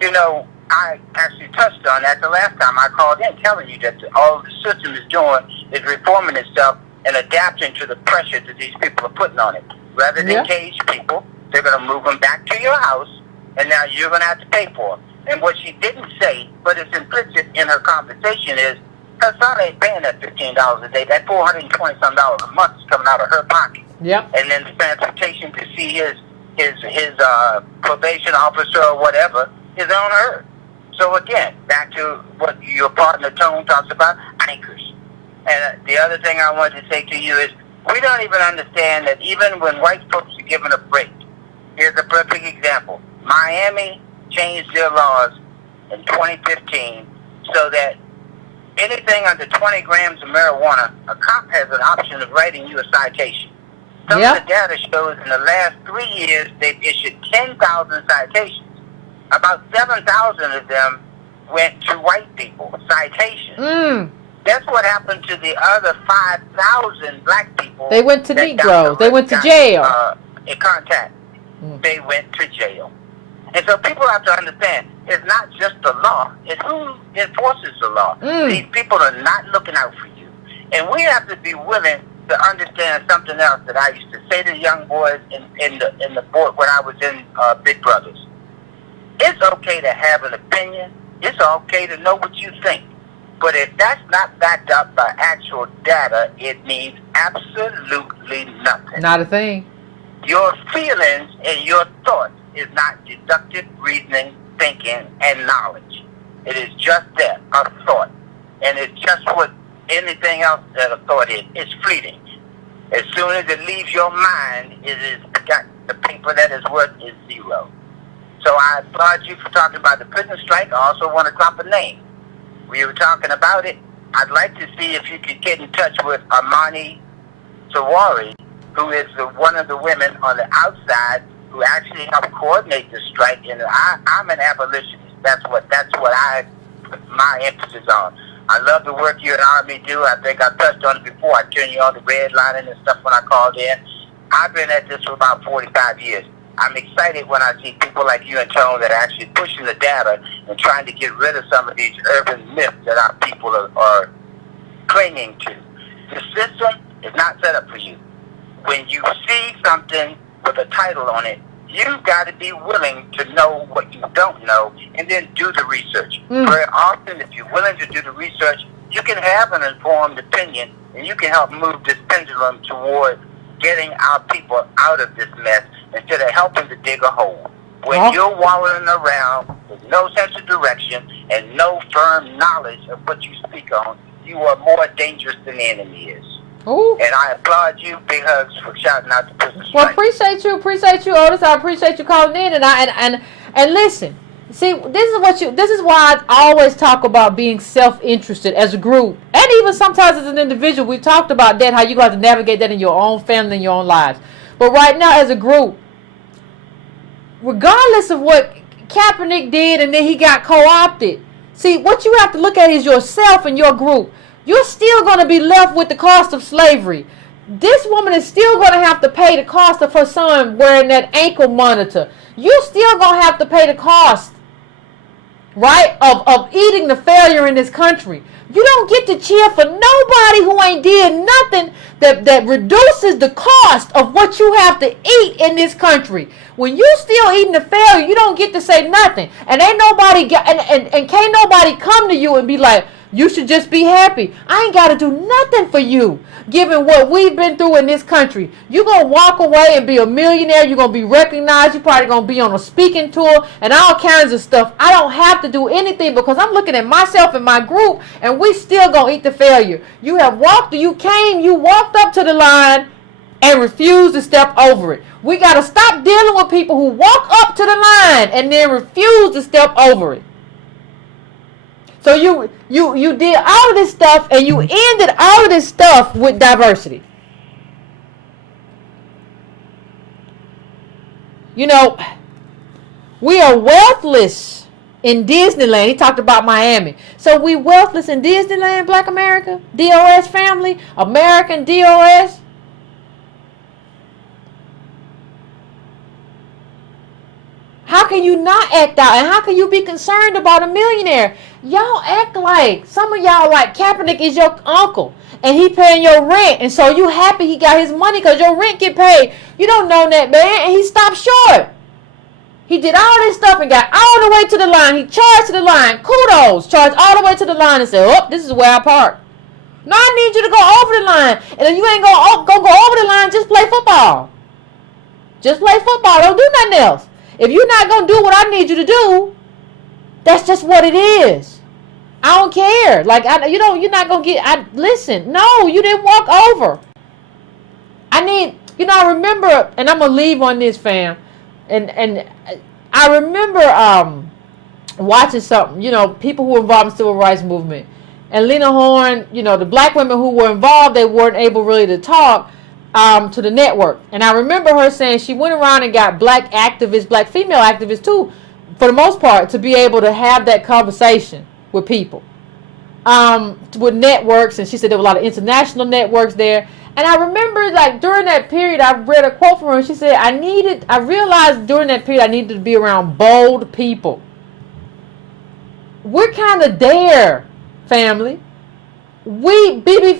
You know, I actually touched on that the last time I called in, telling you that all the system is doing is reforming itself and adapting to the pressure that these people are putting on it. Rather than cage people, they're going to move them back to your house, and now you're going to have to pay for them. And what she didn't say, but it's implicit in her conversation, is her son ain't paying that $15 a day. That $420-some a month is coming out of her pocket. And then the transportation to see his probation officer or whatever is on her. So again, back to what your partner Tone talks about, anchors. And the other thing I wanted to say to you is, we don't even understand that even when white folks are given a break. Here's a perfect example. Miami changed their laws in 2015 so that anything under 20 grams of marijuana, a cop has an option of writing you a citation. Some of the data shows in the last 3 years they've issued 10,000 citations. About 7,000 of them went to white people, citations. That's what happened to the other 5,000 black people. They went to Negroes. They went to jail. In contact. They went to jail. And so people have to understand, it's not just the law, it's who enforces the law. These people are not looking out for you. And we have to be willing to understand something else that I used to say to young boys in the board when I was in Big Brothers. It's okay to have an opinion. It's okay to know what you think. But if that's not backed up by actual data, it means absolutely nothing. Not a thing. Your feelings and your thoughts is not deductive reasoning, thinking, and knowledge. It is just that, a thought. And it's just what anything else that a thought is. It's fleeting. As soon as it leaves your mind, it is got the paper that is worth is zero. So I applaud you for talking about the prison strike. I also want to drop a name. We were talking about it. I'd like to see if you could get in touch with Amani Sawari, who is one of the women on the outside who actually helped coordinate the strike. And I'm an abolitionist. That's what I put my emphasis on. I love the work you and Army do. I think I touched on it before. I turned you on the redlining and stuff when I called in. I've been at this for about 45 years. I'm excited when I see people like you and Tone that are actually pushing the data and trying to get rid of some of these urban myths that our people are clinging to. The system is not set up for you. When you see something with a title on it, you've got to be willing to know what you don't know and then do the research. Very often, if you're willing to do the research, you can have an informed opinion and you can help move this pendulum toward getting our people out of this mess instead of helping to dig a hole. When you're wallowing around with no sense of direction and no firm knowledge of what you speak on, you are more dangerous than the enemy is. Ooh. And I applaud you. Big hugs for shouting out the prison strike. Well, appreciate you, Otis. I appreciate you calling in, and listen. See, this is why I always talk about being self-interested as a group, and even sometimes as an individual. We talked about that, how you got to navigate that in your own family and your own lives. But right now, as a group, regardless of what Kaepernick did, and then he got co-opted. See, what you have to look at is yourself and your group. You're still going to be left with the cost of slavery. This woman is still going to have to pay the cost of her son wearing that ankle monitor. You're still going to have to pay the cost, right, of eating the failure in this country. You don't get to cheer for nobody who ain't did nothing that reduces the cost of what you have to eat in this country. When you still eating the failure, you don't get to say nothing. And ain't nobody and can't nobody come to you and be like, you should just be happy. I ain't got to do nothing for you, given what we've been through in this country. You're going to walk away and be a millionaire. You're going to be recognized. You're probably going to be on a speaking tour and all kinds of stuff. I don't have to do anything because I'm looking at myself and my group, and we still going to eat the failure. You walked up to the line and refused to step over it. We got to stop dealing with people who walk up to the line and then refuse to step over it. So you did all of this stuff, and you ended all of this stuff with diversity. You know, we are wealthless in Disneyland. He talked about Miami. So we wealthless in Disneyland, Black America, DOS family, American DOS. How can you not act out? And how can you be concerned about a millionaire? Y'all act like, some of y'all like Kaepernick is your uncle and he paying your rent. And so you happy he got his money because your rent get paid. You don't know that man, and he stopped short. He did all this stuff and got all the way to the line. He charged to the line. Kudos. Charged all the way to the line and said, oh, this is where I park. No, I need you to go over the line. And if you ain't gonna go over the line, just play football. Just play football. Don't do nothing else. If you're not going to do what I need you to do, that's just what it is. I don't care. Like, you're not going to get, listen, no, you didn't walk over. I remember, and I'm going to leave on this, fam. And I remember watching something, people who were involved in the civil rights movement. And Lena Horne, the black women who were involved, they weren't able really to talk to the network. And I remember her saying she went around and got black female activists too, for the most part, to be able to have that conversation with people, with networks. And she said there were a lot of international networks there. And I remember, like, during that period, I read a quote from her, and she said, I realized during that period I needed to be around bold people. We're kind of there, family. We, Breaking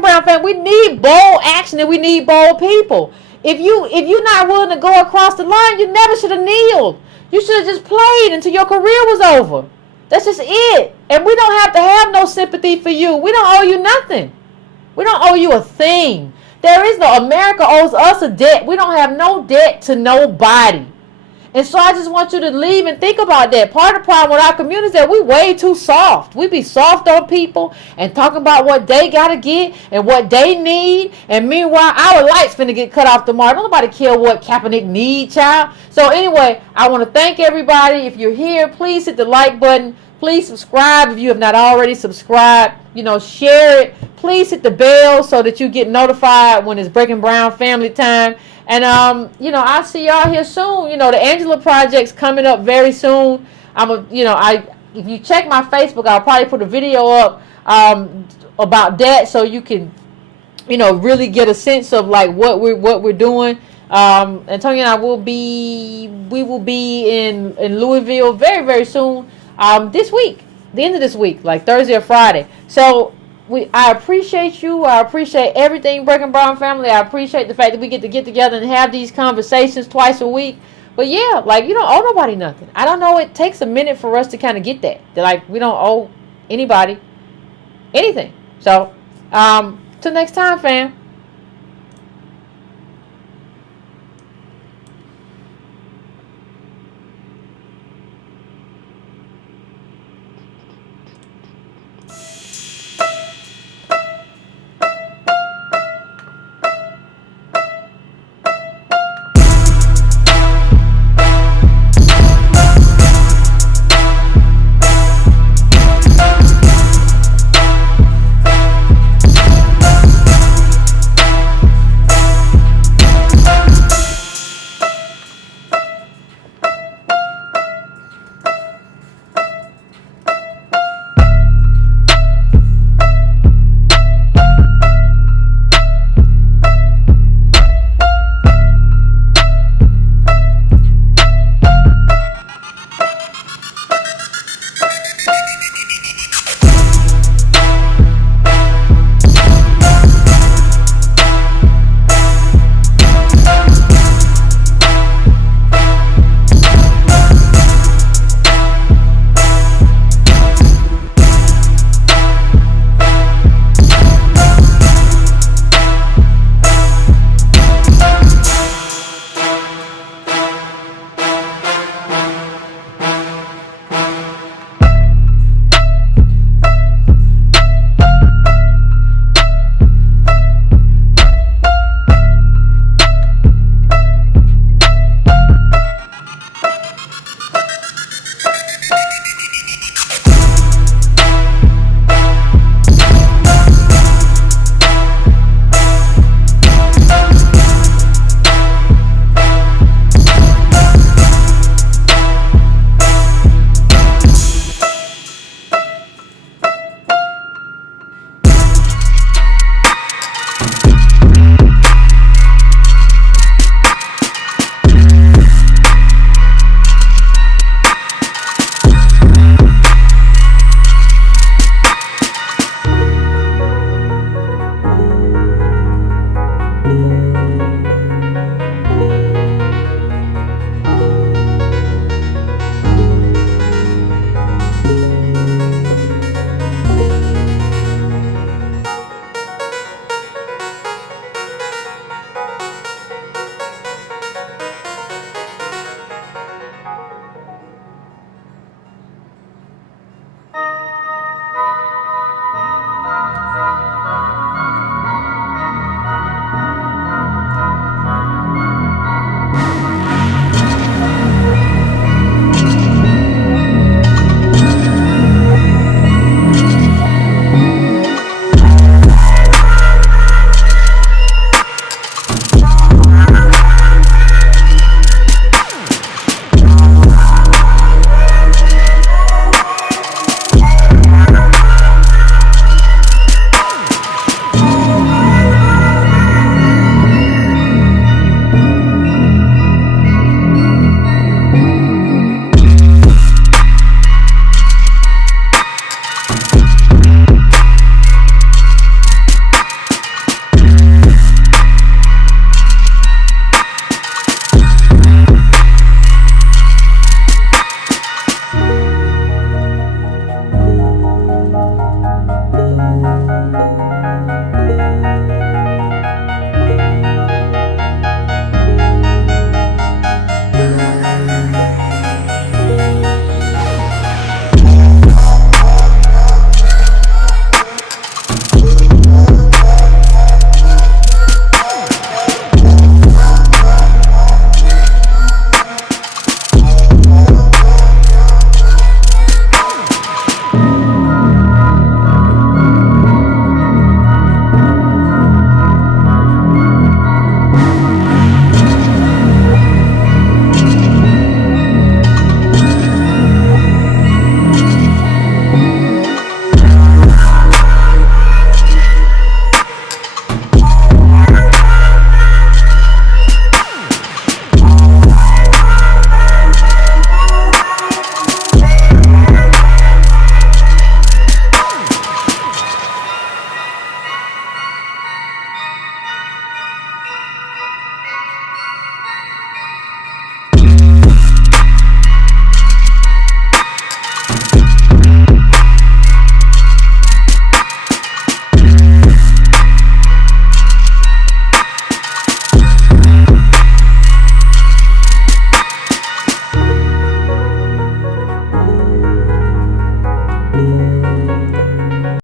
Brown family, we need bold action and we need bold people. If you're not willing to go across the line, you never should have kneeled. You should have just played until your career was over. That's just it. And we don't have to have no sympathy for you. We don't owe you nothing. We don't owe you a thing. There is no, America owes us a debt. We don't have no debt to nobody. And so I just want you to leave and think about that. Part of the problem with our community is that we way too soft. We be soft on people and talking about what they got to get and what they need. And meanwhile, our lights finna get cut off tomorrow. Don't nobody care what Kaepernick need, child. So anyway, I want to thank everybody. If you're here, please hit the like button. Please subscribe if you have not already subscribed. You know, share it. Please hit the bell so that you get notified when it's Breaking Brown family time. And you know, I'll see y'all here soon. You know, the Angela Project's coming up very soon. If you check my Facebook, I'll probably put a video up about that, so you can, you know, really get a sense of like what we're doing. Antonio and I will be in Louisville very, very soon. This week, the end of this week, like Thursday or Friday. So I appreciate you. I appreciate everything, Breaking Brown family. I appreciate the fact that we get together and have these conversations twice a week. But yeah, like, you don't owe nobody nothing. I don't know. It takes a minute for us to kind of get that. Like, we don't owe anybody anything. So, till next time, fam.